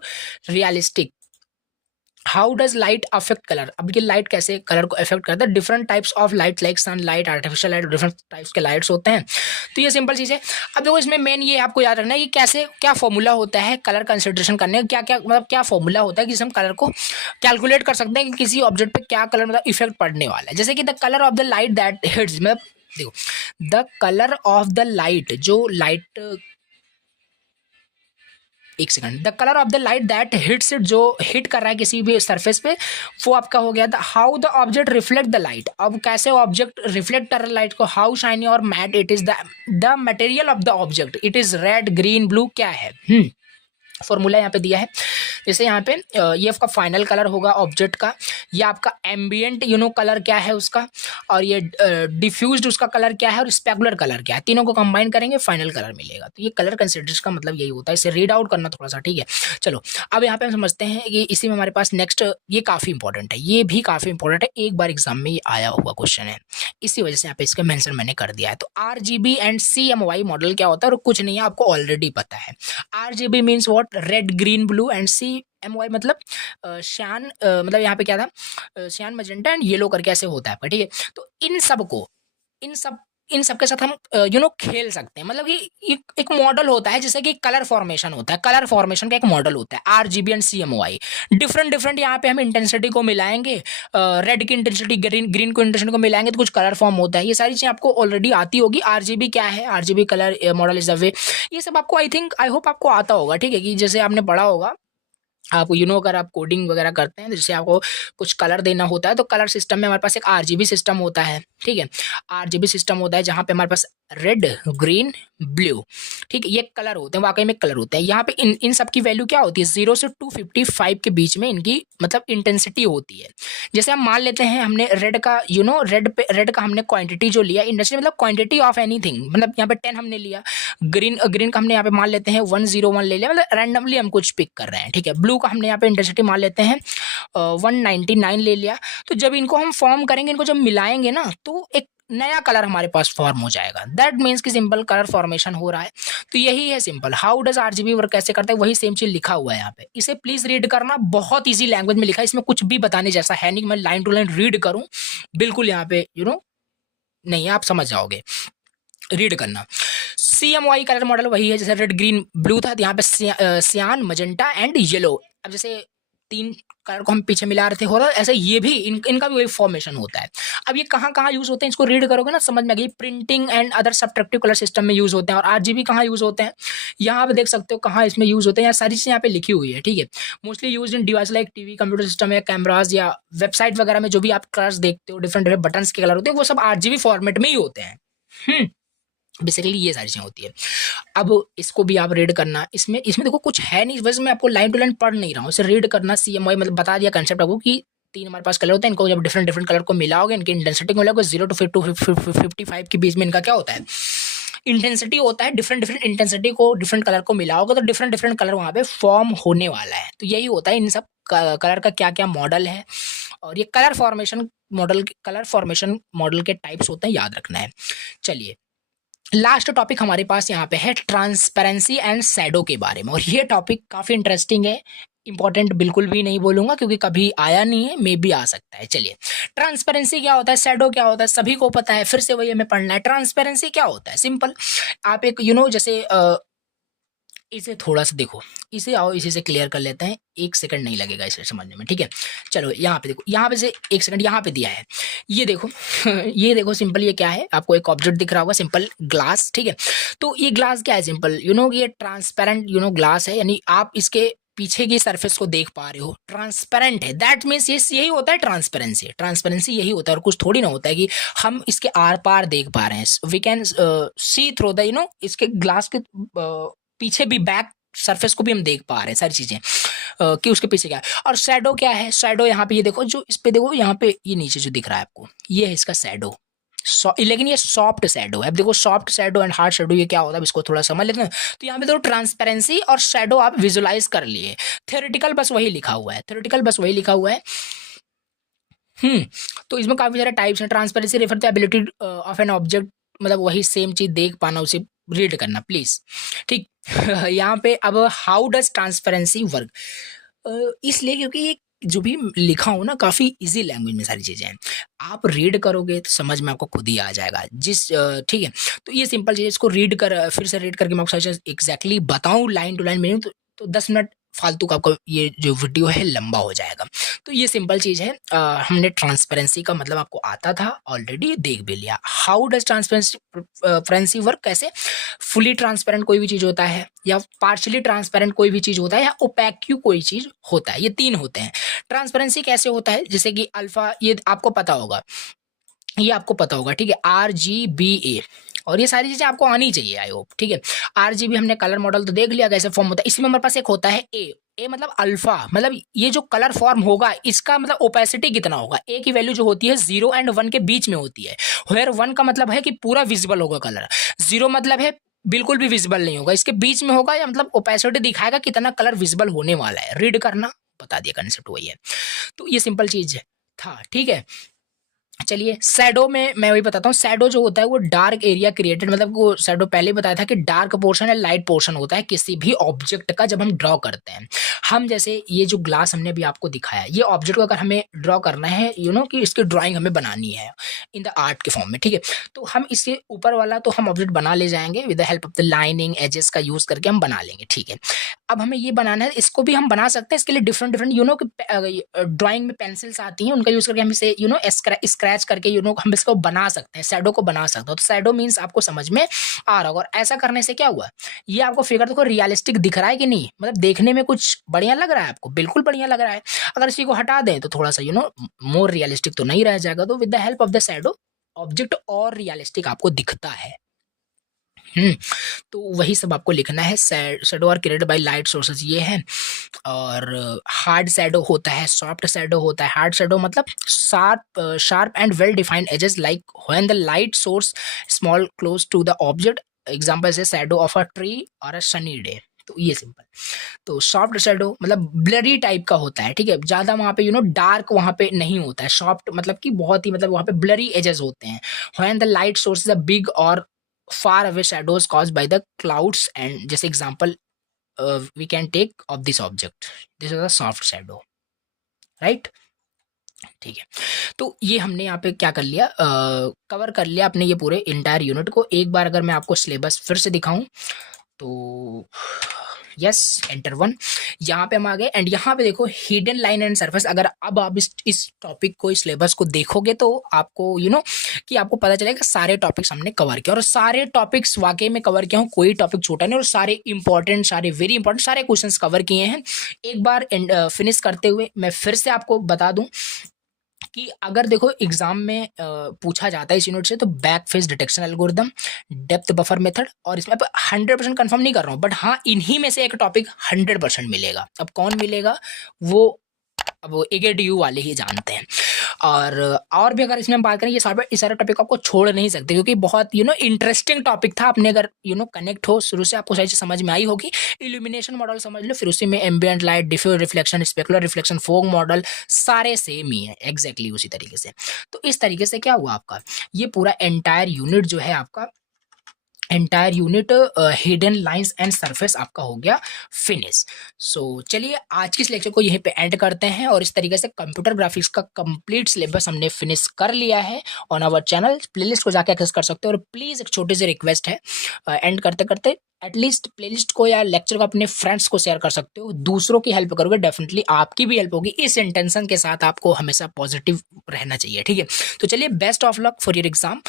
realistic. How does light affect colour, अब ये light कैसे colour को affect करता है, different types of light like sun light, artificial light, different types के lights होते हैं। तो ये सिंपल चीज़ है। अब देखो इसमें मेन ये आपको याद रखना है कि कैसे क्या फॉर्मूला होता है कलर कंसिडरेशन करने का, क्या क्या मतलब क्या फॉर्मूला होता है कि हम कलर को कैलकुलेट कर सकते हैं कि किसी ऑब्जेक्ट पे क्या कलर मतलब इफेक्ट पड़ने वाला है। जैसे कि the colour of the light that hits, मतलब देखो the colour of the light, जो लाइट, एक second, the colour of the light that hits it, जो हिट कर रहा है किसी भी सरफेस पे, वो आपका हो गया। How the object reflect the light, अब कैसे ऑब्जेक्ट रिफ्लेक्ट कर रहा है लाइट को, हाउ शाइनी और matte it is, the material of the object, it is red green blue, क्या है फॉर्मूला यहाँ पे दिया है। जैसे यहाँ पे ये आपका फाइनल कलर होगा ऑब्जेक्ट का, ये आपका एम्बियंट कलर क्या है उसका, और ये डिफ्यूज्ड उसका कलर क्या है, और स्पेकुलर कलर क्या है, तीनों को कंबाइन करेंगे फाइनल कलर मिलेगा। तो ये कलर कंसिडरेशन का मतलब यही होता है, इसे रीड आउट करना थोड़ा सा, ठीक है। चलो अब यहाँ पे हम समझते हैं कि इसी में हमारे पास नेक्स्ट, ये काफ़ी इंपॉर्टेंट है, ये भी काफ़ी इंपॉर्टेंट है, एक बार एग्जाम में ये आया हुआ क्वेश्चन है, इसी वजह से यहाँ पे इसका मेंशन मैंने कर दिया है। तो RGB एंड CMY मॉडल क्या होता है, और कुछ नहीं है, आपको ऑलरेडी पता है। RGB means what, red green blue, and CMY मतलब श्यान, मतलब यहाँ पे क्या था, श्यान मजेंटा एंड येलो करके ऐसे होता है आपका, ठीक है। तो इन सब को, इन सब के साथ हम खेल सकते हैं, मतलब कि एक मॉडल होता है, जैसे कि कलर फॉर्मेशन होता है, कलर फॉर्मेशन का एक मॉडल होता है RGB एंड CMY। डिफरेंट यहाँ पे हम इंटेंसिटी को मिलाएंगे, रेड की इंटेंसिटी ग्रीन को इंटेंसिटी को मिलाएंगे तो कुछ कलर फॉर्म होता है। ये सारी चीज़ें आपको ऑलरेडी आती होगी। RGB क्या है, RGB colour model is the way, ये सब आपको आई होप आपको आता होगा, ठीक है, कि जैसे आपने पढ़ा होगा। आप अगर आप कोडिंग वगैरह करते हैं, जैसे आपको कुछ कलर देना होता है, तो कलर सिस्टम में हमारे पास एक RGB सिस्टम होता है, ठीक है। RGB सिस्टम होता है जहाँ पे हमारे पास रेड ग्रीन ब्लू, ठीक है, ये कलर होते हैं, वाकई में कलर होते हैं। यहाँ पे इन सब की वैल्यू क्या होती है, 0 से 255 के बीच में इनकी मतलब इंटेंसिटी होती है। जैसे हम मान लेते हैं हमने रेड का रेड का हमने क्वांटिटी जो लिया, इंटेंसिटी मतलब क्वांटिटी ऑफ एनीथिंग, मतलब यहाँ पे 10 हमने लिया। ग्रीन का हमने यहाँ पे मान लेते हैं 101 ले लिया, मतलब रैंडमली हम कुछ पिक कर रहे हैं, ठीक है। ब्लू का हमने यहाँ पे इंटेंसिटी मान लेते हैं 199 ले लिया। तो जब इनको हम फॉर्म करेंगे, इनको जब मिलाएंगे ना, तो एक नया कलर हमारे पास फॉर्म हो जाएगा। दैट मीन्स कि सिंपल कलर फॉर्मेशन हो रहा है। तो यही है simple. How does RGB work कैसे करता है, वही सेम चीज लिखा हुआ है यहाँ पे, इसे प्लीज रीड करना, बहुत इजी लैंग्वेज में लिखा है, इसमें कुछ भी बताने जैसा है नहीं, मैं लाइन टू लाइन रीड करूं, बिल्कुल यहाँ पे नहीं, आप समझ जाओगे, रीड करना। CMY कलर मॉडल वही है, जैसे रेड ग्रीन ब्लू था, यहाँ पे सियान मजेंटा एंड येलो। अब जैसे 3 कलर को हम पीछे मिला रहे थे, हो रहा है ऐसे, ये भी इनका भी वही फॉर्मेशन होता है। अब ये कहाँ यूज होते हैं, इसको रीड करोगे ना समझ में आ गई। Printing and other subtractive colour system में यूज होते हैं। और RGB कहाँ यूज होते हैं, यहाँ पे देख सकते हो कहाँ इसमें यूज होते हैं, सारी चीजें यहाँ पे लिखी हुई है, ठीक है। Mostly use in device like TV, computer system या कैमराज या वेबसाइट वगैरह में जो भी आप कलर्स देखते हो, डिफरेंट बटन के कलर होते हैं, वो सब RGB फॉर्मेट में ही होते हैं। बेसिकली ये सारी चीजें होती है। अब इसको भी आप रीड करना, इसमें देखो कुछ है नहीं, वैसे मैं आपको लाइन टू लाइन पढ़ नहीं रहा हूँ, इसे रीड करना। CMY मतलब बता दिया कंसेप्ट आपको कि 3 हमारे पास कलर होते हैं, इनको जब डिफरेंट कलर को मिलाओगे, इनकी इंटेंसिटी को मिलाओगे, 0 to 55 के बीच में इनका क्या होता है, इंटेंसिटी होता है। डिफरेंट इंटेंसिटी को डिफरेंट कलर को मिलाओगे तो डिफरेंट कलर वहाँ पे फॉर्म होने वाला है। तो यही होता है इन सब कलर का क्या क्या मॉडल है, और ये कलर फॉर्मेशन मॉडल के टाइप्स होते हैं, याद रखना है। चलिए लास्ट टॉपिक हमारे पास यहाँ पे है ट्रांसपेरेंसी एंड शैडो के बारे में, और ये टॉपिक काफ़ी इंटरेस्टिंग है। इंपॉर्टेंट बिल्कुल भी नहीं बोलूंगा क्योंकि कभी आया नहीं है, मे भी आ सकता है। चलिए ट्रांसपेरेंसी क्या होता है, शैडो क्या होता है, सभी को पता है, फिर से वही हमें पढ़ना है। ट्रांसपेरेंसी क्या होता है, सिंपल, आप एक जैसे इसे थोड़ा सा देखो, इसे आओ इसी से क्लियर कर लेते हैं, 1 सेकंड नहीं लगेगा इसे समझने में, ठीक है। चलो यहाँ पे देखो, यहाँ पे से 1 सेकंड यहाँ पे दिया है, ये देखो ये देखो सिंपल, ये क्या है, आपको एक ऑब्जेक्ट दिख रहा होगा, सिंपल ग्लास, ठीक है। तो ये ग्लास क्या है, सिंपल ये ट्रांसपेरेंट ग्लास है, यानी आप इसके पीछे की सरफेस को देख पा रहे हो, ट्रांसपेरेंट है। दैट मीन्स यही होता है ट्रांसपेरेंसी यही होता है, और कुछ थोड़ी ना होता है कि हम इसके आर पार देख पा रहे हैं। We can see through the इसके ग्लास के पीछे भी, बैक सरफेस को भी हम देख पा रहे हैं, सारी चीजें कि उसके पीछे क्या है। और शैडो क्या है, शैडो यहाँ पे ये देखो, जो इस पे देखो, यहाँ पे ये नीचे जो दिख रहा है आपको, ये है इसका शैडो, लेकिन ये सॉफ्ट शैडो है। अब देखो soft shadow and hard shadow ये क्या होता है, इसको थोड़ा समझ लेते हैं। तो यहाँ पे देखो ट्रांसपेरेंसी और शैडो आप विजुलाइज कर लिए, थ्योरेटिकल बस वही लिखा हुआ है, तो इसमें काफी सारे टाइप्स हैं। Transparency refer to ability of an object, मतलब वही सेम चीज देख पाना, उसे रीड करना प्लीज, ठीक। यहाँ पे अब हाउ डज ट्रांसपेरेंसी वर्क, इसलिए क्योंकि जो भी लिखा हो ना काफ़ी इजी लैंग्वेज में सारी चीज़ें हैं, आप रीड करोगे तो समझ में आपको खुद ही आ जाएगा। ठीक है, तो ये सिंपल चीज़, इसको रीड कर फिर से रीड करके मैं आपको सारी चीज़ एग्जैक्टली बताऊँ लाइन टू लाइन मीनिंग तो 10 मिनट फालतू का आपका ये जो वीडियो है लंबा हो जाएगा। तो ये सिंपल चीज़ है। हमने ट्रांसपेरेंसी का मतलब आपको आता था, ऑलरेडी देख भी लिया। हाउ डज ट्रांसपेरेंसी वर्क, कैसे फुली ट्रांसपेरेंट कोई भी चीज़ होता है या पार्शियली ट्रांसपेरेंट कोई भी चीज़ होता है या ओपैक्यू कोई चीज़ होता है, ये 3 होते हैं। ट्रांसपेरेंसी कैसे होता है, जैसे कि अल्फा, ये आपको पता होगा, ये आपको पता होगा, ठीक है, RGBA, और ये सारी चीज़ें आपको आनी चाहिए आई होप, ठीक है। RGB हमने कलर मॉडल तो देख लिया कैसे फॉर्म होता है। इसमें हमारे पास एक होता है ए मतलब अल्फा, मतलब ये जो कलर फॉर्म होगा इसका मतलब ओपेसिटी कितना होगा। ए की वैल्यू जो होती है 0 और 1 के बीच में होती है, वेयर 1 का मतलब है कि पूरा विजिबल होगा कलर, 0 मतलब है बिल्कुल भी विजिबल नहीं होगा, इसके बीच में होगा या मतलब ओपेसिटी दिखाएगा कितना कलर विजिबल होने वाला है। रीड करना बता दिया, कंसेप्ट वही है। तो ये सिंपल चीज था, ठीक है। चलिए शैडो में मैं वही बताता हूँ। शैडो जो होता है वो डार्क एरिया क्रिएटेड, मतलब वो शैडो पहले ही बताया था कि डार्क पोर्शन या लाइट पोर्शन होता है किसी भी ऑब्जेक्ट का जब हम ड्रॉ करते हैं। हम जैसे ये जो ग्लास हमने अभी आपको दिखाया, ये ऑब्जेक्ट को अगर हमें ड्रॉ करना है, कि इसकी ड्राइंग हमें बनानी है इन द आर्ट के फॉर्म में, ठीक है, तो हम इसके ऊपर वाला तो हम ऑब्जेक्ट बना ले जाएंगे with the help of the lining edges का यूज करके हम बना लेंगे, ठीक है। अब हमें ये बनाना है, इसको भी हम बना सकते हैं। इसके लिए डिफरेंट डिफरेंट ड्राइंग में पेंसिल्स आती हैं, उनका यूज करके हम इसे स्क्रैच करके हम इसको बना सकते हैं, शैडो को बना सकते हो। तो शैडो मीन्स आपको समझ में आ रहा होगा। और ऐसा करने से क्या हुआ, ये आपको फिगर देखो रियलिस्टिक दिख रहा है कि नहीं, मतलब देखने में कुछ बढ़िया लग रहा है आपको, बिल्कुल बढ़िया लग रहा है। अगर इसी को हटा दें तो थोड़ा सा मोर रियलिस्टिक तो नहीं रह जाएगा। तो with the help of the shadow object और रियलिस्टिक आपको दिखता है। तो वही सब आपको लिखना है। Shadow are created by light sources, ये है। और हार्ड शैडो होता है, सॉफ्ट शैडो होता है। हार्ड शैडो मतलब sharp and well defined edges like when the light source small close to the object, example से शैडो ऑफ अ ट्री और अ सनी डे। तो ये सिंपल। तो सॉफ्ट शैडो मतलब ब्लरी टाइप का होता है, ठीक है, ज्यादा वहां पे डार्क वहां पे नहीं होता है। सॉफ्ट मतलब कि बहुत ही मतलब वहां पे ब्लरी एजेस होते हैं। When the light source is a big और far away shadows caused by the clouds, and just example we can take of this object, this is a soft shadow, right? ठीक है, तो ये हमने यहाँ पे क्या कर लिया, कवर कर लिया अपने ये पूरे इंटायर यूनिट को। एक बार अगर मैं आपको सिलेबस फिर से दिखाऊं तो यस, एंटर 1, यहाँ पे हम आ गए। एंड यहाँ पे देखो हिडन लाइन एंड सरफेस। अगर अब आप इस टॉपिक को, इस सिलेबस को देखोगे तो आपको कि आपको पता चलेगा सारे टॉपिक्स हमने कवर किया, और सारे टॉपिक्स वाकई में कवर किया हूँ, कोई टॉपिक छोटा नहीं, और सारे इंपॉर्टेंट, सारे वेरी इंपॉर्टेंट सारे क्वेश्चंस कवर किए हैं। एक बार फिनिश करते हुए मैं फिर से आपको बता दूं कि अगर देखो एग्जाम में पूछा जाता है इस यूनिट से, तो back face detection algorithm, depth buffer method, और इसमें 100% कंफर्म नहीं कर रहा हूँ, बट हाँ इन्हीं में से एक टॉपिक 100% मिलेगा। अब कौन मिलेगा वो अब वो AGDU वाले ही जानते हैं। और भी अगर इसमें हम बात करें, ये सारे टॉपिक आपको छोड़ नहीं सकते, क्योंकि बहुत इंटरेस्टिंग टॉपिक था। अपने अगर कनेक्ट हो शुरू से, आपको सही से समझ में आई होगी। इल्यूमिनेशन मॉडल समझ लो, फिर उसी में ambient light, diffuse reflection, specular reflection, Phong model, सारे सेम ही है एग्जैक्टली उसी तरीके से। तो इस तरीके से क्या हुआ, आपका ये पूरा एंटायर यूनिट जो है, आपका entire unit hidden lines and surface आपका हो गया फिनिश। सो चलिए आज की इस लेक्चर को यहीं पे एंड करते हैं, और इस तरीके से कंप्यूटर ग्राफिक्स का कंप्लीट सिलेबस हमने फिनिश कर लिया है ऑन आवर चैनल। प्लेलिस्ट को जाके एक्सेस कर सकते हो। और प्लीज़ एक छोटी सी रिक्वेस्ट है, एंड करते करते एटलीस्ट प्लेलिस्ट को या लेक्चर को अपने फ्रेंड्स को शेयर कर सकते हो। दूसरों की हेल्प करोगे, डेफिनेटली आपकी भी हेल्प होगी। इस इंटेंशन के साथ आपको हमेशा पॉजिटिव रहना चाहिए, ठीक है। तो चलिए, best of luck for your exam.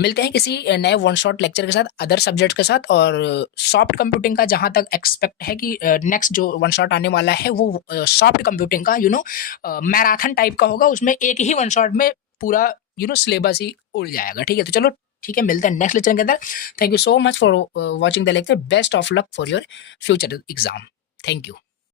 मिलते हैं किसी नए वन शॉट लेक्चर के साथ, अदर सब्जेक्ट के साथ। और सॉफ्ट कंप्यूटिंग का जहां तक एक्सपेक्ट है कि नेक्स्ट जो वन शॉट आने वाला है वो सॉफ्ट कंप्यूटिंग का मैराथन टाइप का होगा। उसमें एक ही वन शॉट में पूरा सिलेबस ही उड़ जाएगा, ठीक है। तो चलो ठीक है, मिलते हैं नेक्स्ट लेक्चर के अंदर। Thank you so much for watching the lecture. Best of luck for your future exam. Thank you.